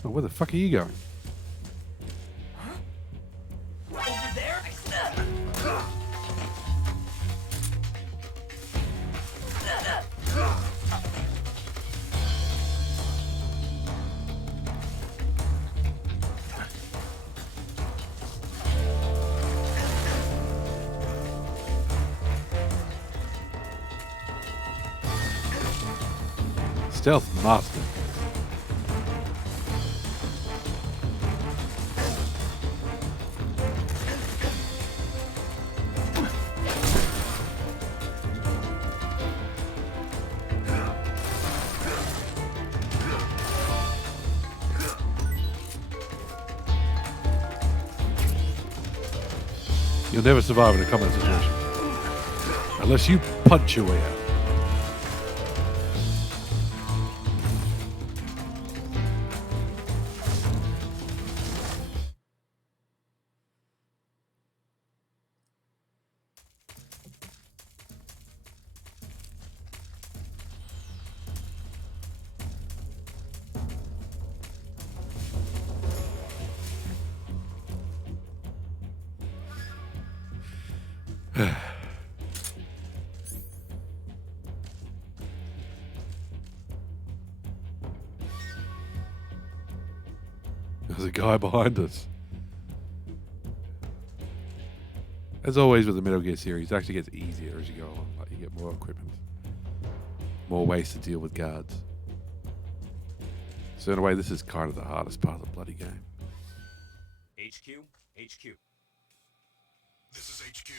Oh, where the fuck are you going? Over there? Stealth master. You'll never survive in a combat situation unless you punch your way out. a guy behind us. As always with the Metal Gear series, it actually gets easier as you go along. Like you get more equipment, more ways to deal with guards. So in a way, this is kind of the hardest part of the bloody game. HQ? HQ. This is HQ.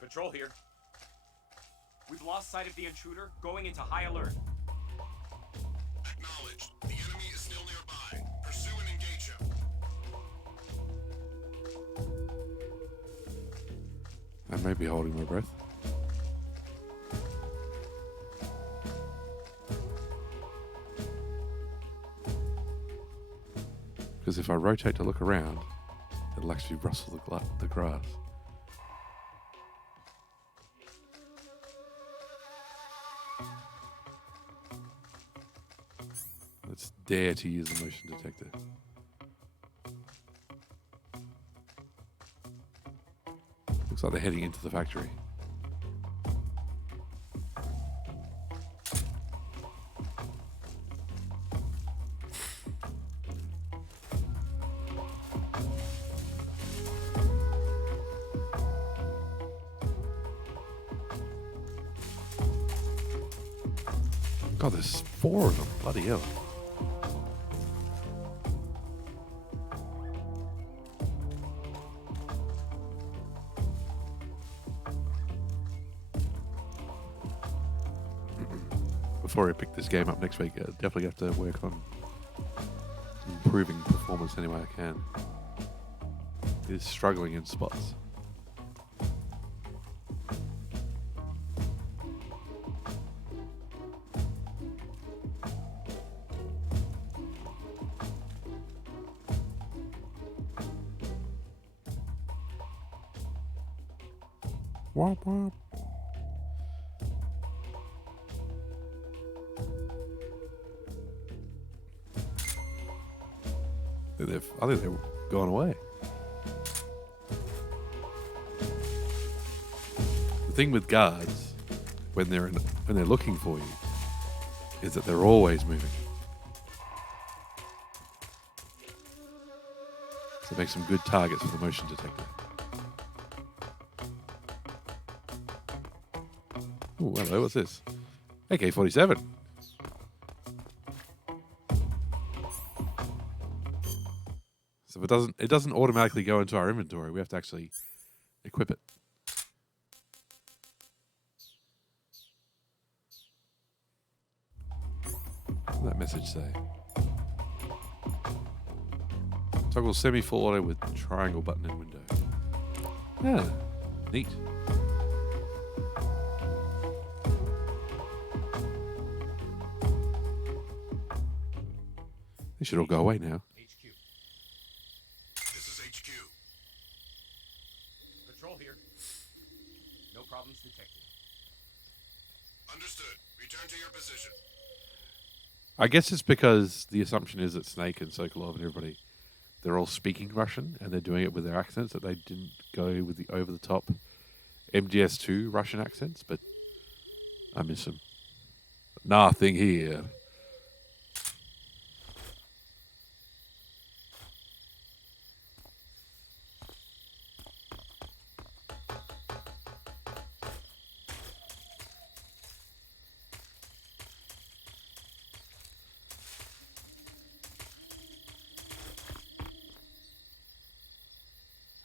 Patrol here. We've lost sight of the intruder, going into high alert. Acknowledged. The enemy is still nearby. Pursue and engage him. I may be holding my breath. Because if I rotate to look around, it'll actually rustle the grass. Let's dare to use the motion detector. Looks like they're heading into the factory. God, there's 4 of them. Bloody hell. Before I pick this game up next week, I definitely have to work on improving performance any way I can. It is struggling in spots. Womp womp. I think they've gone away. The thing with guards, when they're looking for you, is that they're always moving. So make some good targets for the motion detector. Oh, hello, what's this? AK-47. So it doesn't automatically go into our inventory. We have to actually equip it. What does that message say? Toggle semi-full auto with triangle button in window. Yeah, neat. They should all go away now. This is HQ. Patrol here. No problems detected. Understood. Return to your position. I guess it's because the assumption is that Snake and Sokolov and everybody, they're all speaking Russian and they're doing it with their accents, that they didn't go with the over-the-top MGS2 Russian accents, but I miss them. Nothing here.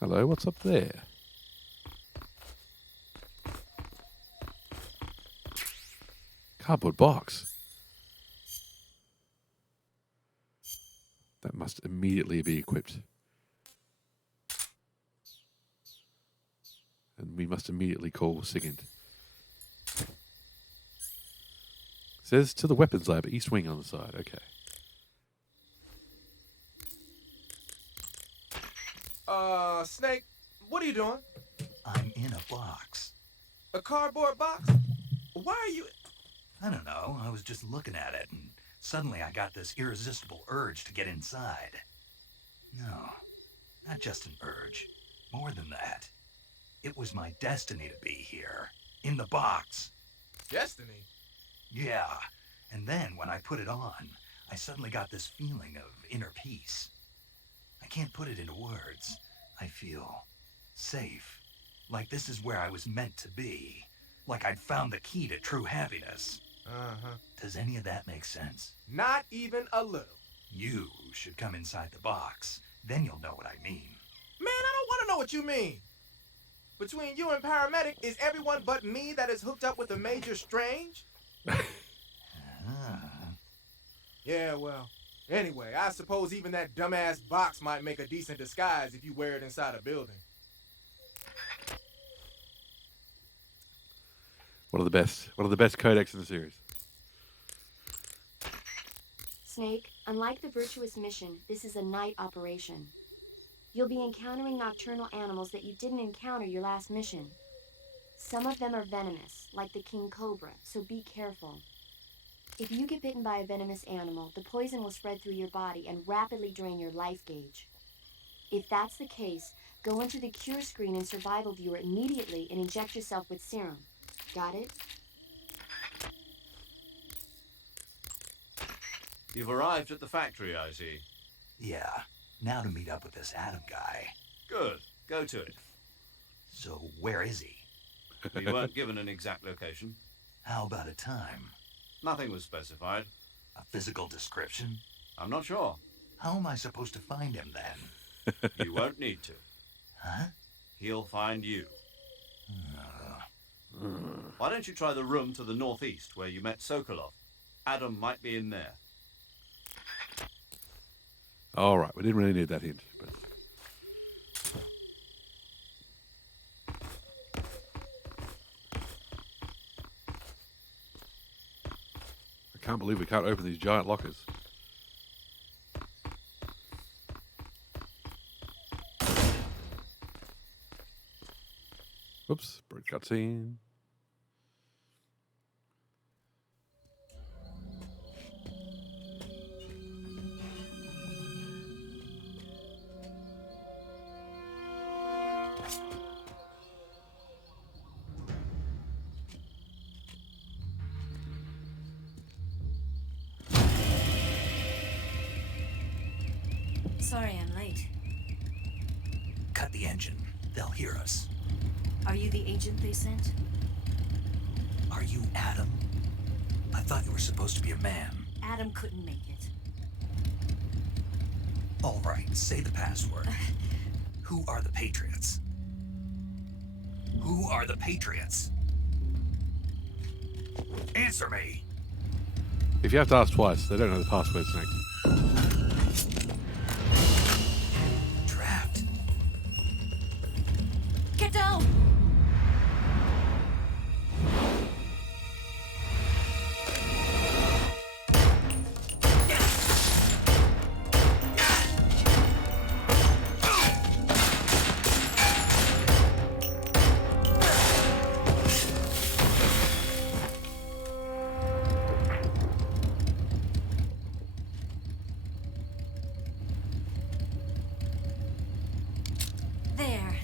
Hello, what's up there? Cardboard box. That must immediately be equipped. And we must immediately call SIGINT. Says to the weapons lab, East Wing on the side. Okay. Snake, what are you doing? I'm in a box. A cardboard box? Why are you... I don't know. I was just looking at it, and suddenly I got this irresistible urge to get inside. No, not just an urge. More than that. It was my destiny to be here. In the box. Destiny? Yeah. And then when I put it on, I suddenly got this feeling of inner peace. I can't put it into words. I feel safe. Like this is where I was meant to be. Like I'd found the key to true happiness. Uh-huh. Does any of that make sense? Not even a little. You should come inside the box. Then you'll know what I mean. Man, I don't want to know what you mean. Between you and Paramedic, is everyone but me that is hooked up with a Major Strange? Yeah, well, anyway, I suppose even that dumbass box might make a decent disguise if you wear it inside a building. One of the best codecs in the series. Snake, unlike the Virtuous mission, this is a night operation. You'll be encountering nocturnal animals that you didn't encounter your last mission. Some of them are venomous, like the king cobra, so be careful. If you get bitten by a venomous animal, the poison will spread through your body and rapidly drain your life gauge. If that's the case, go into the cure screen and survival viewer immediately and inject yourself with serum. Got it? You've arrived at the factory, I see. Yeah, now to meet up with this Adam guy. Good. Go to it. So where is he? We weren't given an exact location. How about a time? Nothing was specified. A physical description? I'm not sure. How am I supposed to find him then? You won't need to. Huh? He'll find you. Why don't you try the room to the northeast where you met Sokolov? Adam might be in there. All right, we didn't really need that hint, but I can't believe we can't open these giant lockers. Oops, broke cutscene. Sorry I'm late. Cut the engine. They'll hear us. Are you the agent they sent? Are you Adam? I thought you were supposed to be a man. Adam couldn't make it. All right, say the password. Who are the Patriots? Who are the Patriots? Answer me! If you have to ask twice, they don't know the password, Snake. Trapped. Get down! There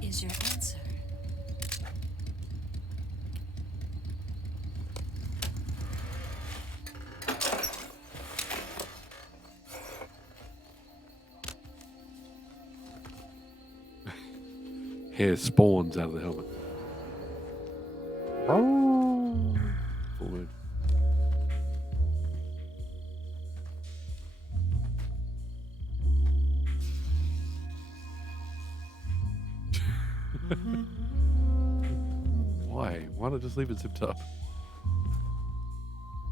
is your answer. Hair spawns out of the helmet. Full moon. Why? Why not just leave it zipped up?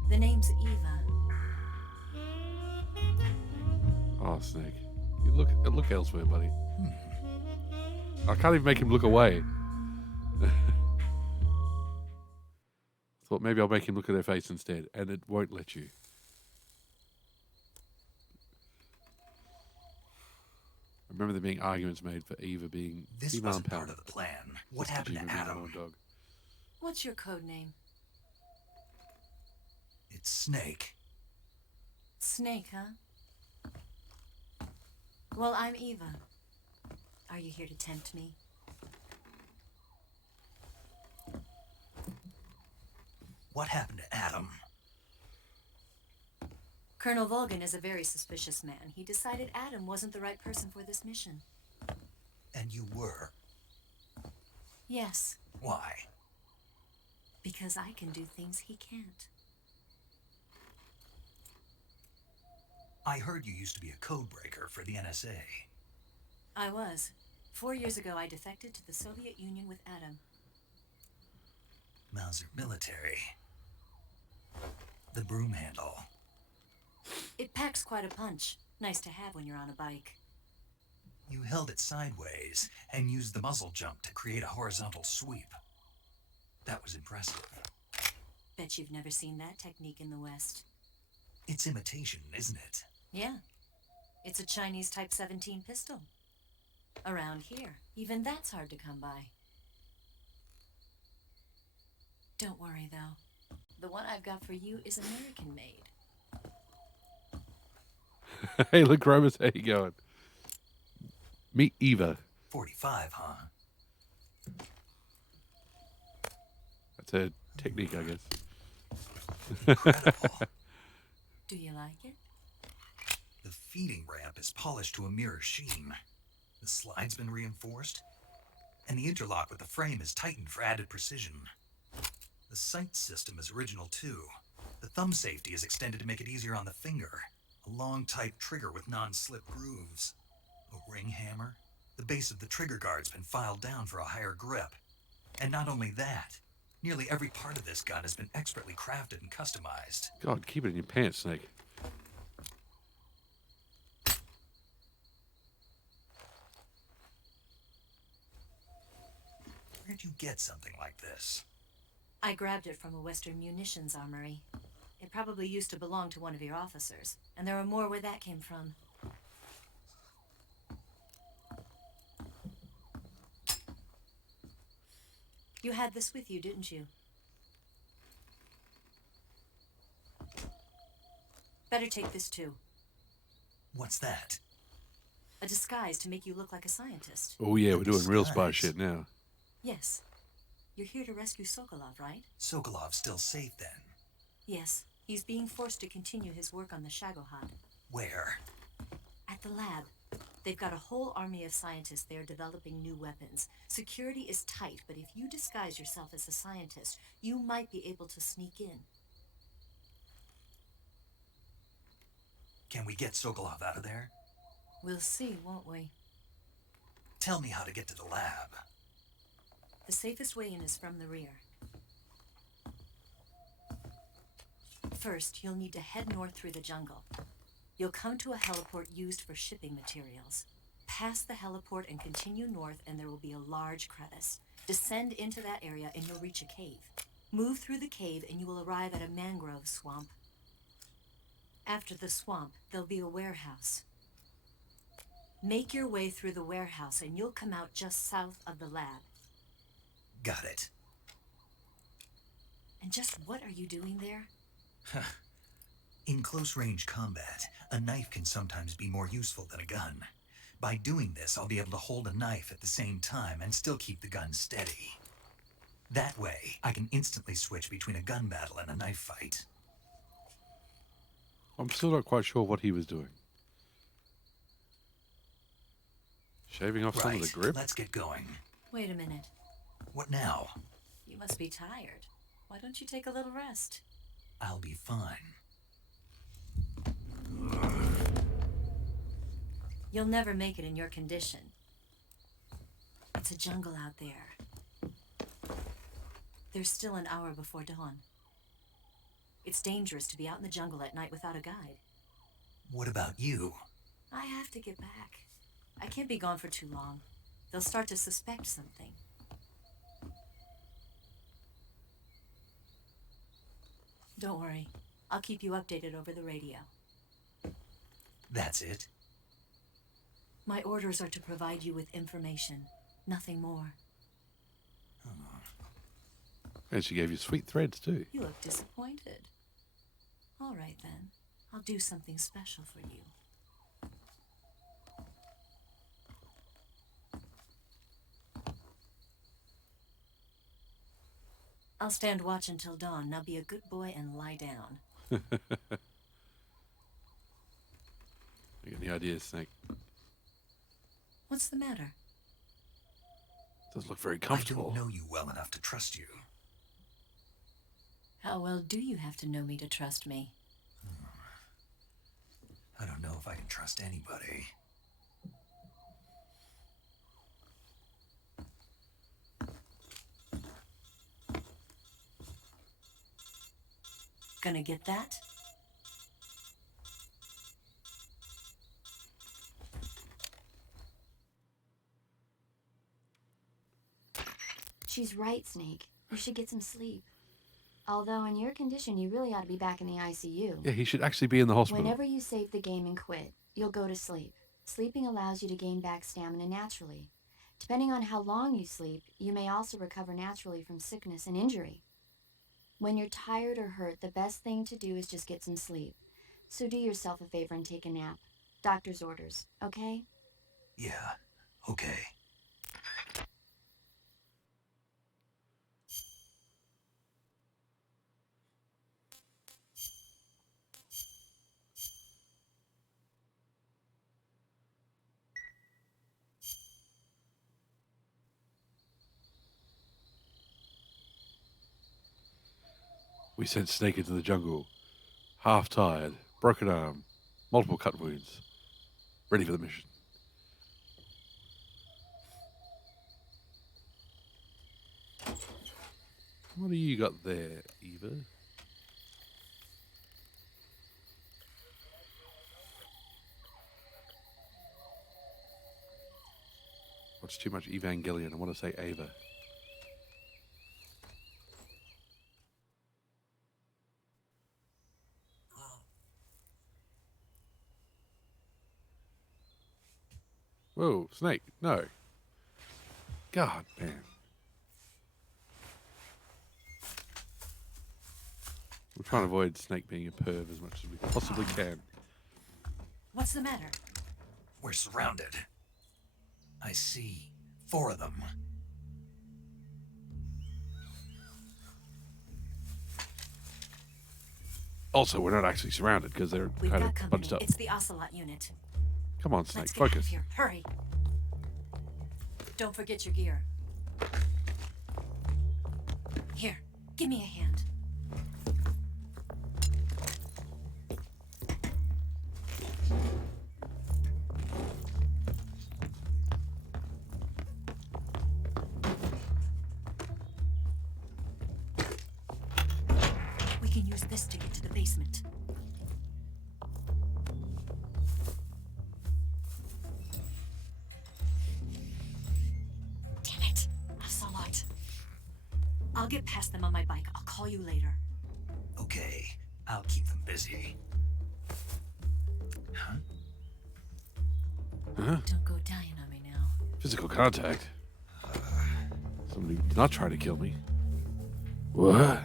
The name's Eva. Oh, Snake. You look elsewhere, buddy. I can't even make him look away. Thought maybe I'll make him look at their face instead, and it won't let you. I remember there being arguments made for Eva being This female wasn't part empowerment. of the plan. What Just happened to Eva being Adam? her own dog. What's your code name? It's Snake. Snake, huh? Well, I'm Eva. Are you here to tempt me? What happened to Adam? Colonel Volgan is a very suspicious man. He decided Adam wasn't the right person for this mission. And you were? Yes, Why? because I can do things he can't. I heard you used to be a codebreaker for the NSA. I was. 4 years ago, I defected to the Soviet Union with Adam. Mauser military. The broom handle. It packs quite a punch. Nice to have when you're on a bike. You held it sideways and used the muzzle jump to create a horizontal sweep. That was impressive. Bet you've never seen that technique in the West. It's imitation, isn't it? Yeah. It's a Chinese Type 17 pistol. Around here, even that's hard to come by. Don't worry, though. The one I've got for you is American-made. Hey, look, Romus, how you going? Meet Eva. 45, huh? That's her technique, I guess. Incredible. Do you like it? The feeding ramp is polished to a mirror sheen. The slide's been reinforced, and the interlock with the frame is tightened for added precision. The sight system is original too. The thumb safety is extended to make it easier on the finger. A long type trigger with non-slip grooves. A ring hammer. The base of the trigger guard's been filed down for a higher grip. And not only that, nearly every part of this gun has been expertly crafted and customized. God, keep it in your pants, Snake. Where'd you get something like this? I grabbed it from a Western munitions armory. It probably used to belong to one of your officers, and there are more where that came from. You had this with you, didn't you? Better take this too. What's that? A disguise to make you look like a scientist. Oh, yeah, we're doing real spy Disguise. shit now. Yes. You're here to rescue Sokolov, right? Sokolov's still safe then. Yes. He's being forced to continue his work on the Shagohod. Where? At the lab. They've got a whole army of scientists there developing new weapons. Security is tight, but if you disguise yourself as a scientist, you might be able to sneak in. Can we get Sokolov out of there? We'll see, won't we? Tell me how to get to the lab. The safest way in is from the rear. First, you'll need to head north through the jungle. You'll come to a heliport used for shipping materials. Pass the heliport and continue north, and there will be a large crevice. Descend into that area and you'll reach a cave. Move through the cave and you will arrive at a mangrove swamp. After the swamp, there'll be a warehouse. Make your way through the warehouse and you'll come out just south of the lab. Got it. And just what are you doing there? In close-range combat, a knife can sometimes be more useful than a gun. By doing this, I'll be able to hold a knife at the same time and still keep the gun steady. That way, I can instantly switch between a gun battle and a knife fight. I'm still not quite sure what he was doing. Shaving off some of the grip? Let's get going. Wait a minute. What now? You must be tired. Why don't you take a little rest? I'll be fine. You'll never make it in your condition. It's a jungle out there. There's still an hour before dawn. It's dangerous to be out in the jungle at night without a guide. What about you? I have to get back. I can't be gone for too long. They'll start to suspect something. Don't worry. I'll keep you updated over the radio. That's it? My orders are to provide you with information. Nothing more. And she gave you sweet threads, too. You look disappointed. All right, then. I'll do something special for you. I'll stand watch until dawn. Now be a good boy and lie down. any ideas, Snake? What's the matter? Doesn't look very comfortable. I don't know you well enough to trust you. How well do you have to know me to trust me? I don't know if I can trust anybody. Gonna get that? She's right, Snake. You should get some sleep. Although in your condition, you really ought to be back in the ICU. Yeah, he should actually be in the hospital. Whenever you save the game and quit, you'll go to sleep. Sleeping allows you to gain back stamina naturally. Depending on how long you sleep, you may also recover naturally from sickness and injury. When you're tired or hurt, the best thing to do is just get some sleep. So do yourself a favor and take a nap. Doctor's orders, okay? Yeah, okay. We sent Snake into the jungle, half tired, broken arm, multiple cut wounds, ready for the mission. What do you got there, Eva? What's too much Evangelion? I want to say Ava. Whoa, Snake, no. God, man. We're trying to avoid Snake being a perv as much as we possibly can. What's the matter? We're surrounded. I see 4 of them. Also, we're not actually surrounded because they're We've kind got of company. bunched up. It's the Ocelot unit. Come on, Snake, Let's get out of focus. here. Hurry. Don't forget your gear. Here, give me a hand. We can use this to get to the basement. Damn it, Ocelot. I'll get past them on my bike. I'll call you later. Okay, I'll keep them busy. Huh? Huh? Don't go dying on me now. Physical contact. Somebody did not try to kill me. What?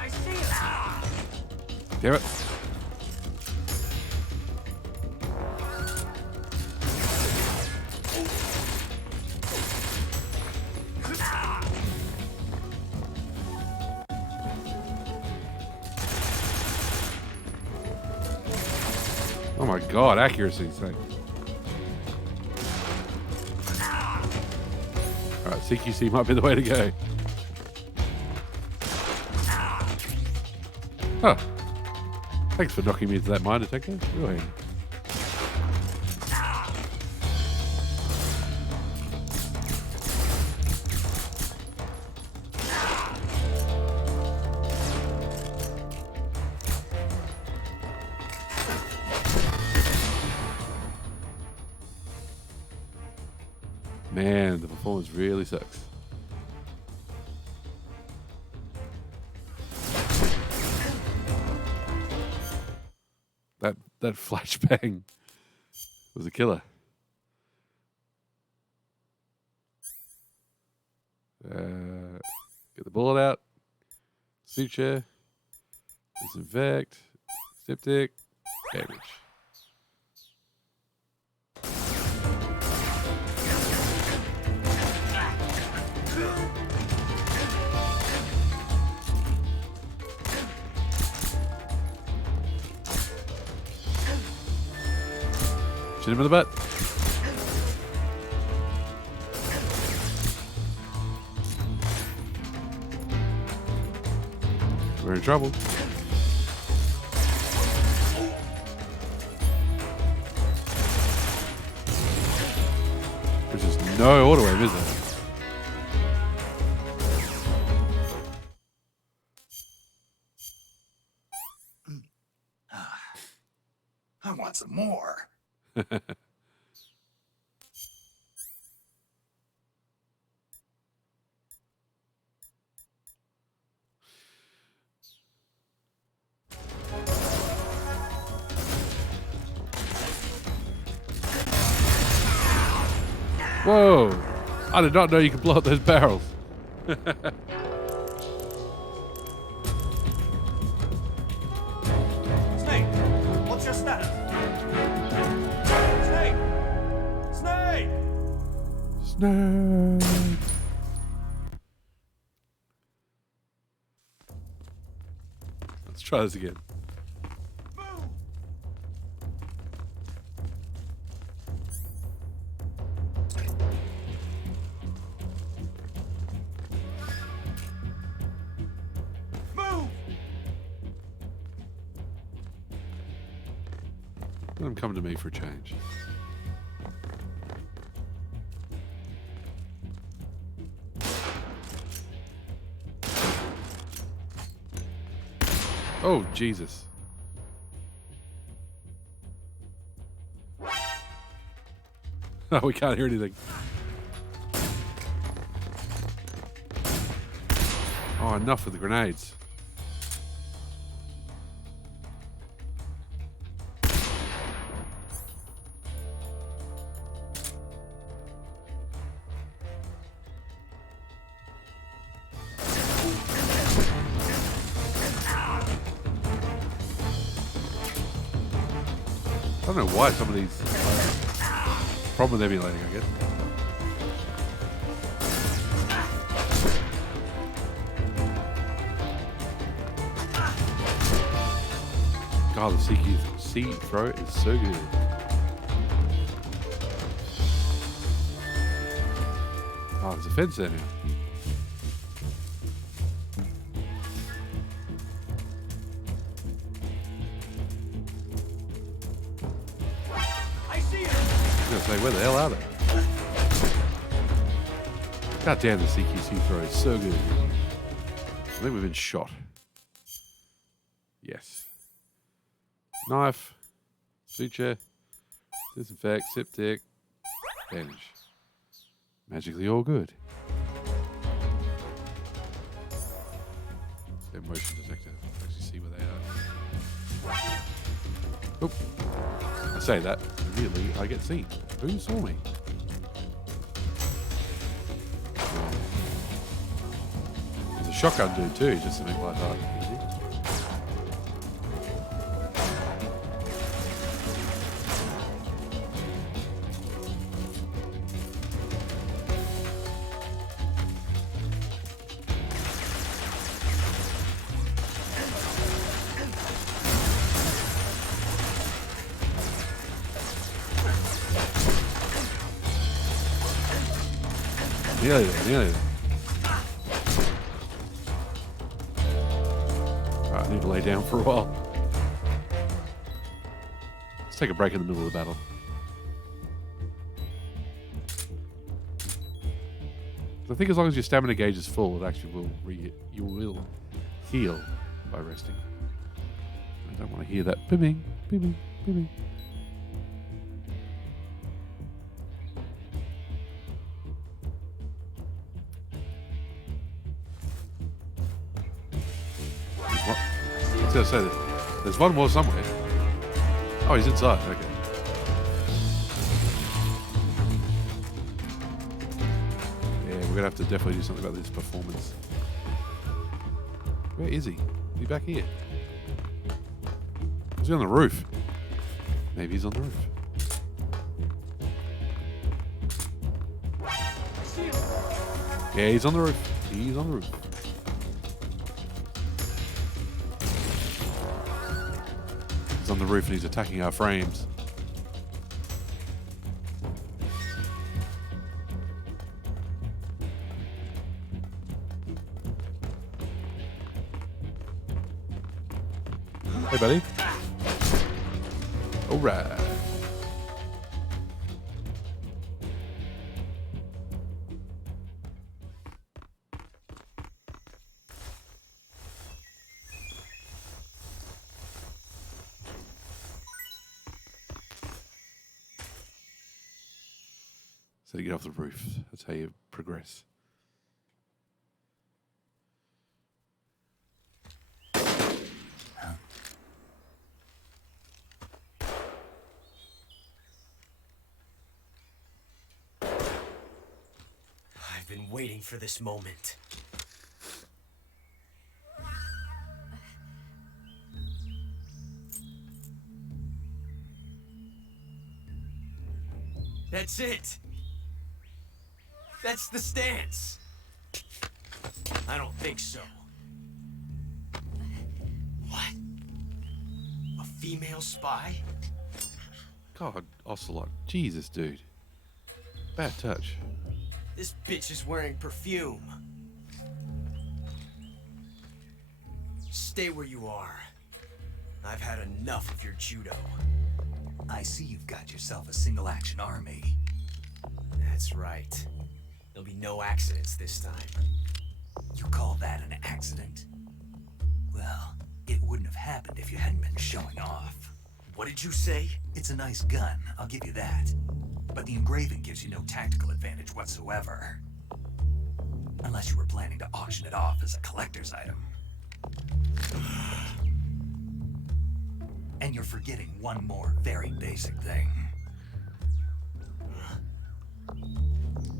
I see it! Damn it. Oh my god, accuracy thing. Alright, CQC might be the way to go. Oh. Thanks for knocking me into that mine detector. Real handy. Man, the performance really sucks. That flashbang was a killer. Get the bullet out. Suture. Disinfect. Septic. Bandage. Shoot him in the butt. We're in trouble. There's just no auto aim, is there? I want some more. Whoa! I did not know you could blow up those barrels. Snake, what's your status? Snake! Snake! Snake! Let's try this again. Let them come to me for a change. Oh, Jesus. Oh, we can't hear anything. Oh, enough with the grenades. I don't know why some of these problem with emulating, I guess. God, the sea throw is so good. Oh, there's a fence there now. Say, where the hell are they? God damn, the CQC throw is so good. I think we've been shot. Yes. Knife. Suture. Disinfect. Septic. Bandage. Magically all good. Their motion detector. Actually see where they are. Oop. I say that, immediately I get seen. Who saw me? There's a shotgun dude too, just to make life hard. Easy. Nearly there. Alright, I need to lay down for a while. Let's take a break in the middle of the battle. I think as long as your stamina gauge is full, it actually will you will heal by resting. I don't want to hear that bibbing, bibbing, bibbing. I was going to say that there's one more somewhere. Oh, he's inside. Okay. Yeah, we've gonna have to definitely do something about this performance. Where is he? Is he back here? Is he on the roof? Maybe he's on the roof. Yeah, he's on the roof. He's on the roof. He's on the roof and he's attacking our frames. Hey, buddy. All right. So you get off the roof. That's how you progress. I've been waiting for this moment. That's it. That's the stance. I don't think so. What? A female spy? God, Ocelot. Jesus, dude. Bad touch. This bitch is wearing perfume. Stay where you are. I've had enough of your judo. I see you've got yourself a single-action army. That's right. There'll be no accidents this time. You call that an accident? Well, it wouldn't have happened if you hadn't been showing off. What did you say? It's a nice gun, I'll give you that. But the engraving gives you no tactical advantage whatsoever. Unless you were planning to auction it off as a collector's item. And you're forgetting one more very basic thing.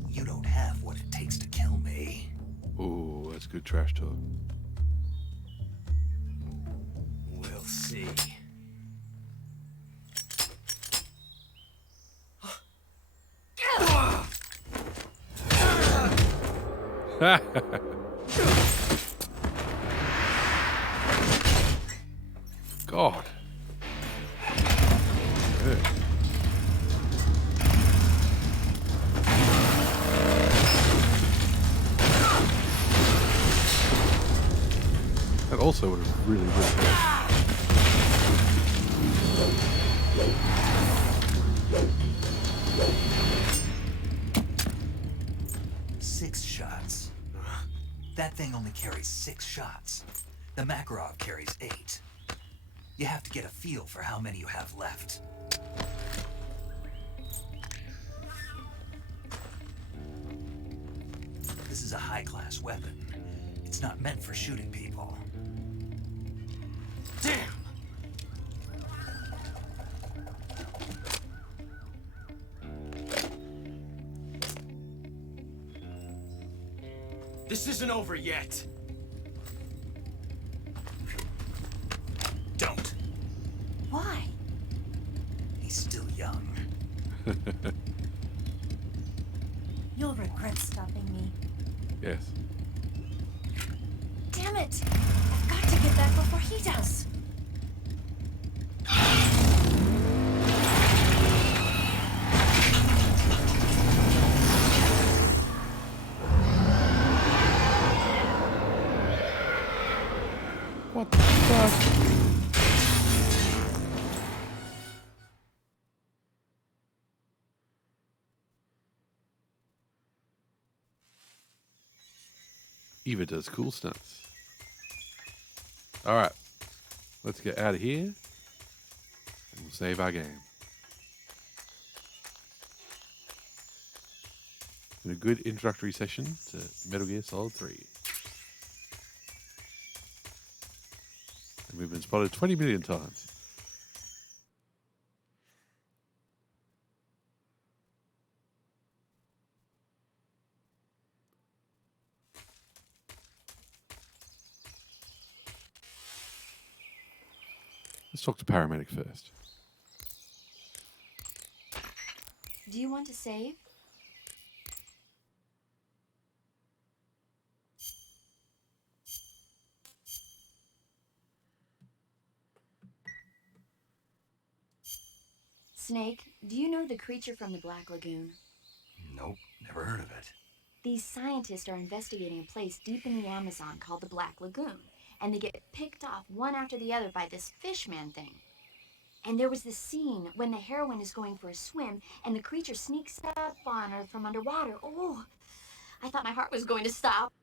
You don't have what it takes to kill me. Ooh, that's good trash talk. We'll see. God. Good. That also would have really hurt. 6 shots. That thing only carries 6 shots. The Makarov carries 8. You have to get a feel for how many you have left. This is a high-class weapon. It's not meant for shooting people. Damn! This isn't over yet. Don't. Why? He's still young. You'll regret stopping me. Yes. Damn it! I've got to get back before he does. What the fuck? Eva does cool stunts. All right, let's get out of here and we'll save our game. Been a good introductory session to Metal Gear Solid 3. And we've been spotted 20 million times. Let's talk to paramedic first. Do you want to save? Snake, do you know the creature from the Black Lagoon? Nope, never heard of it. These scientists are investigating a place deep in the Amazon called the Black Lagoon, and they get picked off one after the other by this fishman thing. And there was this scene when the heroine is going for a swim, and the creature sneaks up on her from underwater. Oh, I thought my heart was going to stop.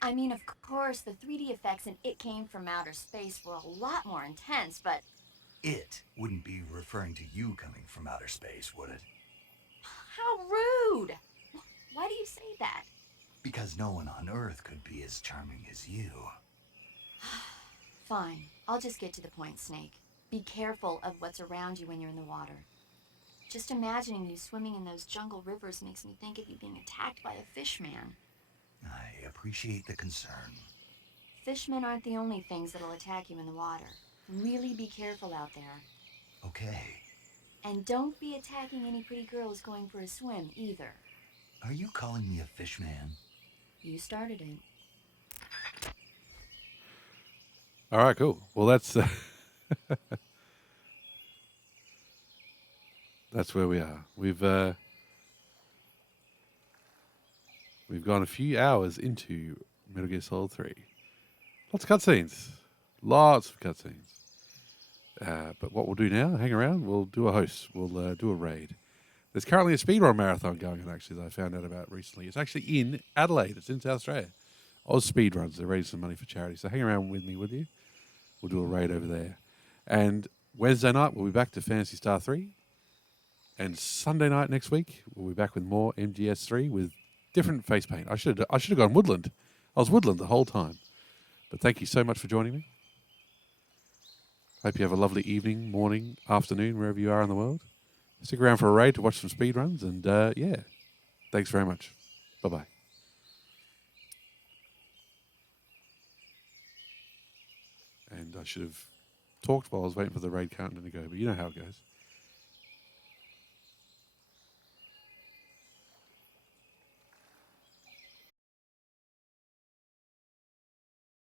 I mean, of course, the 3D effects in It Came from Outer Space were a lot more intense, but It wouldn't be referring to you coming from outer space, would it? how rude! Why do you say that? Because no one on Earth could be as charming as you. Fine, I'll just get to the point, Snake. Be careful of what's around you when you're in the water. Just imagining you swimming in those jungle rivers makes me think of you being attacked by a fishman. I appreciate the concern. Fishmen aren't the only things that'll attack you in the water. Really be careful out there. Okay. And don't be attacking any pretty girls going for a swim, either. Are you calling me a fishman? You started it. All right, cool. Well, that's that's where we are. We've gone a few hours into Metal Gear Solid 3. Lots of cutscenes. Lots of cutscenes. But what we'll do now, hang around, we'll do a host. We'll do a raid. There's currently a speedrun marathon going on, actually, that I found out about recently. It's actually in Adelaide. It's in South Australia. Oz Speedruns. They're raising some money for charity. So hang around with me, will you? We'll do a raid over there. And Wednesday night, we'll be back to Phantasy Star 3. And Sunday night next week, we'll be back with more MGS3 with different face paint. I should have gone Woodland. I was Woodland the whole time. But thank you so much for joining me. Hope you have a lovely evening, morning, afternoon, wherever you are in the world. Stick around for a raid to watch some speed runs. And yeah, thanks very much. Bye-bye. And I should have talked while I was waiting for the raid countdown to go, but you know how it goes.